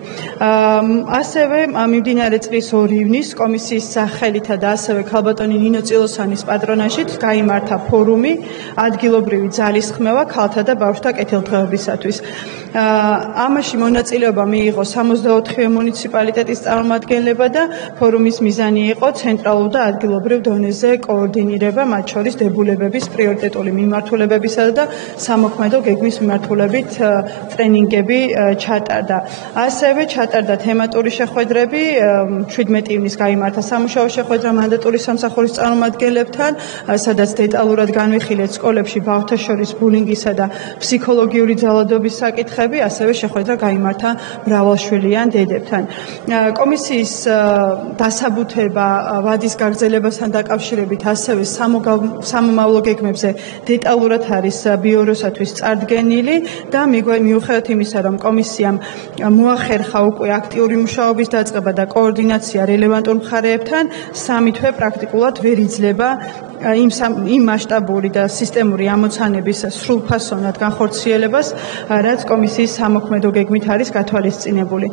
ასევე მიმდინარე წლის 2 ივნისს კომისიის სახელითა და ასევე ქალბატონი ნინო წილოსანის პატრონაჟით გაიმართა ფორუმი ადგილობრივი ძალისხმევა ქალთა და ბავშვთა კეთილდღეობისათვის. ამაში მონაწილეობა მიიღო 64 მუნიციპალიტეტის წარმომადგენლებმა და ფორუმის მიზანი იყო ცენტრალურ და ადგილობრივ დონეზე კოორდინირება, მათ შორის დებულებების პრიორიტეტული მიმართულებებისა და სამოქმედო გეგმის მიმართულებით ტრენინგები ჩატარდა. ასევე ჩატარდა თემატური შეხვედრები, 17 ივნისს გაიმართა სამუშაო შეხვედრა მანდატური სამსახურის წარმომადგენლებთან, სადაც დეტალურად განვიხილეთ სკოლებში ბავშვთა შორის ბულინგისა და ფსიქოლოგიური ძალადობის საკითხები, ასევე შეხვედრა გაიმართა მრავალშვილიან დედებთან. კომისიის დასაბუთება ვადის გაგრძელებასთან დაკავშირებით, ასევე სამომავლო გეგმებზე დეტალურად არის ბიუროსათვის წარდგენილი და მიუხედავად იმისა, რომ კომისიამ მოახერხა უკვე აქტიური მუშაობის დაწყება და კოორდინაცია რელევანტურ მხარეებთან, 3 თვე პრაქტიკულად ვერ იძლება იმ მასშტაბური და სისტემური ამოცანების სრულფასოვნად განხორციელებას, რაც კომისიის სამოქმედო გეგმით არის გათვალისწინებული.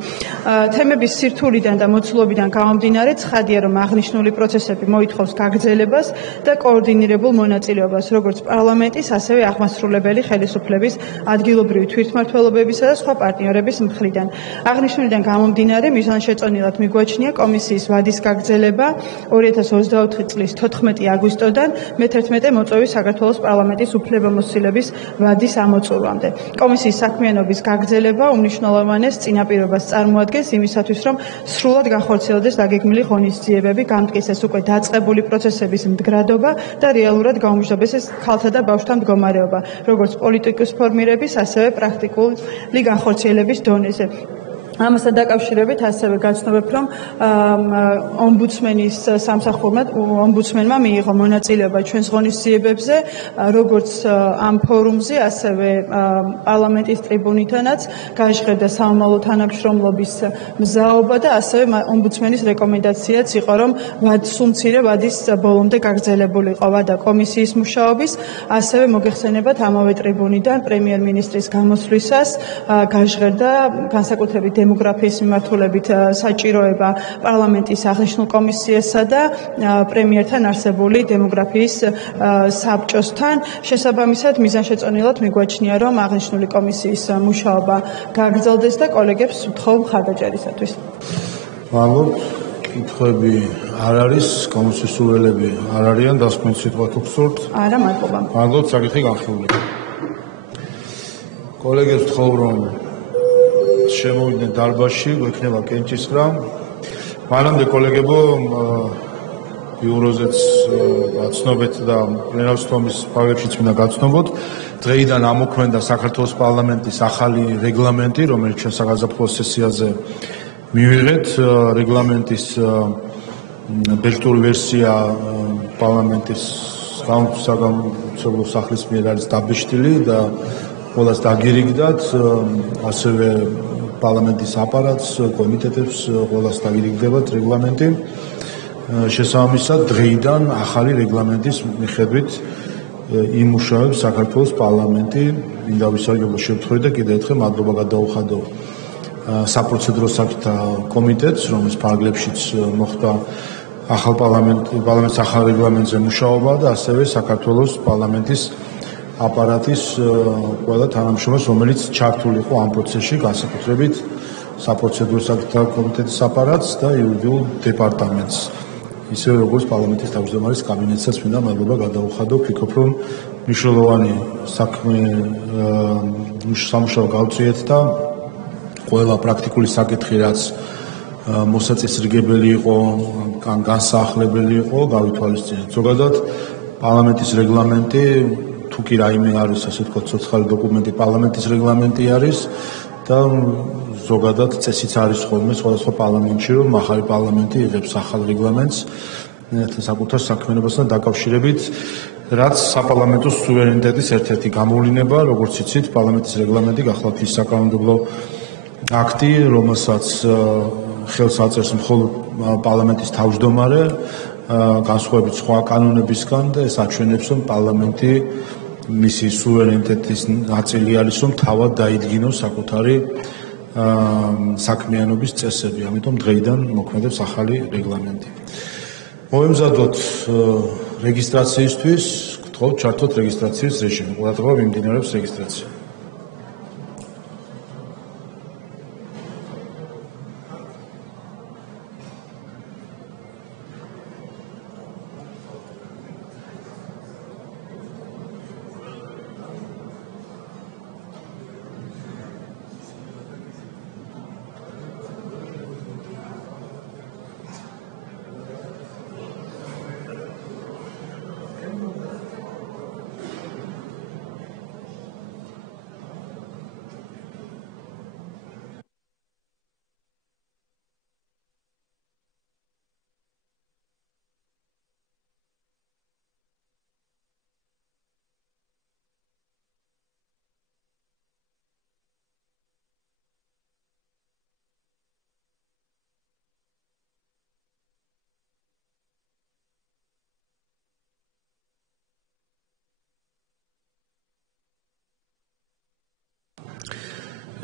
თემების სირთულიდან და მოცულობიდან გამომდინარე, ცხადია, რომ აღნიშნული პროცესები მოითხოვს გაგრძელებას და კოორდინირებულ მონაწილეობას, როგორც პარლამენტის, ასევე აღმასრულებელი ხელისუფლების, ადგილობრივი თვითმმართველობებისა და სხვა პარტნიორების მხრიდან. აღნიშნულიდან გამომდინარე, მიზანშეწონილად მიგვაჩნია კომისიის ვადის გაგრძელება 2024 წლის 14 აგვისტოდან მე-11 მოწვევის საქართველოს პარლამენტის უფლებამოსილების ვადის ამოწურვამდე. კომისიის საქმიანობის გაგრძელება უმნიშვნელოვანეს წინაპირობას წარმოადგენს იმისათვის, რომ სრულად განხორციელდეს დაგეგმილი ღონისძიებები, გამტკიცდეს უკვე დაწყებული პროცესების მდგრადობა და რეალურად გაუმჯობესდეს ქალთა და ბავშვთა მდგომარეობა, როგორც პოლიტიკის ფორმირების, ასევე პრაქტიკული განხორციელების დონეზე. ამასთან დაკავშირებით ასევე გაცნობებ, რომ ომბუდსმენის სამსახურმა ომბუდსმენმა მიიღო მონაწილეობა ჩვენს ღონისძიებებზე, როგორც ამ ფორუმზე, ასევე პარლამენტის ტრიბუნითანაც გაჟღერდა საომალო თანამშრომლობის მზაობა და ასევე ომბუდსმენის რეკომენდაციაც იყო, რომ სულ მცირე ვადის ბოლომდე გაგრძელებულიყო ვადა კომისიის მუშაობის, ასევე მოგეხსენებათ ამავე ტრიბუნიდან პრემიერ-მინისტრის გამოსვლისას გაჟღერდა განსაკუთრებით დემოგრაფიის მიმართულებით საჭიროება პარლამენტის აღნიშნულ კომისიასა და პრემიერთან არსებული დემოგრაფიის საბჭოსთან. შესაბამისად, მიზანშეწონილად მიგვაჩნია, რომ აღნიშნული კომისიის მუშაობა გაგრძელდეს და კოლეგებს ვთხოვ მხარდაჭერისათვის. მადლობ. კითხვები არ არის, კომისიის სრულელები არ არიან, დასკვნის სიტყვა თუ გსურთ? არა, მადლობა. მადლობ, საკითხი განხილულია. კოლეგებს ვთხოვ, რომ შემოვიდნენ დარბაზში, გვექნება კენჭისყრა. მანამდე კოლეგებო, ბიუროზეც გაცნობეთ და პლენარსტომის ფაველშიც მინდა გაცნობოთ. დღეიდან ამოქმედა საქართველოს პარლამენტის ახალი რეგლამენტი, რომელიც ჩვენ საგაზაფხულო სესიაზე მივიღეთ. რეგლამენტის ბეჭდური ვერსია პარლამენტის საგამომცემლო სახლის მიერ არის დაბეჭდილი და ყველას დაგირიგდათ, ასევე პარლამენტის აპარატს, კომიტეტებს, ყველას დაგირიგდებათ რეგლამენტი. შესაბამისად, დღეიდან ახალი რეგლამენტის მიხედვით იმუშავებს საქართველოს პარლამენტი. მინდა ვისაუბროთ შემთხვევით და კიდევ ერთხელ მადლობა გადაუხადო საპროცედურო საკითხთა კომიტეტს, რომლის ფარგლებშიც მოხდა ახალ პარლამენტის ახალ რეგლამენტზე მუშაობა და ასევე საქართველოს პარლამენტის აპარატის ყველა თანამშრომელს, რომელიც ჩართული იყო ამ პროცესში, განსაკუთრებით საპროცედურო საკითხთა კომიტეტის აპარატს და იურიდიულ დეპარტამენტს. ისევე როგორც პარლამენტის თავმჯდომარის კაბინეტსაც მინდა მადლობა გადაუხადო, ვფიქრობ, რომ მნიშვნელოვანი საქმე სამუშაო გავწიეთ და ყველა პრაქტიკული საკითხი, რაც მოსაწესრიგებელი იყო, განსაახლებელი იყო, გავითვალისწინეთ. ზოგადად პარლამენტის რეგლამენტი თუ კი რაიმე არის, ასე ვთქვათ, ცოცხალი დოკუმენტი, პარლამენტის რეგლამენტი არის და ზოგადად წესიც არის ხოლმე სხვადასხვა პარლამენტში, რომ ახალი პარლამენტი იღებს ახალ რეგლამენტს საკუთარ საქმიანობასთან დაკავშირებით, რაც საპარლამენტო სუვერენიტეტის ერთ-ერთი გამოვლინება, როგორც იცით, პარლამენტის რეგლამენტი გახლავთ ის საკანონმდებლო აქტი, რომელსაც ხელს აწერს მხოლოდ პარლამენტის თავმჯდომარე, განსხვავებით სხვა კანონებისგან და ეს აჩვენებს, რომ პარლამენტი მისი სუვერენიტეტის ნაწილი არის, რომ თავად დაიდგინოს საკუთარი საქმიანობის წესები. ამიტომ დღეიდან მოქმედებს ახალი რეგლამენტი. მოვემზადოთ რეგისტრაციისთვის, გთხოვთ ჩართოთ რეგისტრაციის რეჟიმი. ყურადღება მიმდინარეობს რეგისტრაცია.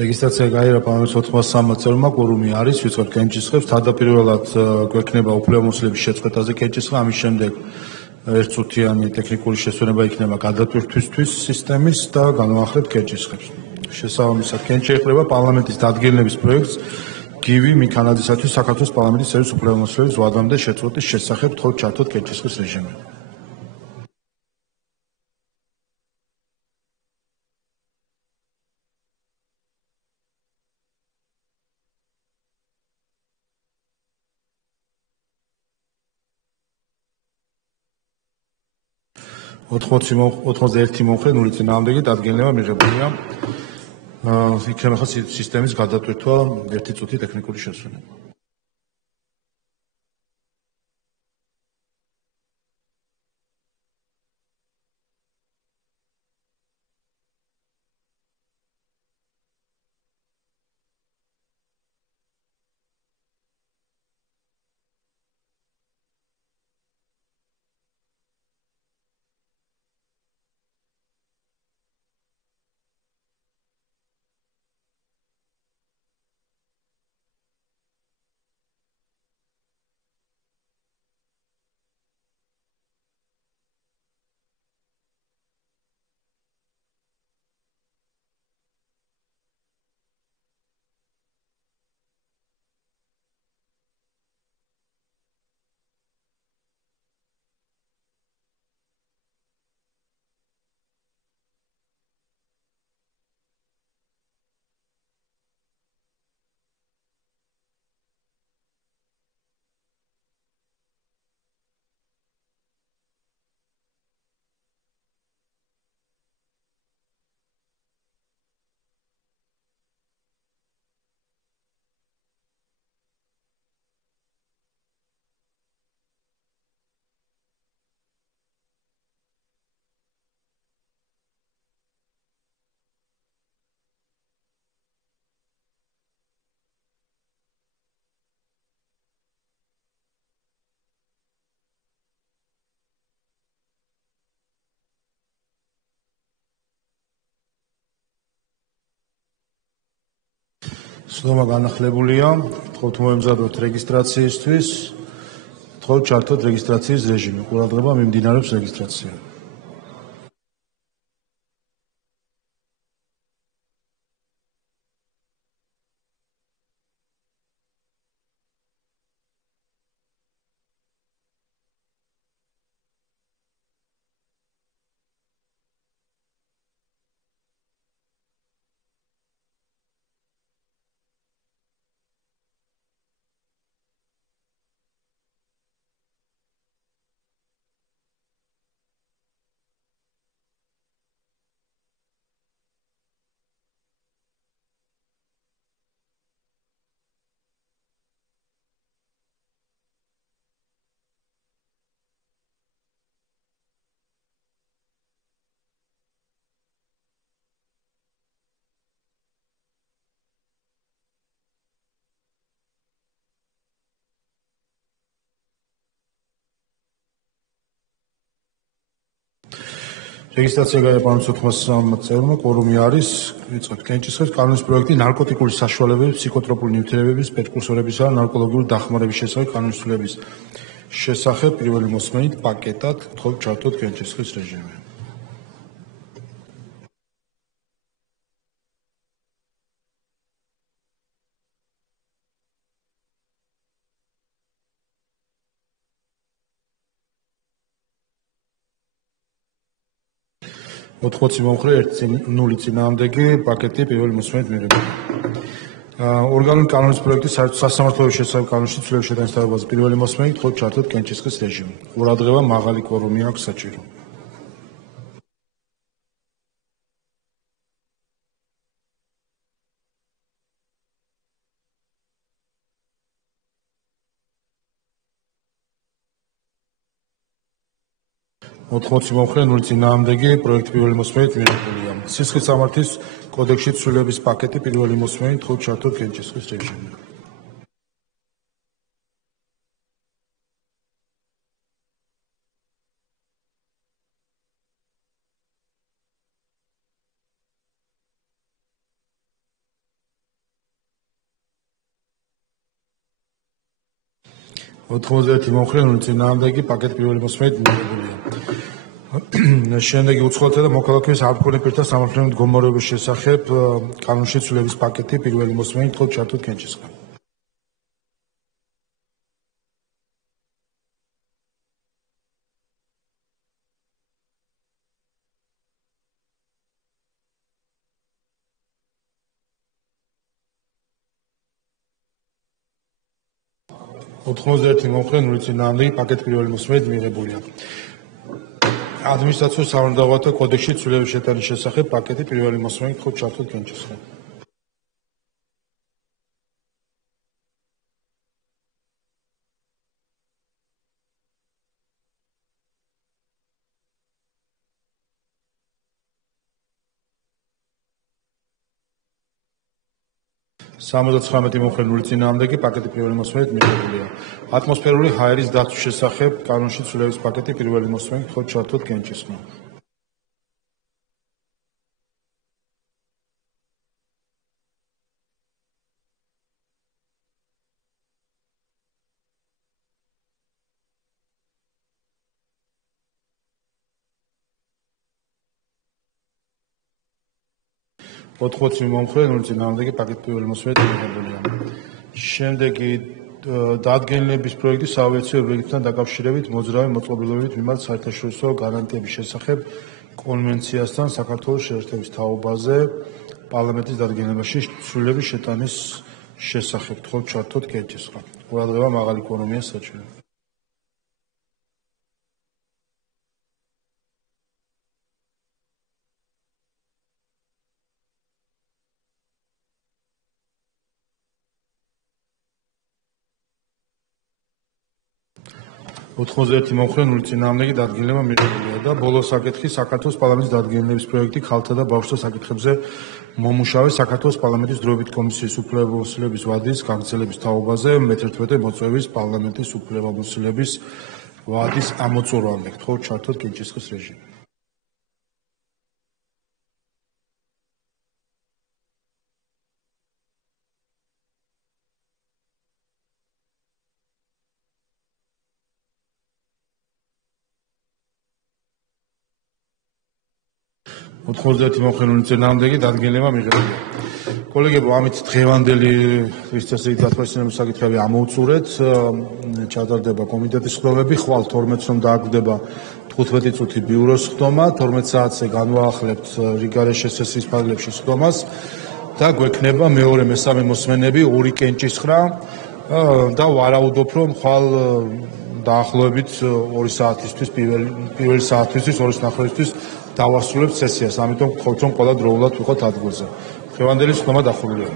რეგისტრაცია გაიარა პარლამენტის 83 წევრმა, კვორუმი არის, ვიწყებთ კენჭისყრებს. თავდაპირველად გვექნება უფლებამოსილების შეწყვეტაზე კენჭისყრა, ამის შემდეგ ერთწუთიანი ტექნიკური შესვენება იქნება გადატვირთვისთვის სისტემის და განვაახლებთ კენჭისყრებს. შესაბამისად, კენჭი ეხება პარლამენტის დადგენილების პროექტს გივი მექანიზმისათვის საქართველოს პარლამენტის წევრის უფლებამოსილების ვადამდე შეწყვეტის შესახებ, თხოვთ ჩართოთ კენჭისყრის რეჟიმი. ოთხმოცი 91 0 წინააღმდეგი დადგენილება მიღებულია. იქნება ხა სისტემის გადატვირთვა 1 წუთი ტექნიკური შესვენება. სლომა განახლებულია, თხოვთ მოემზადოთ რეგისტრაციისთვის, თხოვთ ჩართოთ რეგისტრაციის რეჟიმი. ყურადღება მიმდინარეობს რეგისტრაცია. რეგისტრაცია გაიყვანოს 83 წევრმა, კვორუმი არის, ვიწყებთ კენჭისყრის კანონის პროექტი ნარკოტიკული საშუალებების, ფსიქოტროპული ნივთიერებების, პრეკურსორებისა და ნარკოლოგიური დახმარების შესახებ კანონის ცვლილების შესახებ პირველი მოსმენით პაკეტად თხოვთ ჩართოთ კენჭისყრის რეჟიმი. ოთხმოცი მომხრე 1-0 წინააღმდეგი პაკეტი პირველი მოსმენით მიღებული. ორგანული კანონის პროექტი სასამართლოების შესახებ კანონში ცვლილების შეტანის თავაზე პირველი მოსმენით თხოვთ ჩართოთ კენჭისყრის რეჟიმი. ყურადღება მაღალი კვორუმი აქვს საჭირო. ოთხმოცი მომხრე 0 წინააღმდეგი პროექტი პირველი მოსმენით მიღებულია. სისხლის სამართლის კოდექსში ცვლილების პაკეტი პირველი მოსმენით თხოვთ ჩართოთ კენჭისყრის რეჟიმი. ოთხმოცდაერთი მომხრე 0 წინააღმდეგი პაკეტი პირველი მოსმენით მიღებულია. შემდეგი უცხოელთა და მოქალაქეების არქონე პირთა სამართლებრივი მდგომარეობის შესახებ კანონში ცვლილების პაკეტი პირველი მოსმენით თხოვთ ჩართოთ კენჭისყრი. ოთხმოცდაერთი მომხრე 0 წინააღმდეგი პაკეტი პირველი მოსმენით მიღებულია. ადმინისტრაციულ სამართლებრივთა კოდექსში ცვლილების შეტანის შესახებ პაკეტი პირველი მოსმენით ხო ჩართოთ გენჩისხა. სამოცდაცხრამეტი მომხრე წინააღმდეგი პაკეტი პირველი მოსმენით მიღებულია. ატმოსფერული ჰაერის დაცვის შესახებ კანონში ცვლილების პაკეტი პირველი მოსმენით ხო ჩართოთ გენჩისხა. ოთხმოცი მომხრე წინააღმდეგი პაკეტი პირველი მოსმენით მიღებულია. შემდეგი დადგენილების პროექტი საავიაციო ობიექტთან დაკავშირებით მოძრავი მოწყობილობებით მიმართ საერთაშორისო გარანტიების შესახებ კონვენციასთან საქართველოს შეერთების თაობაზე პარლამენტის დადგენილებაში ცვლილების შეტანის შესახებ თხოვთ ჩართოთ გენჩისხა. ყურადღება მაღალი ეკონომია საჭირო. ოთხმოცდაერთი მომხრე წინააღმდეგი დადგენილება მიღებულია და ბოლო საკითხი საქართველოს პარლამენტის დადგენილების პროექტი ქალთა და ბავშვთა საკითხებზე მომუშავე საქართველოს პარლამენტის დროებით კომისიის უფლებამოსილების ვადის გაგრძელების თაობაზე მე-11 მოწვევის პარლამენტის უფლებამოსილების ვადის ამოწურვამდე გთხოვთ ჩართოთ გენჩისხის რეჟიმი. ოთხმოცდაერთი მომხრე წინააღმდეგი დადგენილება მიღებულია. კოლეგებო, ამით დღევანდელი ის წესრიგით გათვალისწინების საკითხები ამოუწურეთ. ჩატარდება კომიტეტის ხდომები, ხვალ 12-ს რომ დააგვდება 15 წუთი ბიუროს ხდომა, 12 საათზე განვაახლებთ რიგარეშე სესიის ფარგლებში ხდომას და გვექნება მეორე მესამე მოსმენები 2 კენჭისხრა და ვარაუდობ რომ ხვალ დაახლოებით 2 საათისთვის პირველი საათისთვის 2:30-ისთვის დავასრულებთ სესიას. ამიტომ გთხოვთ რომ ყველა დროულად ვიყოთ ადგილზე. დღევანდელი ხდომა დახურულია.